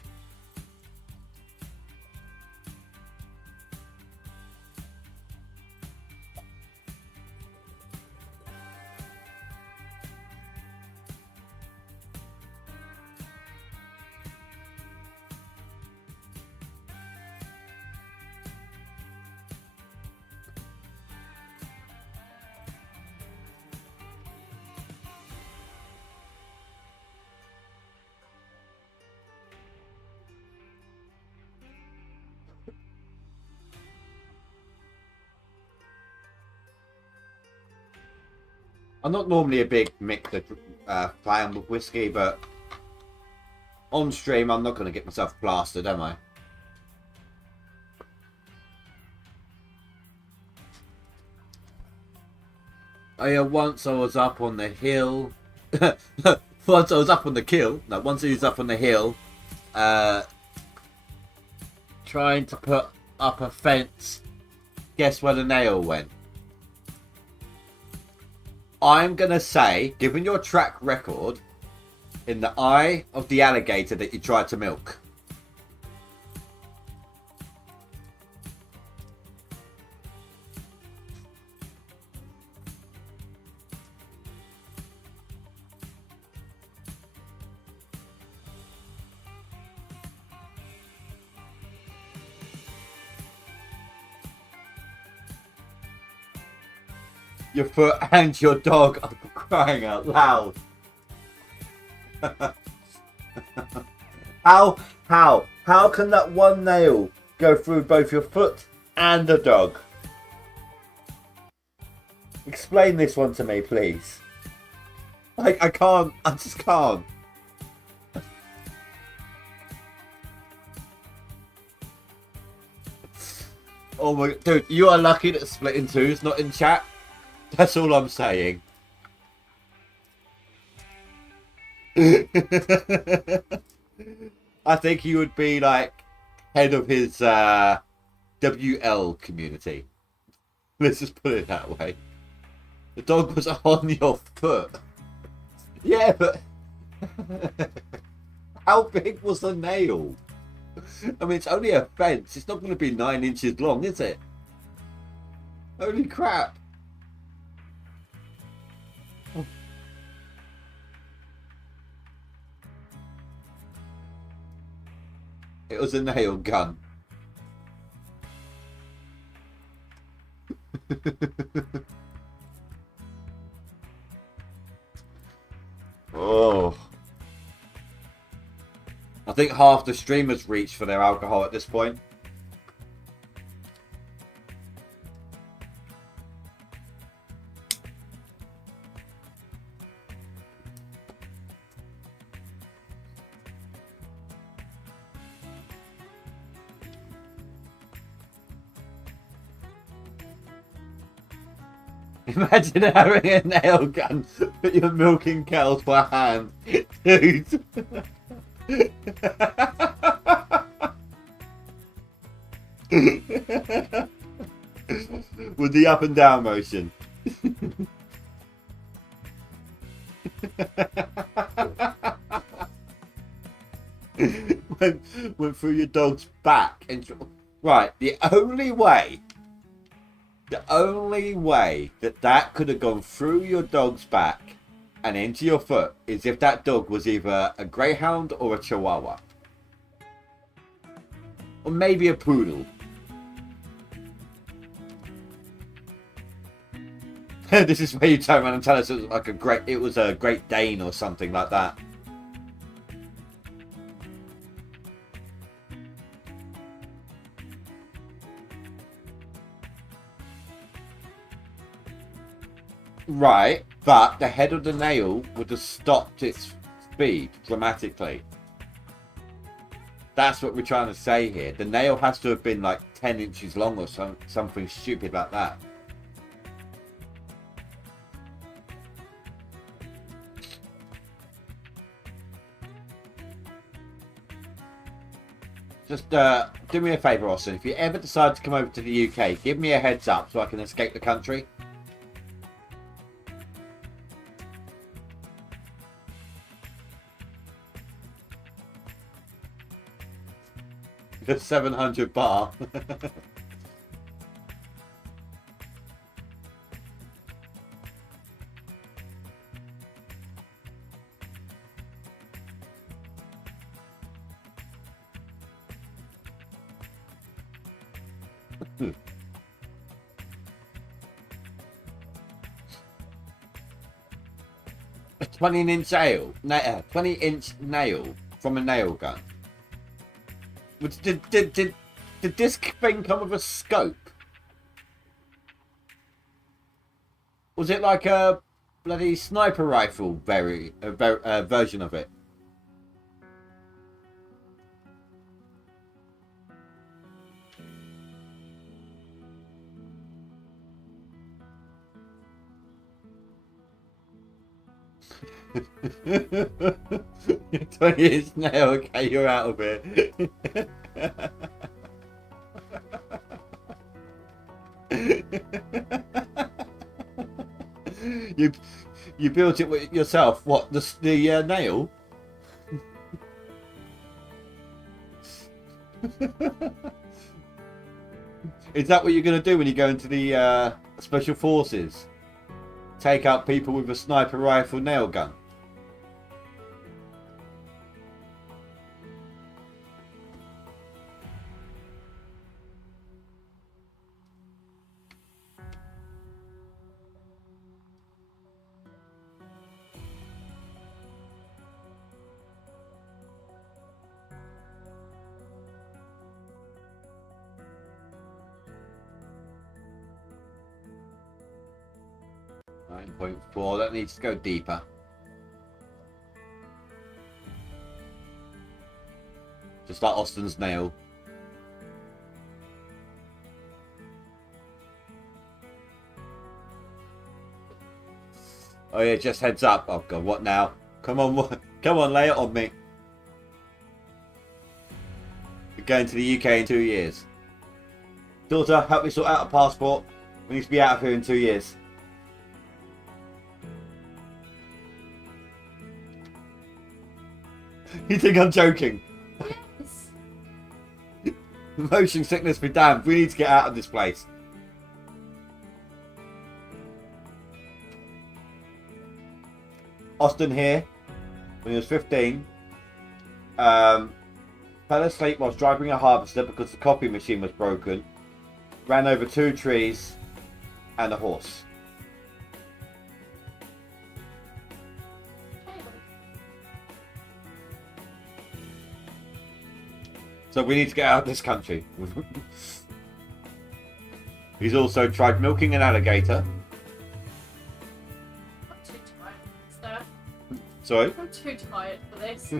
I'm not normally a big mixer fan with whiskey, but on stream I'm not going to get myself plastered, am I? Oh yeah, once I was up on the hill. Once I was up on the kill. No, once he was up on the hill, trying to put up a fence. Guess where the nail went? I'm going to say, given your track record, in the eye of the alligator that you tried to milk. Your foot and your dog are crying out loud. How can that one nail go through both your foot and the dog? Explain this one to me, please. I can't. I just can't. Oh my, dude, you are lucky that Split in Two is not in chat. That's all I'm saying. I think he would be like head of his WL community. Let's just put it that way. The dog was on your foot. Yeah, but how big was the nail? I mean, it's only a fence. It's not going to be 9 inches long, is it? Holy crap. It was a nail gun. Oh. I think half the streamers reached for their alcohol at this point. Imagine having a nail gun, but you're milking cows by hand. Dude. With the up and down motion. went through your dog's back and right. The only way that could have gone through your dog's back and into your foot is if that dog was either a greyhound or a chihuahua, or maybe a poodle. This is where you turn around and tell us it was like it was a Great Dane or something like that. Right, but the head of the nail would have stopped its speed dramatically. That's what we're trying to say here. The nail has to have been like 10 inches long or something stupid like that. Just do me a favour, Austin. If you ever decide to come over to the UK, give me a heads up so I can escape the country. The 700 bar. A 20-inch nail, 20-inch nail from a nail gun. Did this thing come with a scope? Was it like a bloody sniper rifle version of it? You're 20 inch nail, okay, you're out of it. You built it with yourself. What, the nail? Is that what you're going to do when you go into the special forces? Take out people with a sniper rifle nail gun? .4, that needs to go deeper. Just like Austin's nail. Oh yeah, just heads up. Oh god, what now? Come on, come on, lay it on me. We're going to the UK in 2 years. Daughter, help me sort out a passport. We need to be out of here in 2 years. You think I'm joking? Yes. Motion sickness be damned. We need to get out of this place. Austin here, when he was 15, fell asleep whilst driving a harvester because the copy machine was broken, ran over 2 trees and a horse. So we need to get out of this country. He's also tried milking an alligator. I'm too tired, sir. Sorry? I'm too tired for this.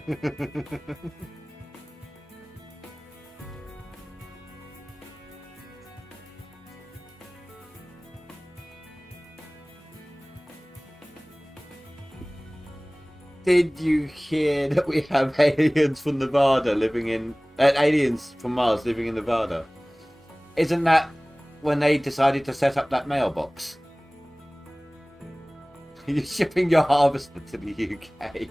Did you hear that we have aliens from Nevada living in... aliens from Mars living in Nevada? Isn't that when they decided to set up that mailbox? You're shipping your harvester to the UK.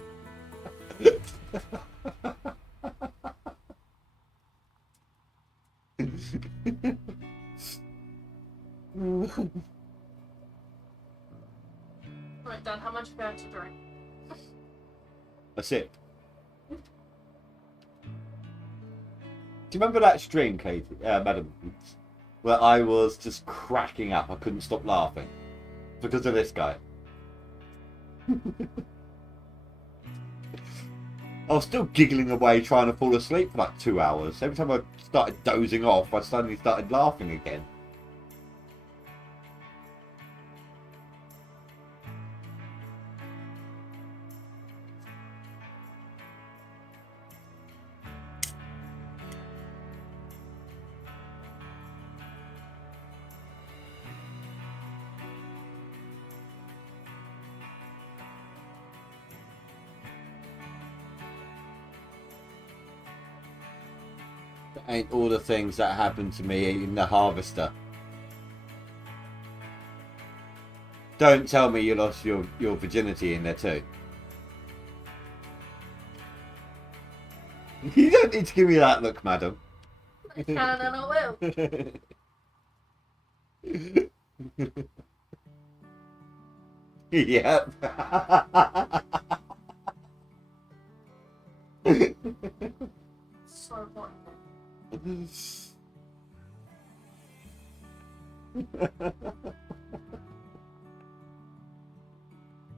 Right, Dan, how much have you had to drink? A sip. Do you remember that stream, Katie, Madam, where I was just cracking up? I couldn't stop laughing because of this guy. I was still giggling away trying to fall asleep for like 2 hours. Every time I started dozing off, I suddenly started laughing again. Ain't all the things that happened to me in the harvester. Don't tell me you lost your virginity in there too. You don't need to give me that look, madam. I can and I will. Yep. So what?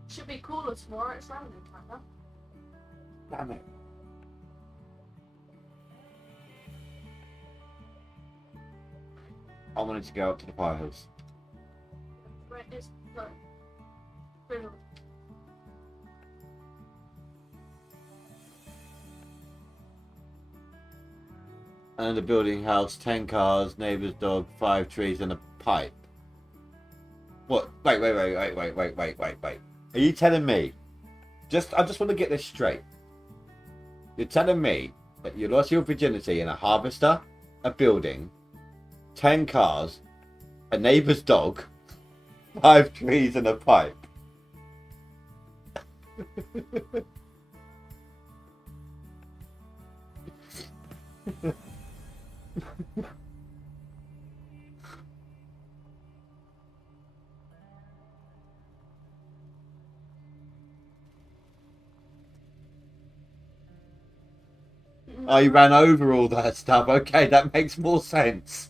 Should be cooler tomorrow. It's raining, kinda. Damn it. I wanted to go up to the firehouse. Where it is, no. Really. And a building house, 10 cars, neighbour's dog, 5 trees and a pipe. What? Wait. Are you telling me? I just want to get this straight. You're telling me that you lost your virginity in a harvester, a building, 10 cars, a neighbour's dog, 5 trees and a pipe. I ran over all that stuff. Okay, that makes more sense.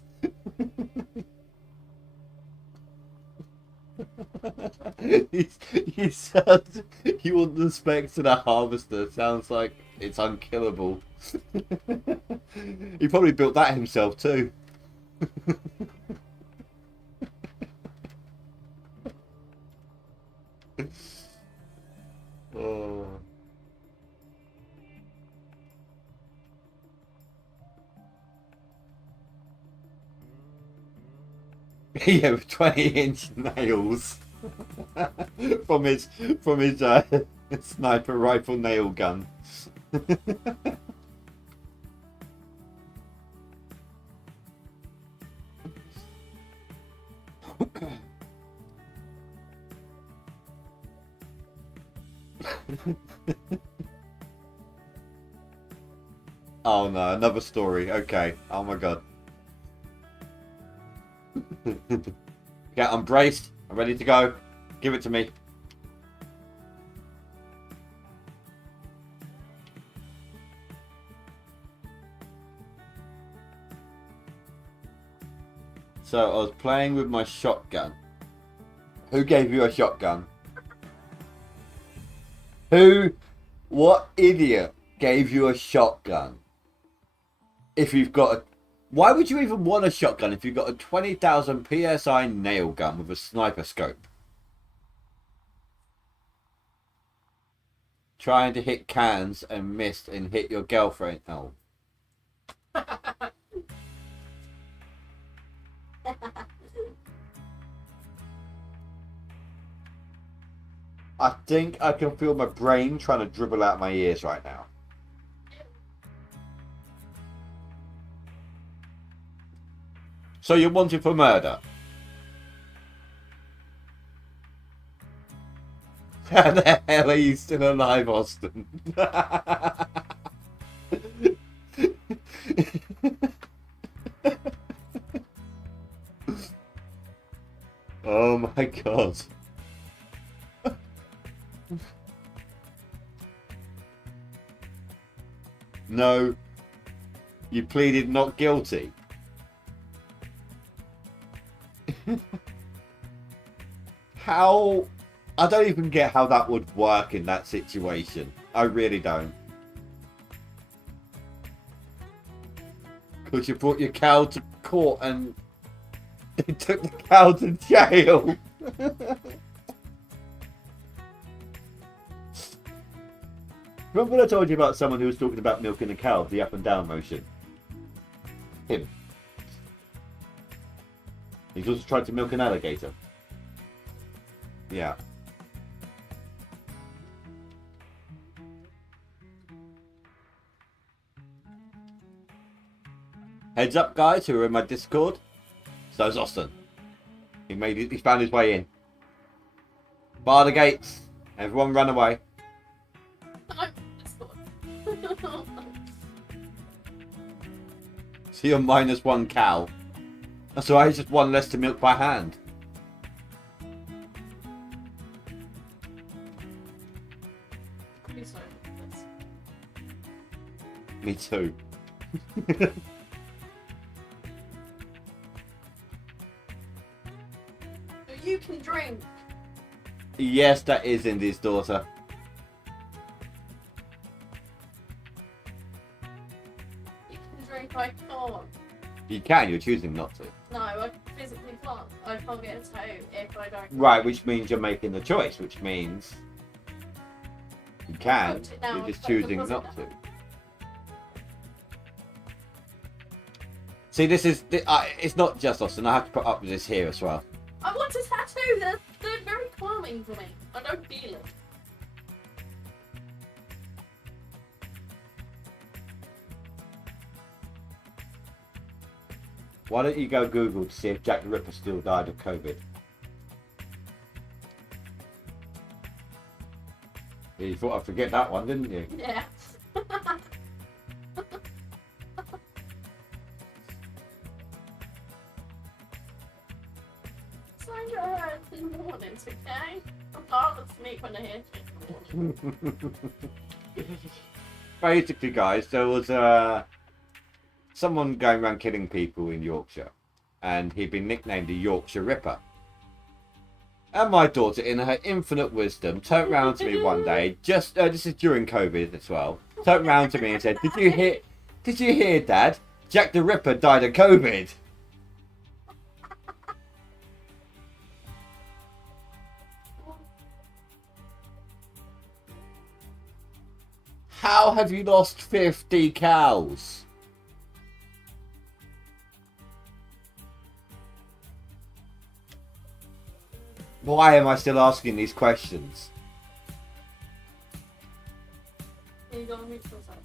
You sound, you want the specs to the harvester. Sounds like it's unkillable. He probably built that himself too. Oh. Yeah, with 20-inch nails from his sniper rifle nail gun. Oh no, another story. Okay. Oh my god. Okay, I'm braced. I'm ready to go. Give it to me. So I was playing with my shotgun. Who gave you a shotgun? Who? What idiot gave you a shotgun? If you've got a... Why would you even want a shotgun if you've got a 20,000 PSI nail gun with a sniper scope? Trying to hit cans and missed and hit your girlfriend. Oh. I think I can feel my brain trying to dribble out my ears right now. So you're wanted for murder? How the hell are you still alive, Austin? Oh my god. No, you pleaded not guilty. How? I don't even get how that would work in that situation. I really don't. Because you brought your cow to court and they took the cow to jail. Remember when I told you about someone who was talking about milking a cow, the up and down motion? Him. He's also tried to milk an alligator. Yeah. Heads up, guys who are in my Discord. So's Austin. He found his way in. Bar the gates. Everyone run away. So you're -1 cow. That's alright, it's just one less to milk by hand. Me too. You can drink. Yes, that is Indy's daughter. You can drink, I can't. You can, you're choosing not to. No, I physically can't. I can't get a toe if I don't. Right, which means you're making the choice, which means you can, you're just choosing not to. See, this is, it's not just Austin, I have to put up with this here as well. I want a tattoo. They're very calming for me. I don't feel it. Why don't you go Google to see if Jack the Ripper still died of COVID? You thought I'd forget that one, didn't you? Yeah. Sandra hurts in the mornings, okay? I'm hard to sleep when I hear shit. Basically, guys, there was someone going around killing people in Yorkshire, and he'd been nicknamed the Yorkshire Ripper. And my daughter, in her infinite wisdom, turned round to me one day, just this is during COVID as well, turned round to me and said, Did you hear, Dad? Jack the Ripper died of COVID." How have you lost 50 cows? Why am I still asking these questions? Can you go on mute for a second?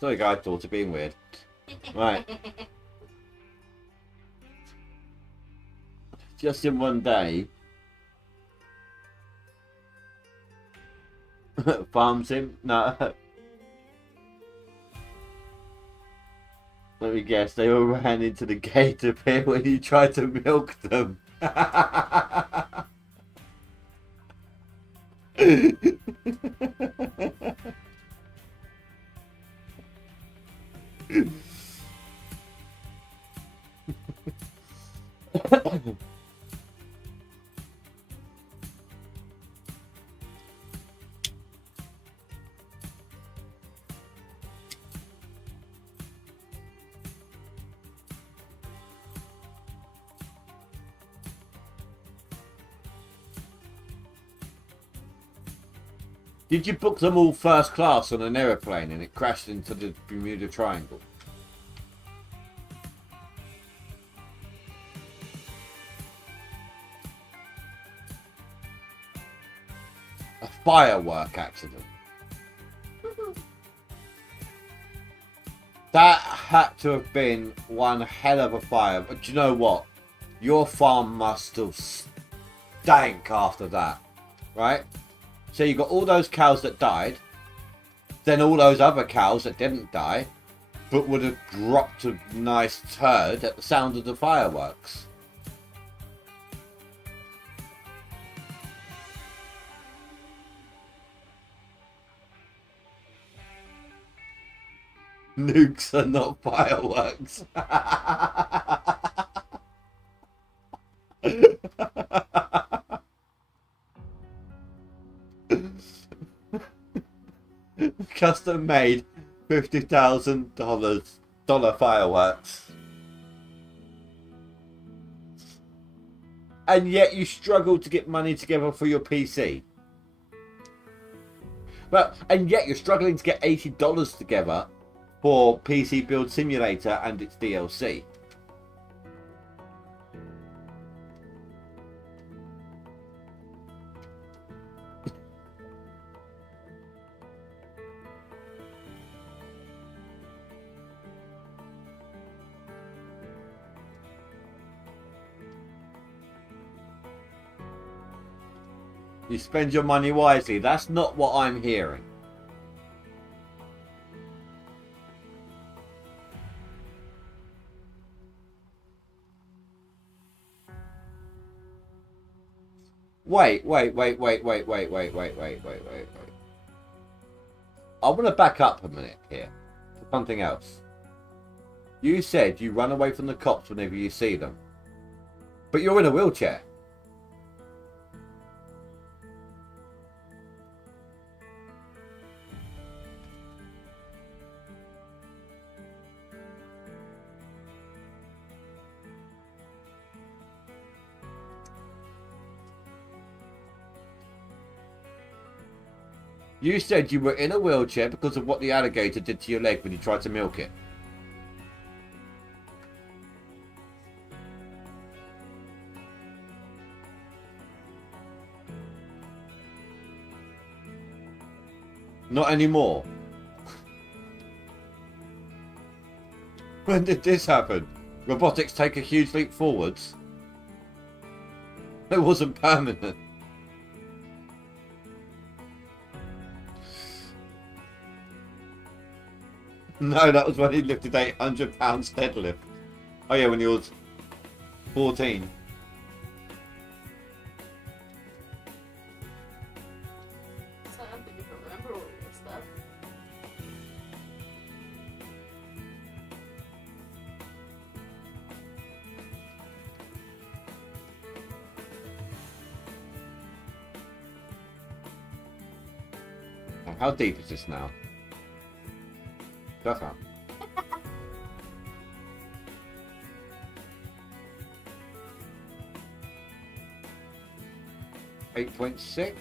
Sorry guys, daughter being weird. Right. Just in one day. Farms him? No. Let me guess, they all ran into the gate of here when you tried to milk them. Did you book them all first class on an aeroplane and it crashed into the Bermuda Triangle? A firework accident. That had to have been one hell of a fire. But do you know what? Your farm must have stank after that, right? So you got all those cows that died, then all those other cows that didn't die, but would have dropped a nice turd at the sound of the fireworks. Nukes are not fireworks. Custom made $50,000 fireworks. And yet you struggle to get money together for your PC. And yet you're struggling to get $80 together for PC Build Simulator and its DLC. You spend your money wisely. That's not what I'm hearing. Wait. I want to back up a minute here for something else. You said you run away from the cops whenever you see them. But you're in a wheelchair. You said you were in a wheelchair because of what the alligator did to your leg when you tried to milk it. Not anymore. When did this happen? Robotics take a huge leap forwards. It wasn't permanent. No, that was when he lifted 800 pounds deadlift. Oh yeah, when he was 14. So I don't think you can remember all this stuff. How deep is this now? That's not. 8.6.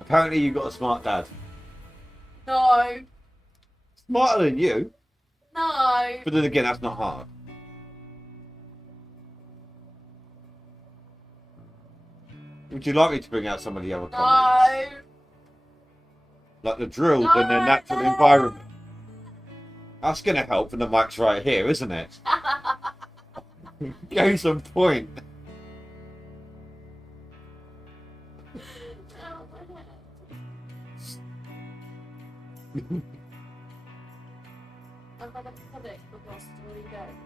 Apparently you got a smart dad. No. Smarter than you. No. But then again, that's not hard. Would you like me to bring out some of the other comments? No. Like the drills and their natural environment. That's going to help when the mic's right here, isn't it? Case in point. Oh, my head. I've had a headache for the last 3 days.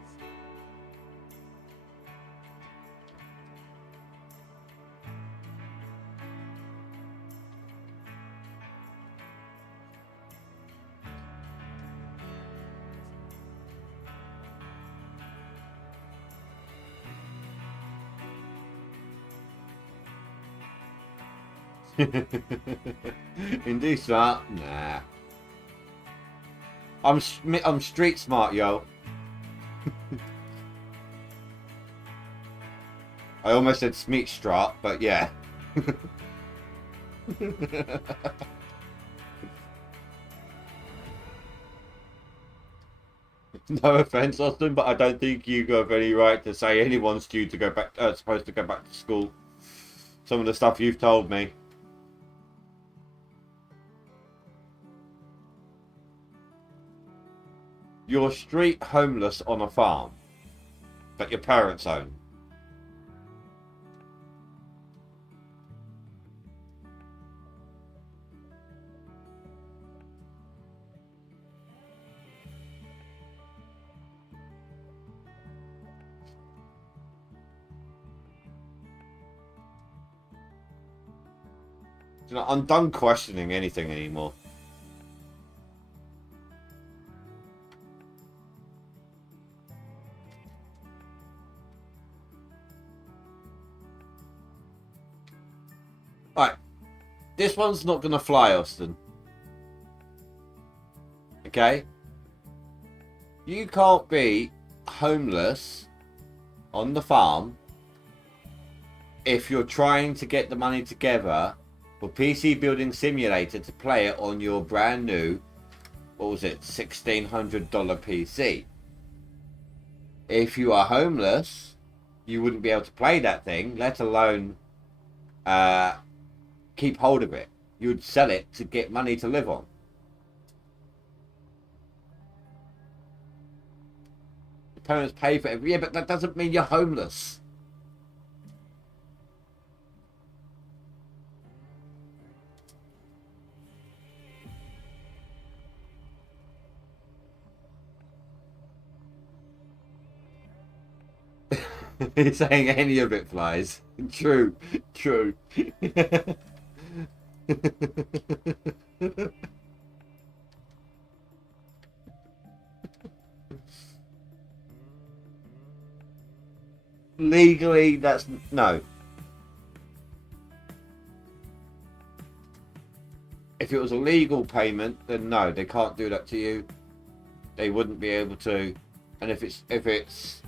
Indeed smart? Nah. I'm street smart, yo. I almost said Smeet Strat, but yeah. No offense, Austin, but I don't think you have any right to say anyone's due to go back. Supposed to go back to school. Some of the stuff you've told me. You're street homeless on a farm that your parents own. You know, I'm done questioning anything anymore. Right, this one's not gonna fly, Austin. Okay? You can't be homeless on the farm if you're trying to get the money together for PC Building Simulator to play it on your brand new, what was it, $1,600 PC. If you are homeless, you wouldn't be able to play that thing, let alone keep hold of it. You'd sell it to get money to live on. Your parents pay for it. Yeah, but that doesn't mean you're homeless. He's saying any of it flies. True, true. Legally, that's no. If it was a legal payment, then no, they can't do that to you. They wouldn't be able to. And if it's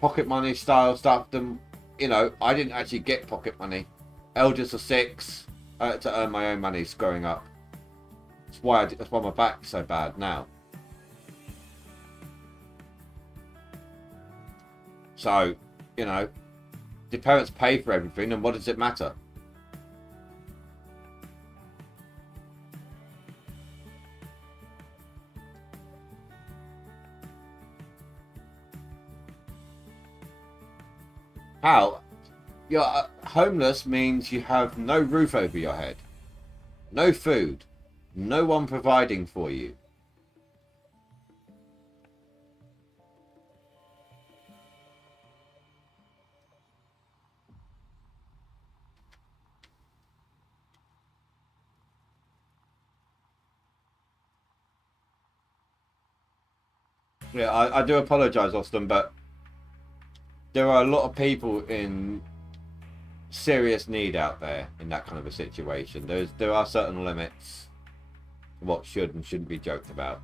pocket money style stuff, then you know, I didn't actually get pocket money. Elders are 6. I had to earn my own money growing up. That's why my back's so bad now. So, you know, the parents pay for everything, and what does it matter? How? You're homeless means you have no roof over your head, no food, no one providing for you. Yeah, I do apologise, Austin, but there are a lot of people in serious need out there in that kind of a situation. There are certain limits to what should and shouldn't be joked about.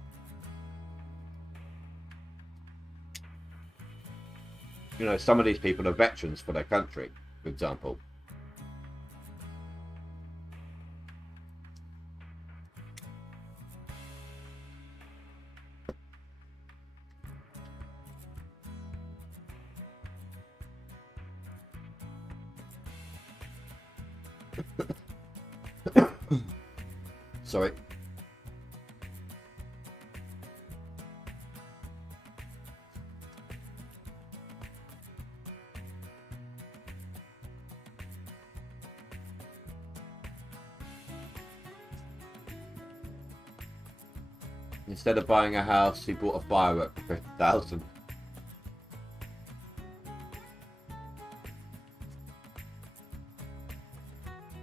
You know, some of these people are veterans for their country, for example. Sorry. Instead of buying a house, he bought a firework for 50,000.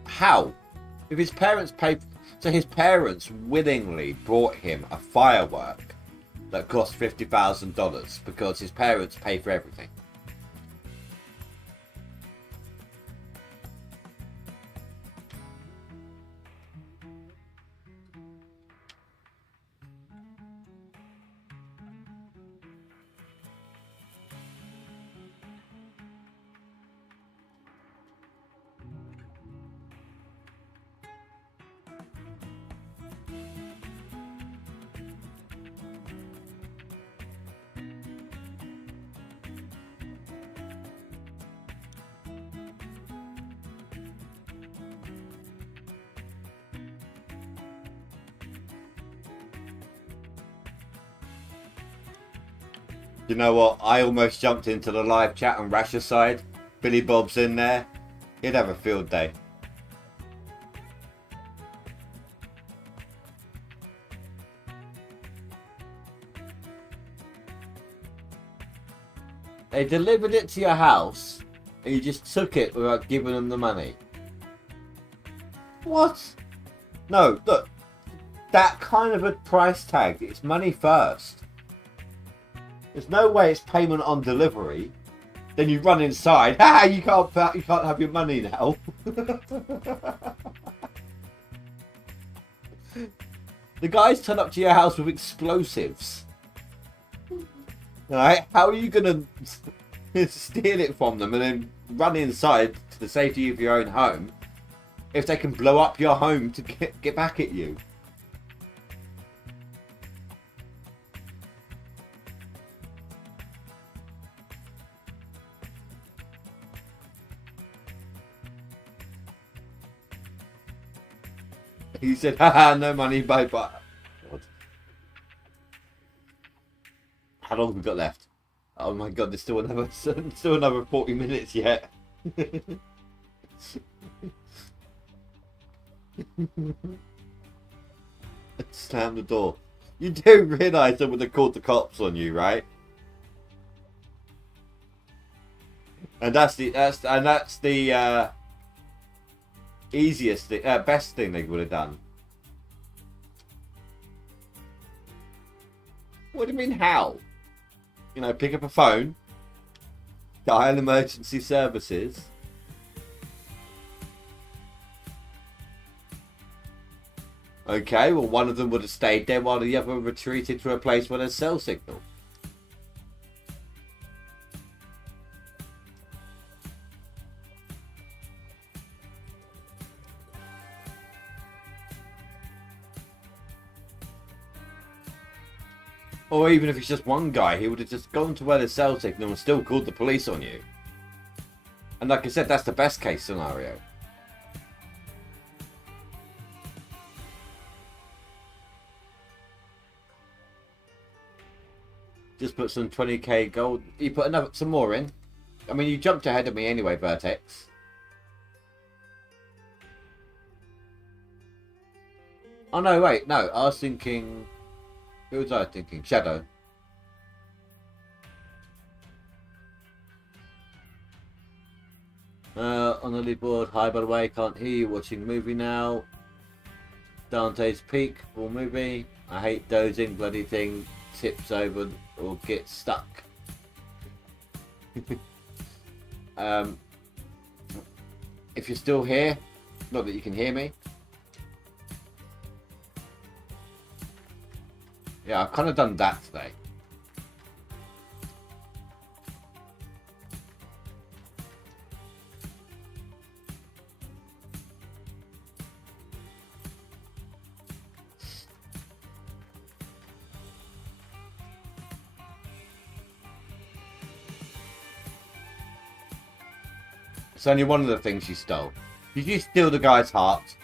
How? If his parents paid, so his parents willingly bought him a firework that cost $50,000 because his parents pay for everything. You know what? I almost jumped into the live chat on Rasher's side. Billy Bob's in there. He'd have a field day. They delivered it to your house and you just took it without giving them the money. What? No, look. That kind of a price tag. It's money first. There's no way it's payment on delivery. Then you run inside. Ah, you can't have your money now. The guys turn up to your house with explosives. Alright, how are you gonna steal it from them and then run inside to the safety of your own home if they can blow up your home to get back at you? He said, haha, no money, bye bye. God. How long have we got left? Oh my god, there's still another 40 minutes yet. Slam the door. You do realise they would have called the cops on you, right? And that's the easiest thing, best thing they would have done. What do you mean how? You know, pick up a phone, dial emergency services. Okay, well one of them would have stayed there while the other retreated to a place where there's cell signal. Or even if it's just one guy, he would have just gone to where there's cell signal and still called the police on you. And like I said, that's the best case scenario. Just put some 20k gold. You put some more in. I mean, you jumped ahead of me anyway, Vertex. Oh no, wait, no. I was thinking. Who was I thinking? Shadow. On the leaderboard. Hi, by the way, can't hear you. Watching movie now. Dante's Peak, full movie. I hate dozing. Bloody thing tips over or gets stuck. If you're still here, not that you can hear me. Yeah, I've kind of done that today. It's only one of the things you stole. Did you steal the guy's heart?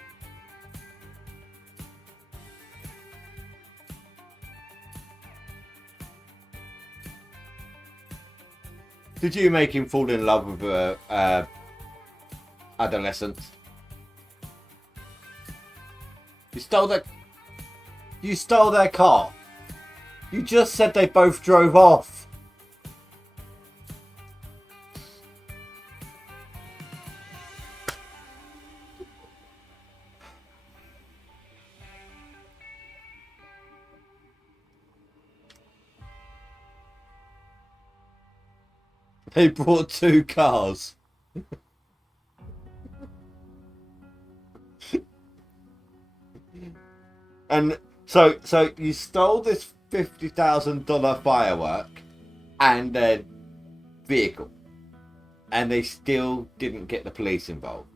Did you make him fall in love with a adolescent? You stole their car. You just said they both drove off. They brought 2 cars. And so you stole this $50,000 firework and their vehicle, and they still didn't get the police involved.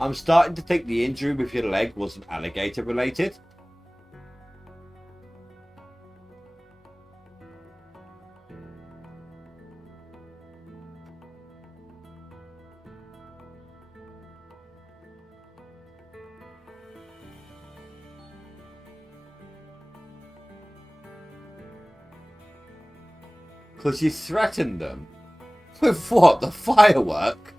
I'm starting to think the injury with your leg wasn't alligator related. Because you threatened them. With what? The firework?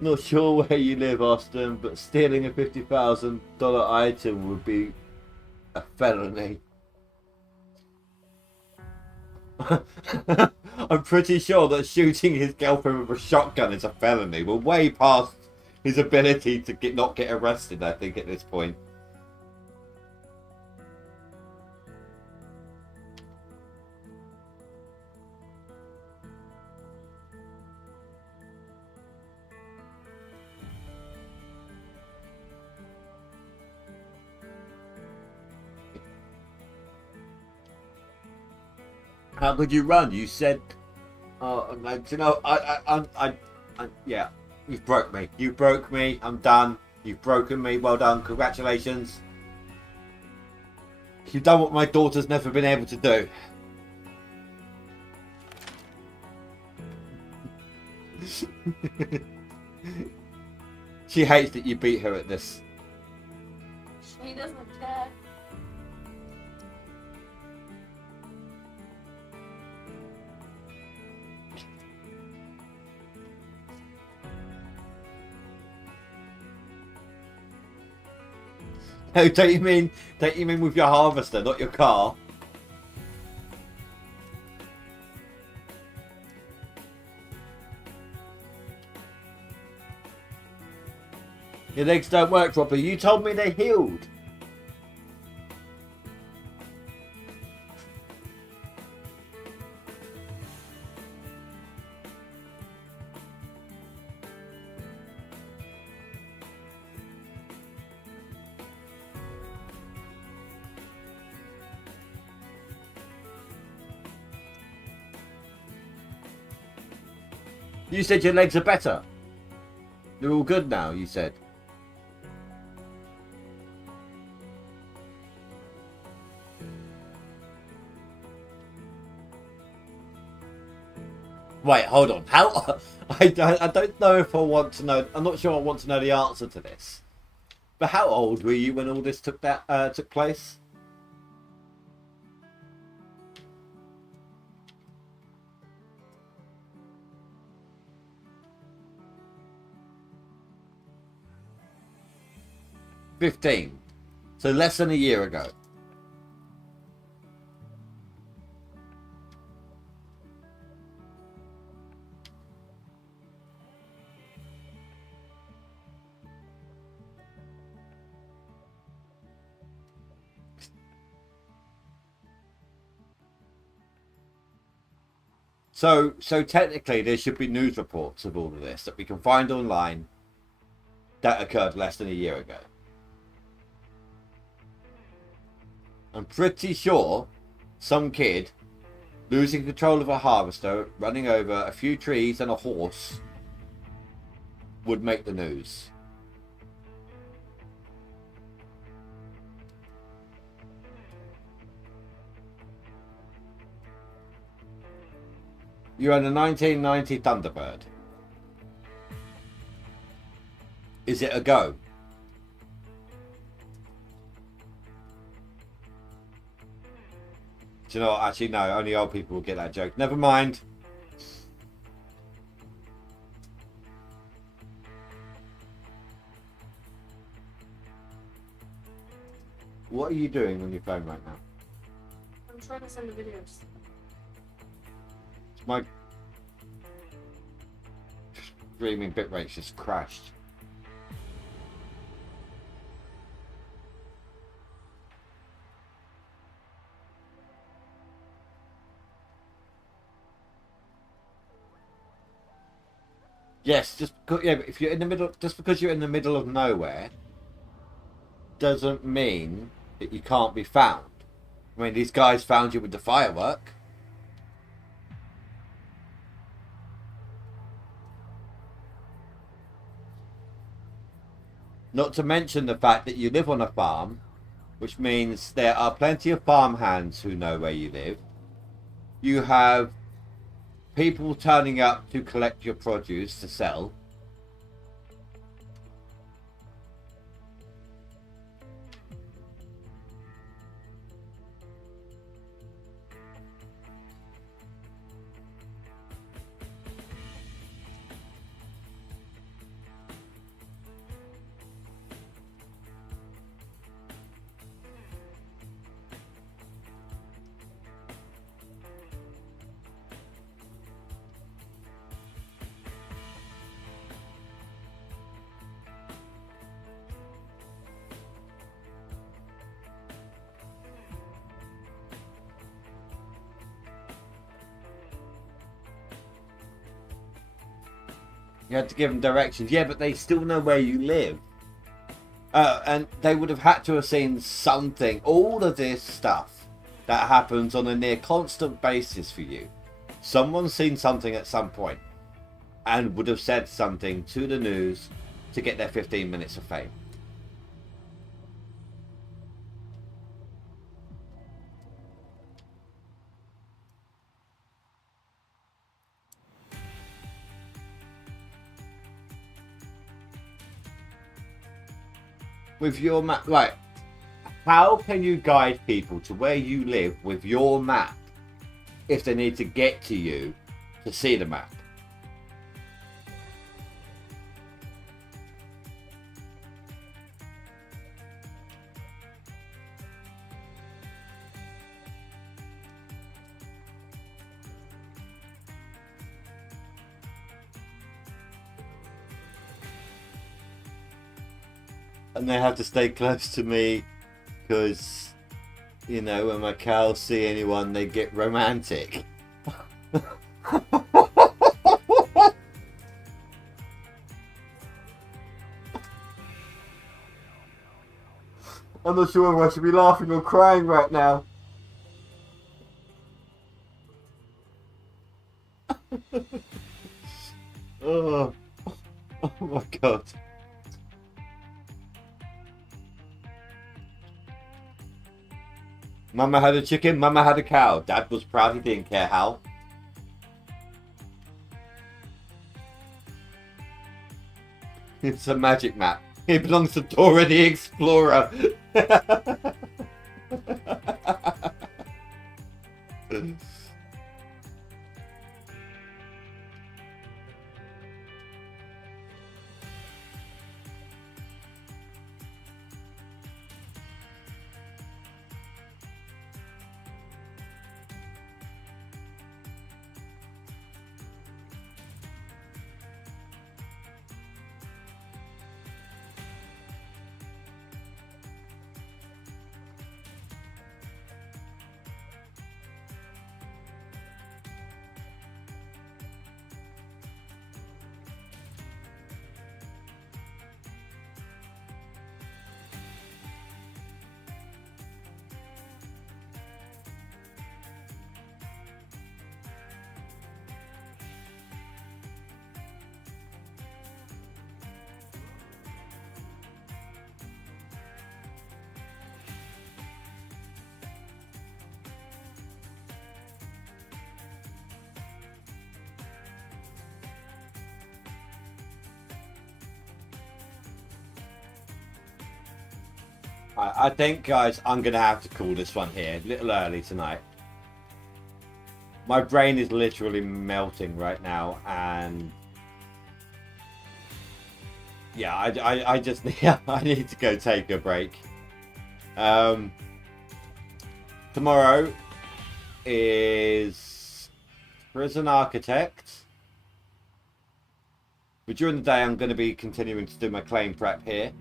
Not sure where you live, Austin, but stealing a $50,000 item would be a felony. I'm pretty sure that shooting his girlfriend with a shotgun is a felony. We're way past his ability to not get arrested, I think, at this point. How could you run? You said, "Oh, you know, yeah, you've broke me. You broke me. I'm done. You've broken me. Well done. Congratulations. You've done what my daughter's never been able to do." She hates that you beat her at this. She doesn't care. No, don't you mean with your harvester, not your car? Your legs don't work properly. You told me they healed. You said your legs are better. They're all good now, you said. Wait, hold on. How? I don't know if I want to know. I'm not sure I want to know the answer to this. But how old were you when all this took place? $15. So less than a year ago. So technically there should be news reports of all of this that we can find online that occurred less than a year ago. I'm pretty sure some kid losing control of a harvester, running over a few trees and a horse would make the news. You own a 1990 Thunderbird. Is it a go? Do you know what? Actually, no. Only old people will get that joke. Never mind. What are you doing on your phone right now? I'm trying to send the videos. My streaming bitrate just crashed. Yes, but if you're in the middle, just because you're in the middle of nowhere, doesn't mean that you can't be found. I mean, these guys found you with the firework. Not to mention the fact that you live on a farm, which means there are plenty of farmhands who know where you live. You have people turning up to collect your produce to sell. You had to give them directions. Yeah, but they still know where you live. And they would have had to have seen something. All of this stuff that happens on a near constant basis for you. Someone's seen something at some point and would have said something to the news to get their 15 minutes of fame. With your map, right? How can you guide people to where you live with your map if they need to get to you to see the map? And they have to stay close to me because, you know, when my cows see anyone, they get romantic. I'm not sure if I should be laughing or crying right now. Oh my god. Mama had a chicken, Mama had a cow. Dad was proud, he didn't care how. It's a magic map. It belongs to Dora the Explorer. I think, guys, I'm going to have to call this one here. A little early tonight. My brain is literally melting right now, and yeah, I just I need to go take a break. Tomorrow is Prison Architect. But during the day, I'm going to be continuing to do my claim prep here.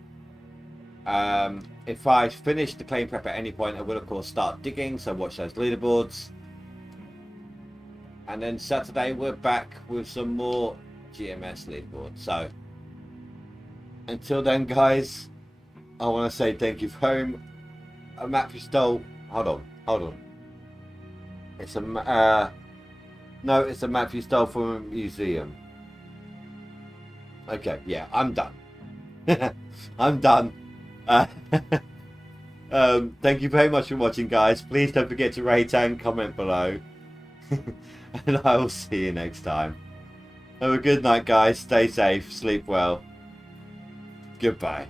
If I finish the claim prep at any point, I will of course start digging, so watch those leaderboards. And then Saturday we're back with some more GMS leaderboards. So until then, guys, I want to say thank you for home. A map you stole. Hold on. It's a no, it's a map you stole from a museum. Okay, yeah, I'm done. I'm done. Thank you very much for watching, guys. Please don't forget to rate and comment below. And I will see you next time. Have a good night, guys. Stay safe, sleep well. Goodbye.